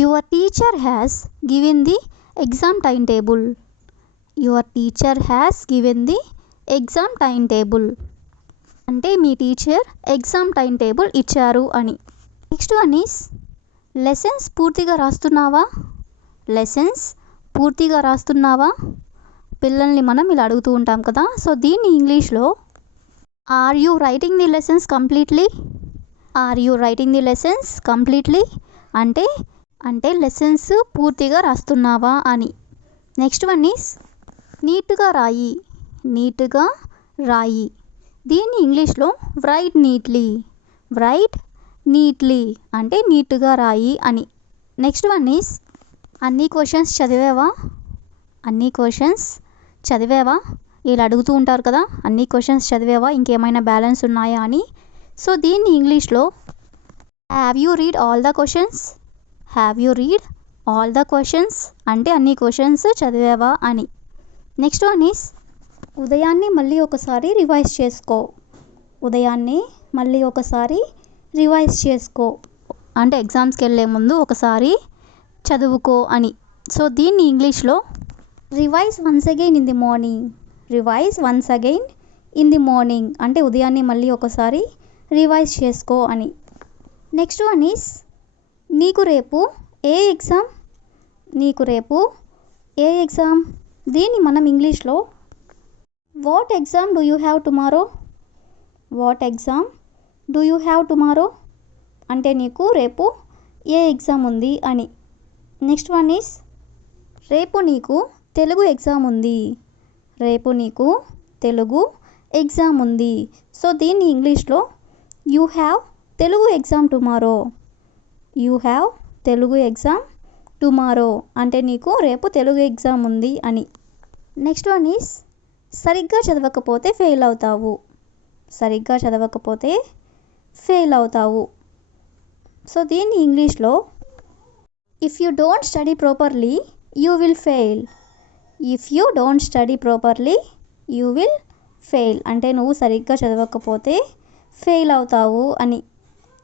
your teacher has given the exam time table, your teacher has given the exam time table అంటే మీ టీచర్ ఎగ్జామ్ టైం టేబుల్ ఇచ్చారు అని. నెక్స్ట్ వన్ ఈస్ లెసన్స్ పూర్తిగా రాస్తున్నావా, లెసన్స్ పూర్తిగా రాస్తున్నావా? పిల్లల్ని మనం ఇలా అడుగుతూ ఉంటాం కదా. సో దీన్ని ఇంగ్లీష్లో are you writing the lessons completely, are you writing the lessons completely అంటే లెసన్స్ పూర్తిగా రాస్తున్నావా అని. నెక్స్ట్ వన్ ఈస్ నీట్గా రాయి, నీట్గా రాయి. దీన్ని ఇంగ్లీష్లో రైట్ నీట్లీ, రైట్ నీట్లీ అంటే నీట్గా రాయి అని. నెక్స్ట్ వన్ ఈస్ అన్ని క్వశ్చన్స్ చదివావా, అన్ని క్వశ్చన్స్ చదివావా? ఇలా అడుగుతూ ఉంటారు కదా, అన్ని క్వశ్చన్స్ చదివావా, ఇంకేమైనా బ్యాలెన్స్ ఉన్నాయా అని. సో దీన్ని ఇంగ్లీష్లో have you read all the questions, have you read all the questions అంటే అన్ని క్వశ్చన్స్ చదివావా అని. నెక్స్ట్ వన్ ఈస్ ఉదయాన్నే మళ్ళీ ఒకసారి రివైజ్ చేసుకో, ఉదయాన్నే మళ్ళీ ఒకసారి రివైజ్ చేసుకో అంటే ఎగ్జామ్స్కి వెళ్ళే ముందు ఒకసారి చదువుకో అని. సో దీన్ని ఇంగ్లీష్లో revise once again in the morning, revise once again in the morning అంటే ఉదయాన్నే మళ్ళీ ఒకసారి రివైజ్ చేసుకో అని. నెక్స్ట్ వన్ ఈస్ నీకు రేపు ఏ ఎగ్జామ్, నీకు రేపు ఏ ఎగ్జామ్? దీన్ని మనం ఇంగ్లీష్లో what exam do you have tomorrow, what exam do you have tomorrow అంటే నీకు రేపు ఏ ఎగ్జామ్ ఉంది అని. నెక్స్ట్ వన్ ఈస్ రేపు నీకు తెలుగు ఎగ్జామ్ ఉంది, రేపు నీకు తెలుగు ఎగ్జామ్ ఉంది. సో దీన్ని ఇంగ్లీష్లో you have Telugu exam tomorrow, you have Telugu exam tomorrow అంటే నీకు రేపు తెలుగు ఎగ్జామ్ ఉంది అని. నెక్స్ట్ వన్ ఈస్ సరిగ్గా చదవకపోతే ఫెయిల్ అవుతావు, సరిగ్గా చదవకపోతే ఫెయిల్ అవుతావు. సో దీన్ని ఇంగ్లీష్లో if you don't study properly you will fail, if you don't study properly you will fail అంటే నువ్వు సరిగ్గా చదవకపోతే ఫెయిల్ అవుతావు అని.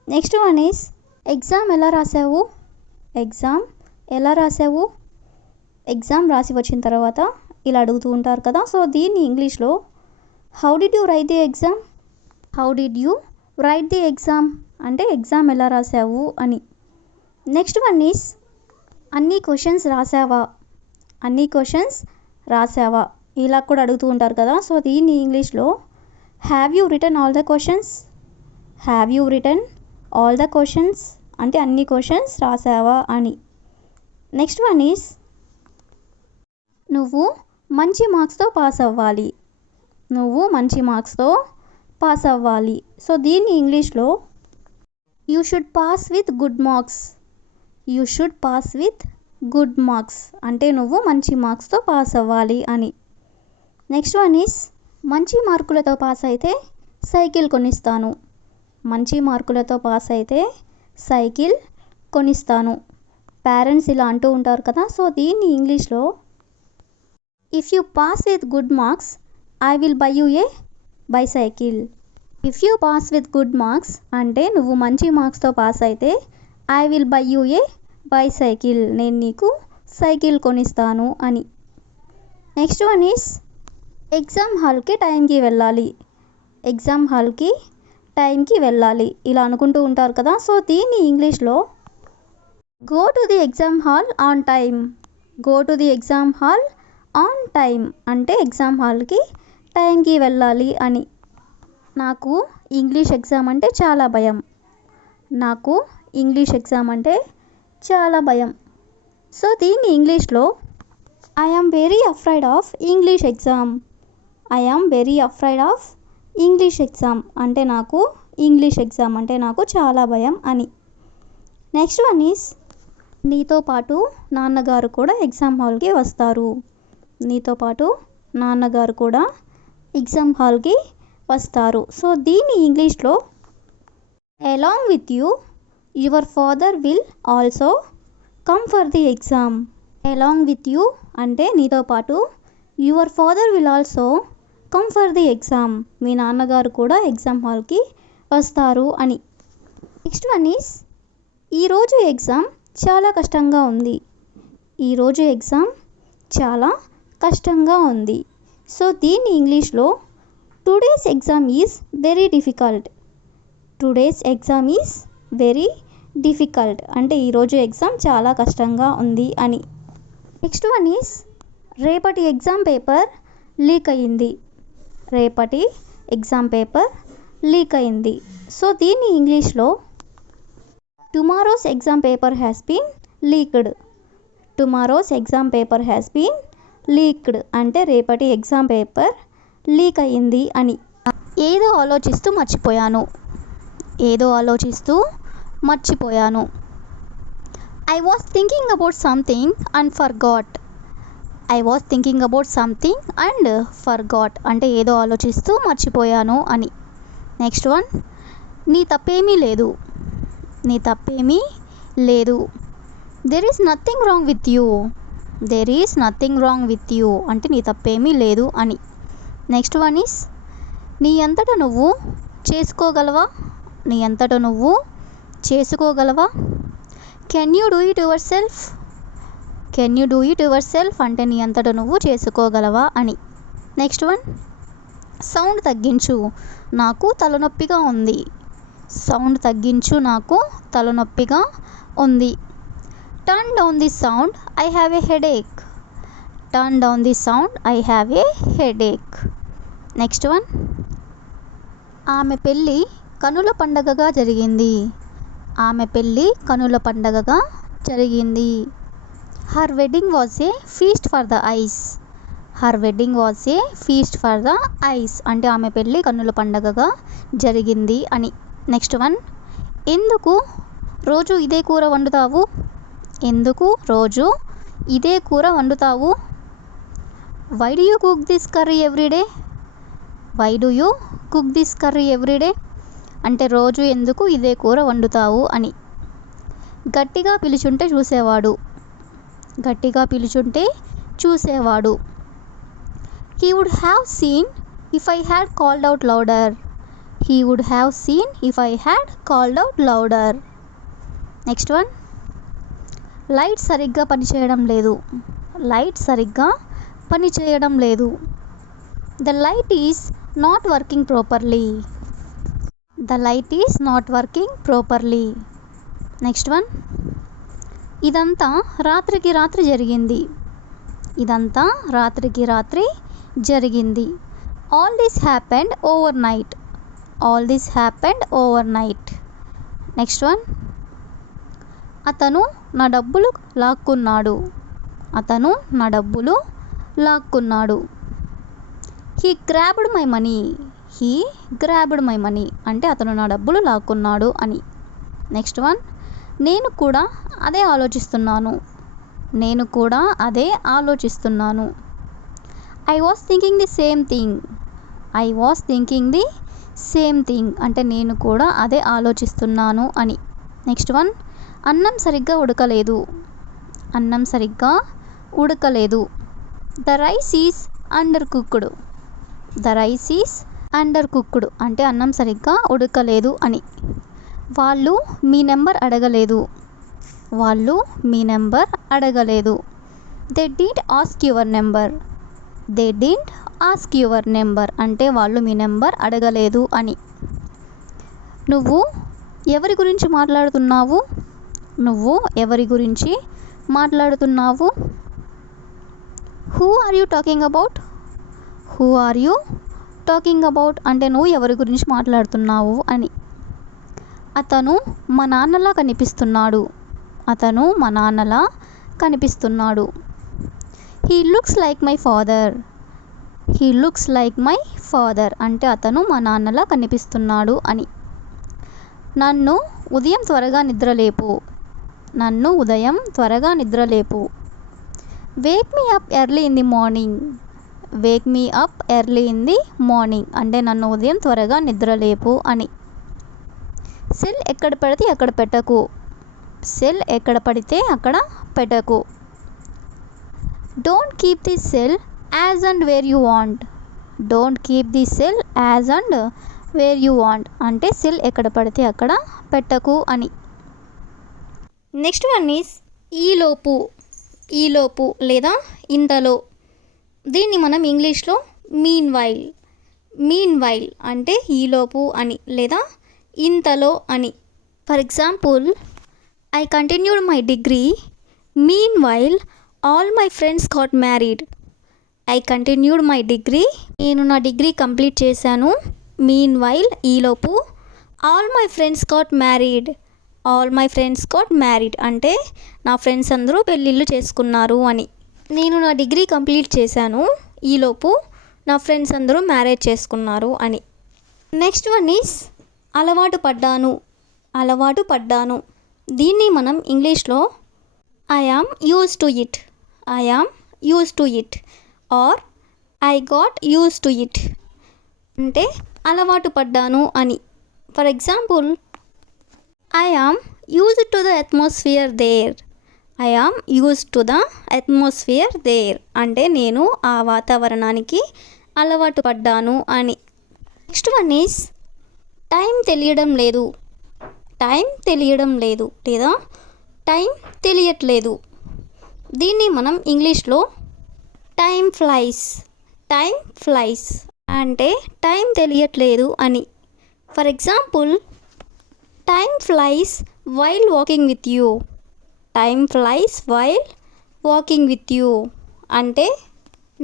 నెక్స్ట్ వన్ ఈస్ ఎగ్జామ్ ఎలా రాసావు, ఎగ్జామ్ ఎలా రాసావు? ఎగ్జామ్ రాసి వచ్చిన తర్వాత ఇలా అడుగుతూ ఉంటారు కదా. సో దీన్ని ఇంగ్లీష్లో how did you right the exam, how did you right the exam అంటే ఎగ్జామ్ ఎలా రాసావు అని. నెక్స్ట్ వన్ ఈస్ అన్ని క్వశ్చన్స్ రాసావా, అన్ని క్వశ్చన్స్ రాసావా? ఇలా కూడా అడుగుతూ ఉంటారు కదా. సో దీన్ని ఇంగ్లీష్లో have you written all the questions, have you written all the questions అంటే అన్ని క్వశ్చన్స్ రాసావా అని. నెక్స్ట్ వన్ ఈస్ నువ్వు మంచి మార్క్స్తో పాస్ అవ్వాలి, నువ్వు మంచి మార్క్స్తో పాస్ అవ్వాలి. సో దీన్ని ఇంగ్లీష్లో you should pass with good marks, you should pass with good marks అంటే నువ్వు మంచి మార్క్స్తో పాస్ అవ్వాలి అని. నెక్స్ట్ వన్ ఈస్ మంచి మార్కులతో పాస్ అయితే సైకిల్ కొనిస్తాను, మంచి మార్కులతో పాస్ అయితే సైకిల్ కొనిస్తాను. పేరెంట్స్ ఇలా అంటూ ఉంటారు కదా. సో దీన్ని ఇంగ్లీష్లో if you pass with good marks I will buy you A bicycle, if you pass with good marks అంటే నువ్వు మంచి మార్క్స్తో పాస్ అయితే I will buy you A bicycle నేను నీకు సైకిల్ కొనిస్తాను అని. నెక్స్ట్ వన్ ఈస్ ఎగ్జామ్ హాల్కి టైంకి వెళ్ళాలి. ఎగ్జామ్ హాల్కి టైంకి వెళ్ళాలి ఇలా అనుకుంటూ ఉంటారు కదా. సో దీన్ని ఇంగ్లీష్లో go to the exam hall on time. Go to the exam hall on time అంటే ఎగ్జామ్ హాల్కి టైంకి వెళ్ళాలి అని. నాకు ఇంగ్లీష్ ఎగ్జామ్ అంటే చాలా భయం. నాకు ఇంగ్లీష్ ఎగ్జామ్ అంటే చాలా భయం. సో దీన్ని ఇంగ్లీష్లో I am very afraid of English exam. I am very afraid of English exam అంటే నాకు ఇంగ్లీష్ ఎగ్జామ్ అంటే నాకు చాలా భయం అని. నెక్స్ట్ వన్ ఈస్ నీతో పాటు నాన్నగారు కూడా ఎగ్జామ్ హాల్కి వస్తారు. నీతో పాటు నాన్నగారు కూడా ఎగ్జామ్ హాల్కి వస్తారు. సో దీన్ని ఇంగ్లీష్లో along with you your father will also come for the exam. Along with you అంటే నీతో పాటు, your father will also come for the exam మీ నాన్నగారు కూడా ఎగ్జామ్ హాల్కి వస్తారు అని. నెక్స్ట్ వన్ ఈస్ ఈరోజు ఎగ్జామ్ చాలా కష్టంగా ఉంది. ఈరోజు ఎగ్జామ్ చాలా కష్టంగా ఉంది. సో దీన్ని ఇంగ్లీష్లో today's exam is very difficult. Today's exam is very difficult అంటే ఈరోజు ఎగ్జామ్ చాలా కష్టంగా ఉంది అని. నెక్స్ట్ వన్ ఈస్ రేపటి ఎగ్జామ్ పేపర్ లీక్ అయ్యింది. రేపటి ఎగ్జామ్ పేపర్ లీక్ అయింది. సో దీన్ని ఇంగ్లీష్లో tomorrow's exam paper has been leaked. Tomorrow's exam paper has been leaked అంటే రేపటి ఎగ్జామ్ పేపర్ లీక్ అయ్యింది అని. ఏదో ఆలోచిస్తూ మర్చిపోయాను. ఏదో ఆలోచిస్తూ మర్చిపోయాను. I was thinking about something and forgot. I was thinking about something and forgot అంటే ఏదో ఆలోచిస్తూ మర్చిపోయాను అని. నెక్స్ట్ వన్ నీ తప్పేమీ లేదు. నీ తప్పేమీ లేదు. There is nothing wrong with you. There is nothing wrong with you అంటే నీ తప్పేమీ లేదు అని. నెక్స్ట్ వన్ ఈస్ నీ అంతట నువ్వు చేసుకోగలవా. నీ అంతట నువ్వు చేసుకోగలవా. Can you do it yourself. Can you do it yourself అంటే నీ అంతట నువ్వు చేసుకోగలవా అని. నెక్స్ట్ వన్ సౌండ్ తగ్గించు, నాకు తలనొప్పిగా ఉంది. సౌండ్ తగ్గించు, నాకు తలనొప్పిగా ఉంది. Turn down the sound, I have a headache. Turn down the sound, I have a headache. Next one ఆమె పెళ్ళి కనుల పండగగా జరిగింది. ఆమె పెళ్ళి కనుల పండగగా జరిగింది. Her wedding was a feast for the ice. Her wedding was a feast for the ice అంటే ఆమె పెళ్ళి కన్నుల పండగగా జరిగింది అని. నెక్స్ట్ వన్ ఎందుకు రోజు ఇదే కూర వండుతావు. ఎందుకు రోజు ఇదే కూర వండుతావు. Why do you cook this curry everyday. Why do you cook this curry everyday అంటే రోజు ఎందుకు ఇదే కూర వండుతావు అని. గట్టిగా పిలుచుంటే చూసేవాడు. గట్టిగా పిలుచుంటే చూసేవాడు. He would have seen if I had called out louder. He would have seen if I had called out louder. Next one light సరిగ్గా పనిచేయడం లేదు. లైట్ సరిగ్గా పనిచేయడం లేదు. The light is not working properly. The light is not working properly. Next one ఇదంతా రాత్రికి రాత్రి జరిగింది. ఇదంతా రాత్రికి రాత్రి జరిగింది. All this happened overnight. All this happened overnight. Next one అతను నా డబ్బులు లాక్కున్నాడు. అతను నా డబ్బులు లాక్కున్నాడు. He grabbed my money. He grabbed my money అంటే అతను నా డబ్బులు లాక్కున్నాడు అని. నెక్స్ట్ వన్ నేను కూడా అదే ఆలోచిస్తున్నాను. నేను కూడా అదే ఆలోచిస్తున్నాను. I was thinking the same thing. I was thinking the same thing అంటే నేను కూడా అదే ఆలోచిస్తున్నాను అని. నెక్స్ట్ వన్ అన్నం సరిగ్గా ఉడకలేదు. అన్నం సరిగ్గా ఉడకలేదు. The rice is undercooked. The rice is undercooked అంటే అన్నం సరిగ్గా ఉడకలేదు అని. వాళ్ళు మీ నెంబర్ అడగలేదు. వాళ్ళు మీ నెంబర్ అడగలేదు. They did ask your number. They didn't ask your number అంటే వాళ్ళు మీ నెంబర్ అడగలేదు అని. నువ్వు ఎవరి గురించి మాట్లాడుతున్నావు? నువ్వు ఎవరి గురించి మాట్లాడుతున్నావు? Who are you talking about? Who are you talking about అంటే నువ్వు ఎవరి గురించి మాట్లాడుతున్నావు అని. అతను మా నాన్నలా కనిపిస్తున్నాడు. అతను మా నాన్నలా కనిపిస్తున్నాడు. He looks like my father. He looks like my father అంటే అతను మా నాన్నలా కనిపిస్తున్నాడు అని. నన్ను ఉదయం త్వరగా నిద్రలేపు. నన్ను ఉదయం త్వరగా నిద్రలేపు. Wake me up early in the morning. Wake me up early in the morning అంటే నన్ను ఉదయం త్వరగా నిద్రలేపు అని. సెల్ ఎక్కడ పడితే అక్కడ పెట్టకు. సెల్ ఎక్కడ పడితే అక్కడ పెట్టకు. Don't keep the cell as and where you want. Don't keep the cell as and where you want అంటే సెల్ ఎక్కడ పడితే అక్కడ పెట్టకు అని. నెక్స్ట్ వన్ ఈస్ ఈలోపు. ఈలోపు లేదా ఇంతలో. దీన్ని మనం ఇంగ్లీష్లో మీన్ వైల్. మీన్ వైల్ అంటే ఈలోపు అని లేదా ఇంతలో అని. For example, I continued my degree mean while all my friends got married. I continued my degree నేను నా డిగ్రీ కంప్లీట్ చేశాను. మీన్ వైల్ ఈలోపు all my friends got married. All my friends got married అంటే నా friends అందరూ పెళ్ళిళ్ళు చేసుకున్నారు అని. నేను నా డిగ్రీ కంప్లీట్ చేశాను, ఈలోపు నా ఫ్రెండ్స్ అందరూ మ్యారేజ్ చేసుకున్నారు అని. నెక్స్ట్ వన్ ఈస్ అలవాటు పడ్డాను. అలవాటు పడ్డాను. దీన్ని మనం ఇంగ్లీష్లో I am use to it. I am use to it or I got use to it అంటే అలవాటు పడ్డాను అని. For example, I am used to the atmosphere there. I am used to the atmosphere there అంటే నేను ఆ వాతావరణానికి అలవాటు పడ్డాను అని. నెక్స్ట్ వన్ ఈస్ టైం తెలియడం లేదు. టైం తెలియడం లేదు లేదా టైం తెలియట్లేదు. దీన్ని మనం ఇంగ్లీష్లో టైం ఫ్లైస్. టైం ఫ్లైస్ అంటే టైం తెలియట్లేదు అని. For example, time flies while walking with you. Time flies while walking with you అంటే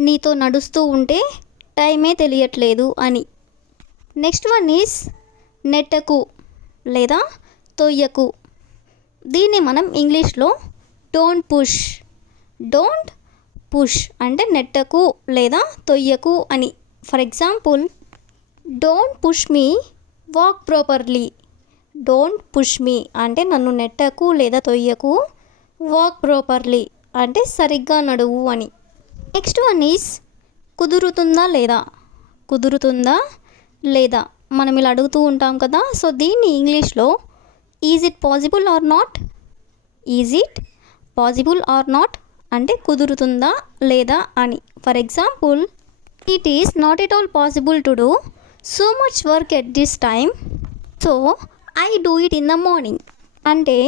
నీతో నడుస్తూ ఉంటే టైమే తెలియట్లేదు అని. నెక్స్ట్ వన్ ఈస్ నెట్టకు లేదా తొయ్యకు. దీన్ని మనం ఇంగ్లీష్లో డోంట్ పుష్. డోంట్ పుష్ అంటే నెట్టకు లేదా తొయ్యకు అని. For example, don't push me walk properly. Don't push me అంటే నన్ను నెట్టకు లేదా తొయ్యకు. వాక్ ప్రాపర్లీ అంటే సరిగ్గా నడువు అని. నెక్స్ట్ వన్ ఈస్ కుదురుతుందా లేదా. కుదురుతుందా లేదా మనం ఇలా అడుగుతూ ఉంటాం కదా. సో దీన్ని ఇంగ్లీష్లో is it possible are not. Is it possible are not అంటే కుదురుతుందా లేదా అని. For example, it is not at all possible to do so much work at this time so I do it in the morning అంటే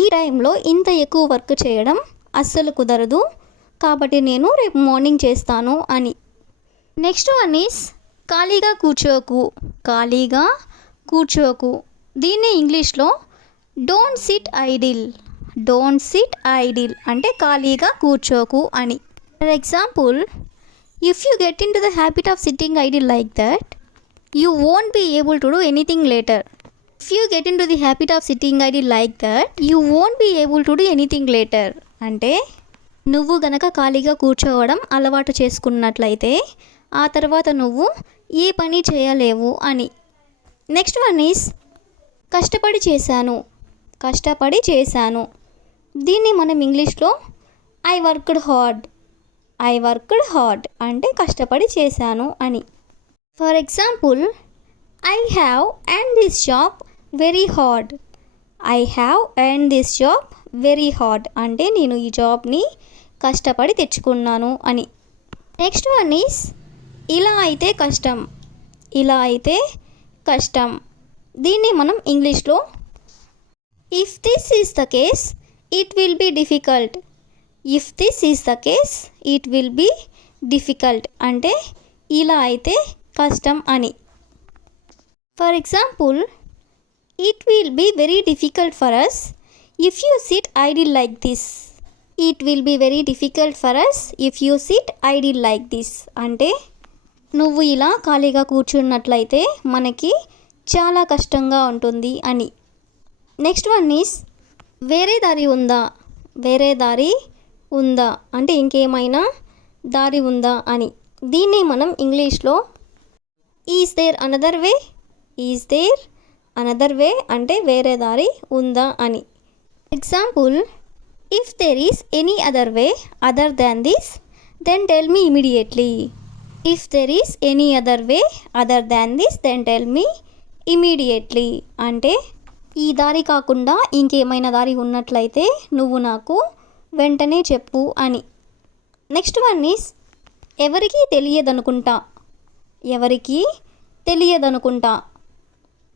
ఈ టైంలో ఇంత ఎక్కువ work చేయడం అస్సలు కుదరదు, కాబట్టి నేను రేపు మార్నింగ్ చేస్తాను అని. నెక్స్ట్ వన్ ఈస్ ఖాళీగా కూర్చోకు. ఖాళీగా కూర్చోకు. దీన్ని ఇంగ్లీష్లో don't sit idle. Don't sit idle అంటే ఖాళీగా కూర్చోకు అని. For example, if you get in to the habit of sitting idle like that you won't be able to do anything later. If you get in to the habit of sitting idle like that you won't be able to do anything later అంటే నువ్వు గనక ఖాళీగా కూర్చోవడం అలవాటు చేసుకున్నట్లయితే ఆ తర్వాత నువ్వు ఏ పని చేయలేవు అని. నెక్స్ట్ వన్ ఈస్ కష్టపడి చేశాను. కష్టపడి చేశాను. దీన్ని మనం ఇంగ్లీష్లో I worked hard. I worked hard అంటే కష్టపడి చేశాను అని. For example, I have earned this job very hard. I have earned this job very hard అంటే నేను ఈ జాబ్ని కష్టపడి తెచ్చుకున్నాను అని. నెక్స్ట్ వన్ ఈస్ ఇలా అయితే కష్టం. ఇలా అయితే కష్టం. దీన్ని మనం ఇంగ్లీష్లో if this is the case it will be difficult. If this is the case it will be difficult అంటే ఇలా అయితే కష్టం అని. For example, it will be very difficult for us if you sit idle like this. It will be very difficult for us if you sit idle like this అంటే నువ్వు ఇలా ఖాళీగా కూర్చున్నట్లయితే మనకి చాలా కష్టంగా ఉంటుంది అని. నెక్స్ట్ వన్ ఈస్ వేరే దారి ఉందా. వేరే దారి ఉందా అంటే ఇంకేమైనా దారి ఉందా అని. దీన్ని మనం ఇంగ్లీష్లో is there another way, is there another way అంటే వేరే దారి ఉందా అని. Example, if there is any other way other than this then tell me immediately. If there is any other way other than this then tell me immediately అంటే ఈ దారి కాకుండా ఇంకేమైనా దారి ఉన్నట్లయితే నువ్వు నాకు వెంటనే చెప్పు అని. నెక్స్ట్ వన్ ఈస్ ఎవరికీ తెలియదనుకుంటా. ఎవరికీ తెలియదనుకుంటా.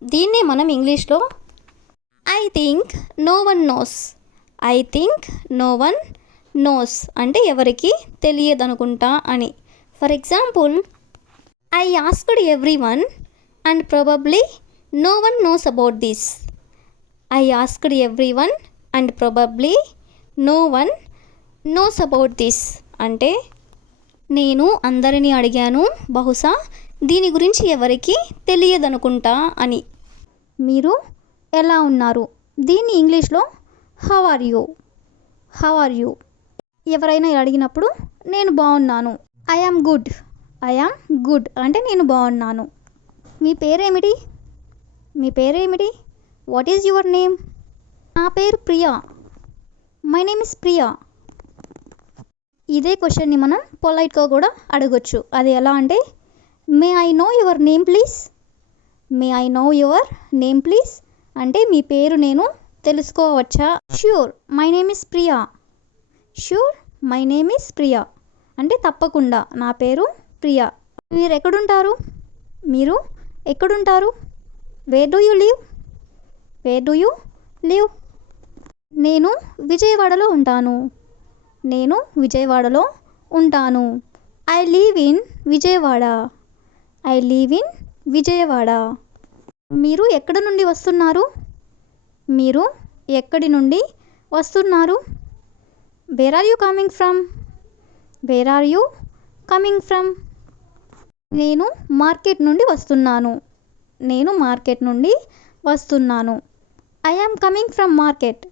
దీన్నే మనం ఇంగ్లీష్లో I think no one knows. I think no one knows అంటే ఎవరికి తెలియదనుకుంటా అని. For example, I asked everyone and probably no one knows about this. I asked everyone and probably no one knows about this అంటే నేను అందరినీ అడిగాను, బహుశా దీని గురించి ఎవరికి తెలియదనుకుంటా అని. మీరు ఎలా ఉన్నారు? దీన్ని ఇంగ్లీష్లో how are you. How are you. ఎవరైనా అడిగినప్పుడు నేను బాగున్నాను. I am good. I am good అంటే నేను బాగున్నాను. మీ పేరేమిటి? మీ పేరేమిటి? What is your name? నా పేరు Priya. My name is Priya. ఇదే క్వశ్చన్ని మనం పొలైట్గా కూడా అడగొచ్చు. అది ఎలా అంటే may I know your name please. May I know your name please అంటే మీ పేరు నేను తెలుసుకోవచ్చా? Sure my name is Priya. Sure my name is Priya అంటే తప్పకుండా నా పేరు ప్రియా. మీరు ఎక్కడుంటారు? మీరు ఎక్కడుంటారు? Where do you live? Where do you live? నేను విజయవాడలో ఉంటాను. నేను విజయవాడలో ఉంటాను. I live in Vijayawada. I live in Vijayawada. మీరు ఎక్కడి నుండి వస్తున్నారు? మీరు ఎక్కడి నుండి వస్తున్నారు? Where are you coming from? Where are you coming from? నేను మార్కెట్ నుండి వస్తున్నాను. నేను మార్కెట్ నుండి వస్తున్నాను. I am coming from market.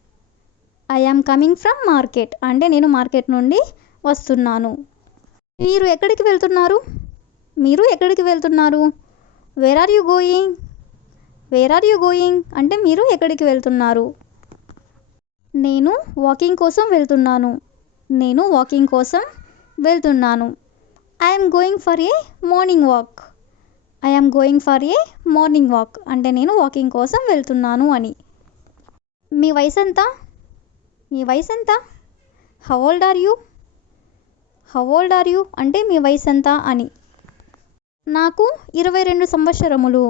I am coming from market అంటే నేను మార్కెట్ నుండి వస్తున్నాను. మీరు ఎక్కడికి వెళ్తున్నారు? మీరు ఎక్కడికి వెళ్తున్నారు? Where are you going? Where are you going అంటే మీరు ఎక్కడికి వెళ్తున్నారు? నేను వాకింగ్ కోసం వెళ్తున్నాను. నేను వాకింగ్ కోసం వెళ్తున్నాను. I am going for a morning walk. I am going for a morning walk అంటే నేను వాకింగ్ కోసం వెళ్తున్నాను అని. మీ వయసు ఎంత? మీ వయసు ఎంత? How old are you? How old are you అంటే మీ వయసు ఎంత అని. నాకు 22 సంవత్సరములు.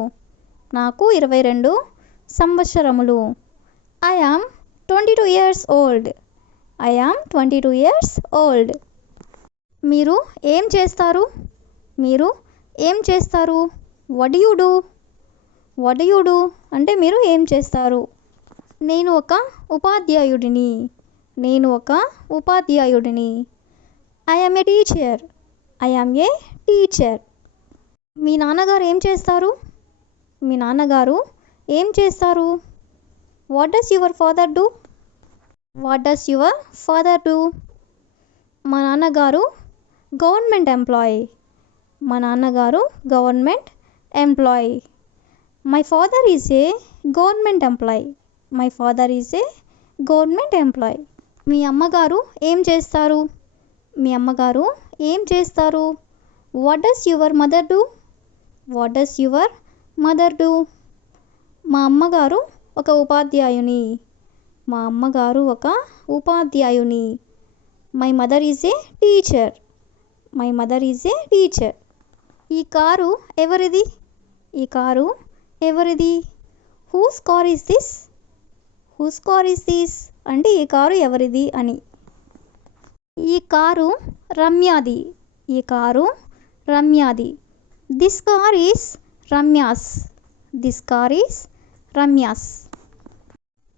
నాకు 22 సంవత్సరములు. I am 22 years old. I am 22 years old. మీరు ఏం చేస్తారు? మీరు ఏం చేస్తారు? What do you do? What do you do అంటే మీరు ఏం చేస్తారు? నేను ఒక ఉపాధ్యాయుడిని. నేను ఒక ఉపాధ్యాయుడిని. I am a teacher. I am a teacher. మీ నాన్నగారు ఏం చేస్తారు? మీ నాన్నగారు ఏం చేస్తారు? What does your father do? What does your father do? మా నాన్నగారు గవర్నమెంట్ ఎంప్లాయీ. మా నాన్నగారు government employee. My father is a government employee. My father is a government employee. మీ అమ్మగారు ఏం చేస్తారు? మీ అమ్మగారు ఏం చేస్తారు? What does your mother do? What does your mother do? మా అమ్మగారు ఒక ఉపాధ్యాయుని. మా అమ్మగారు ఒక ఉపాధ్యాయుని. My mother is a teacher. My mother is a teacher. ఈ కారు ఎవరిది? ఈ కారు ఎవరిది? Whose car is this? Whose car is this అంటే ఈ కారు ఎవరిది అని. ఈ కారు రమ్యాది. ఈ కారు రమ్యాది. This car is Ramya's. This car is Ramya's.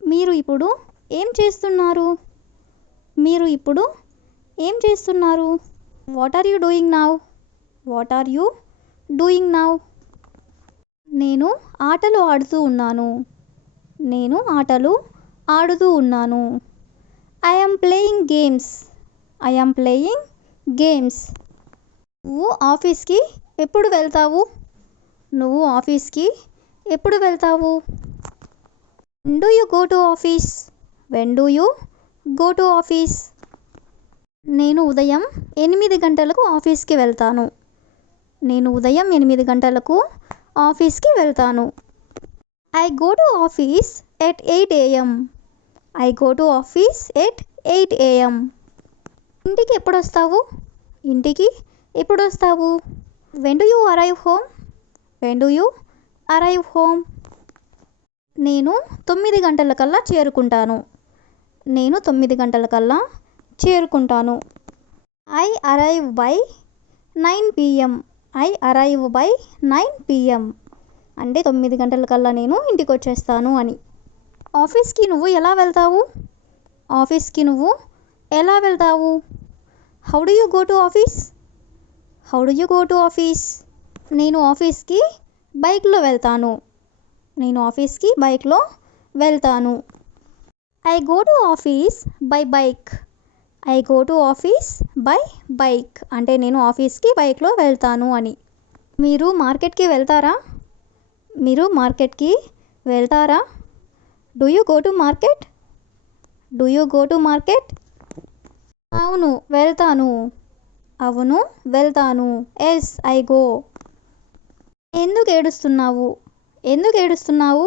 మీరు ఇప్పుడు ఏం చేస్తున్నారు? మీరు ఇప్పుడు ఏం చేస్తున్నారు? What are you doing now? What are you doing now? నేను ఆటలు ఆడుతూ ఉన్నాను. నేను ఆటలు ఆడుతూ ఉన్నాను. I am playing games. I am playing games. నువ్వు ఆఫీస్కి ఎప్పుడు వెళ్తావు? నువ్వు ఆఫీస్కి ఎప్పుడు వెళ్తావు? When do you go to office? When do you go to office? నేను ఉదయం 8 గంటలకు ఆఫీస్కి వెళ్తాను. నేను ఉదయం 8 గంటలకు ఆఫీస్కి వెళ్తాను. I go to office at 8 AM. I go to office at 8 AM. ఇంటికి ఎప్పుడు వస్తావు? ఇంటికి ఎప్పుడు వస్తావు? When do you arrive home? When do you arrive home? నేను 9 గంటలకల్లా చేరుకుంటాను. నేను 9 గంటలకల్లా చేరుకుంటాను. I arrive by 9 PM. I arrive by 9 PM. అంటే 9 గంటలకల్లా నేను ఇంటికి వచ్చేస్తాను అని. ఆఫీస్కి నువ్వు ఎలా వెళ్తావు? ఆఫీస్కి నువ్వు ఎలా వెళ్తావు? How do you go to office? How do you go to office? నేను ఆఫీస్కి బైక్లో వెళ్తాను. నేను ఆఫీస్కి బైక్లో వెళ్తాను. I go to office by bike. I go to office by bike. అంటే నేను ఆఫీస్కి బైక్లో వెళ్తాను అని. మీరు మార్కెట్కి వెళ్తారా? మీరు మార్కెట్కి వెళ్తారా? Do you go to market? Do you go to market? అవును వెళ్తాను. అవును వెళ్తాను. Yes I go. ఎందుకు ఏడుస్తున్నావు? ఎందుకు ఏడుస్తున్నావు?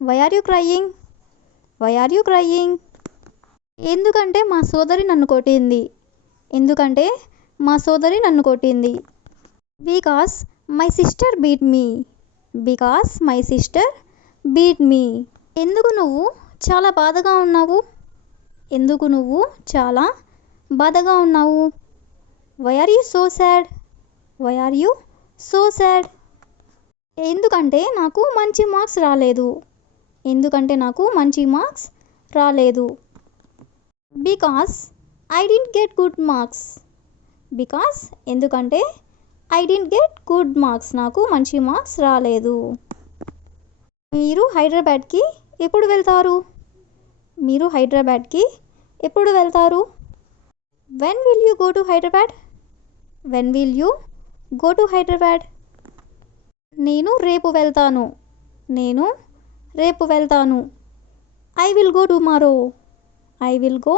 Why are you crying? Why are you crying? ఎందుకంటే మా సోదరి నన్ను కొట్టింది. ఎందుకంటే మా సోదరి నన్ను కొట్టింది. Because my sister beat me. Because my sister beat me. ఎందుకు నువ్వు చాలా బాధగా ఉన్నావు? ఎందుకు నువ్వు చాలా బాధగా ఉన్నావు? Why are you so sad? Why are you so sad? ఎందుకంటే నాకు మంచి మార్క్స్ రాలేదు. ఎందుకంటే నాకు మంచి మార్క్స్ రాలేదు. Because I didn't get good marks. Because ఎందుకంటే I didn't get good marks. నాకు మంచి మార్క్స్ రాలేదు. మీరు హైదరాబాద్కి ఎప్పుడు వెళ్తారు? మీరు హైదరాబాద్కి ఎప్పుడు వెళ్తారు? When will you go to Hyderabad? When will you go to Hyderabad? నేను రేపు వెళ్తాను. నేను రేపు వెళ్తాను. I will go tomorrow. I will go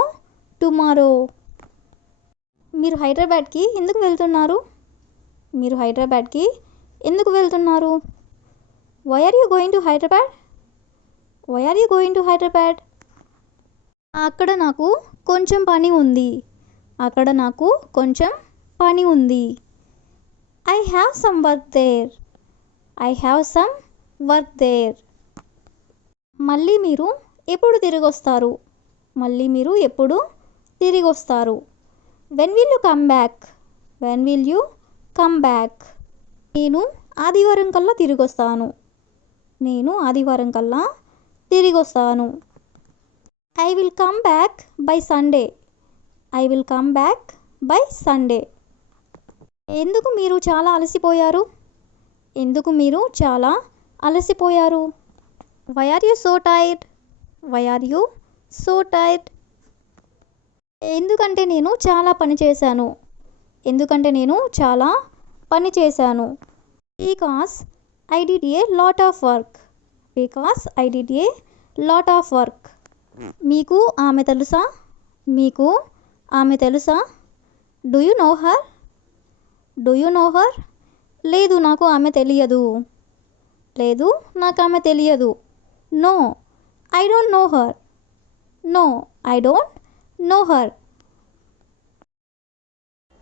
tomorrow. మీరు హైదరాబాద్కి ఎందుకు వెళ్తున్నారు? మీరు హైదరాబాద్కి ఎందుకు వెళ్తున్నారు? Why are you going to Hyderabad? Why are you going to Hyderabad? అక్కడ నాకు కొంచెం పని ఉంది. అక్కడ నాకు కొంచెం పని ఉంది. I have some work there. I have some work there. మళ్ళీ మీరు ఎప్పుడు తిరిగి వస్తారు? మళ్ళీ మీరు ఎప్పుడు తిరిగి వస్తారు? When will you come back? When will you come back? నేను ఆదివారం కల్లా తిరిగి వస్తాను. నేను ఆదివారం కల్లా తిరిగి వస్తాను. I will come back by Sunday. I will come back by Sunday. ఎందుకు మీరు చాలా అలసిపోయారు? ఎందుకు మీరు చాలా అలసిపోయారు? Why are you so tired? Why are you so tired? ఎందుకంటే నేను చాలా పని చేశాను. ఎందుకంటే నేను చాలా పని చేశాను. Because I did a lot of work. Because I did a lot of work. మీకు ఆమె తెలుసా? మీకు ఆమె తెలుసా? Do you know her? Do you know her? లేదు నాకు ఆమె తెలియదు. లేదు నాకు ఆమె తెలియదు. No I don't know her. No I don't know her.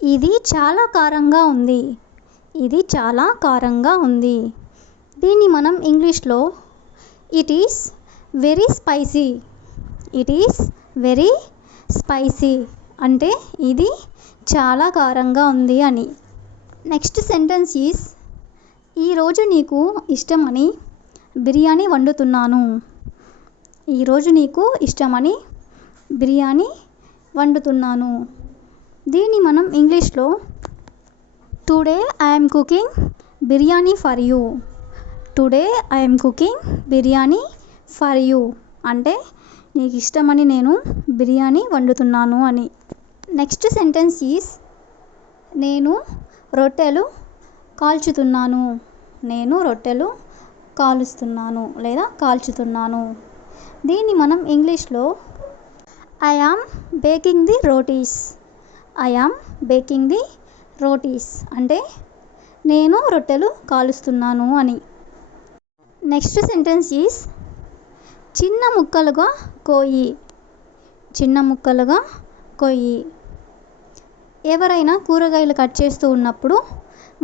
ఇది చాలా కారంగా ఉంది. ఇది చాలా కారంగా ఉంది. దీన్ని మనం ఇంగ్లీష్లో it is very spicy. It is very spicy అంటే ఇది చాలా కారంగా ఉంది అని. నెక్స్ట్ సెంటెన్స్ ఈస్ ఈరోజు నీకు ఇష్టమని బిర్యానీ వండుతున్నాను. ఈరోజు నీకు ఇష్టమని బిర్యానీ వండుతున్నాను. దీన్ని మనం ఇంగ్లీష్లో today I'm cooking biryani for you. Today I'm cooking biryani for you అంటే నీకు ఇష్టమని నేను బిర్యానీ వండుతున్నాను అని. నెక్స్ట్ సెంటెన్స్ ఈస్ నేను రొట్టెలు కాల్చుతున్నాను. నేను రొట్టెలు కాలుస్తున్నాను లేదా కాల్చుతున్నాను. దీన్ని మనం ఇంగ్లీష్లో I yam baking the rotis. I am baking the rotis అంటే నేను రొట్టెలు కాలుస్తున్నాను అని. నెక్స్ట్ సెంటెన్స్ ఈస్ చిన్న ముక్కలుగా కోయి. చిన్న ముక్కలుగా కొయ్యి. ఎవరైనా కూరగాయలు కట్ చేస్తూ ఉన్నప్పుడు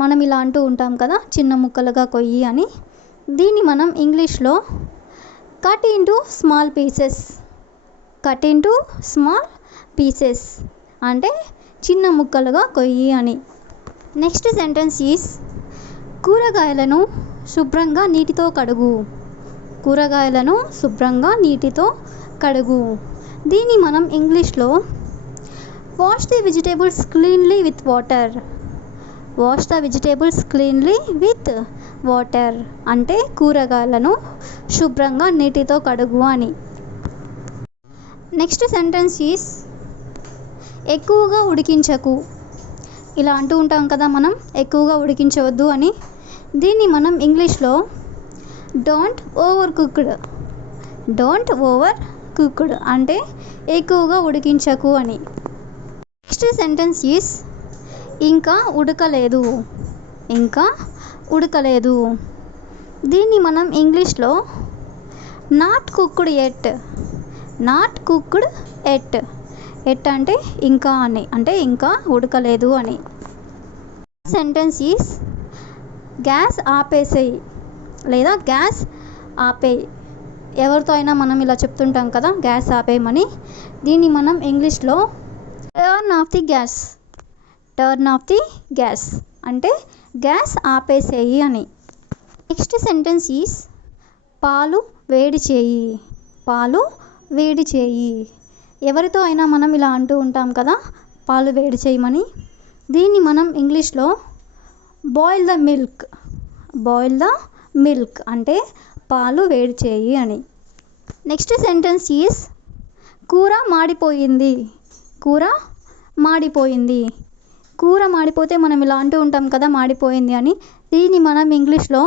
మనం ఇలా అంటూ ఉంటాం కదా, చిన్న ముక్కలుగా కొయ్యి అని. దీన్ని మనం ఇంగ్లీష్లో cut into small pieces. Cut into small pieces అంటే చిన్న ముక్కలుగా కొయ్యి అని. నెక్స్ట్ సెంటెన్స్ ఈస్ కూరగాయలను శుభ్రంగా నీటితో కడుగు. కూరగాయలను శుభ్రంగా నీటితో కడుగు. దీన్ని మనం ఇంగ్లీష్లో wash the vegetables cleanly with water. Wash the vegetables cleanly with water అంటే కూరగాయలను శుభ్రంగా నీటితో కడుగు అని. నెక్స్ట్ సెంటెన్స్ ఈస్ ఎక్కువగా ఉడికించకు. ఇలా అంటూ ఉంటాం కదా మనం, ఎక్కువగా ఉడికించవద్దు అని. దీన్ని మనం ఇంగ్లీష్లో don't over cooked. Don't over cooked అంటే ఎక్కువగా ఉడికించకు అని. నెక్స్ట్ సెంటెన్స్ ఈస్ ఇంకా ఉడకలేదు. ఇంకా ఉడకలేదు. దీన్ని మనం ఇంగ్లీష్లో not cooked at. Not cooked at. At అంటే ఇంకా అని, అంటే ఇంకా ఉడకలేదు అని. సెంటెన్స్ ఈస్ గ్యాస్ ఆపేసేయి లేదా గ్యాస్ ఆపేయి. ఎవరితో అయినా మనం ఇలా చెప్తుంటాం కదా, గ్యాస్ ఆపేయమని. దీన్ని మనం ఇంగ్లీష్లో turn off the gas. Turn off the gas అంటే గ్యాస్ ఆపేసేయి అని. నెక్స్ట్ సెంటెన్స్ ఈస్ పాలు వేడి చేయి. పాలు వేడి చేయి. ఎవరితో అయినా మనం ఇలా అంటూ ఉంటాం కదా, పాలు వేడి చేయమని. దీన్ని మనం ఇంగ్లీష్లో boil the milk. Boil the milk అంటే పాలు వేడి చేయి అని. నెక్స్ట్ సెంటెన్స్ ఈస్ కూర మాడిపోయింది. కూర మాడిపోయింది. కూర మాడిపోతే మనం ఇలా అంటూ ఉంటాం కదా, మాడిపోయింది అని. దీన్ని మనం ఇంగ్లీష్లో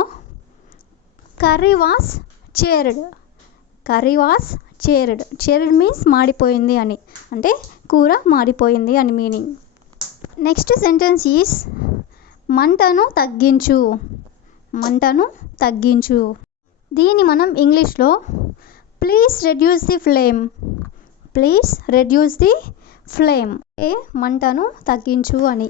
curry was charred. Curry was charred. Charred means మాడిపోయింది అని, అంటే కూర మాడిపోయింది అని మీనింగ్. నెక్స్ట్ సెంటెన్స్ ఈస్ మంటను తగ్గించు. మంటను తగ్గించు. దీన్ని మనం ఇంగ్లీష్లో please reduce the flame. Please reduce the flame అంటే మంటను తగ్గించు అని.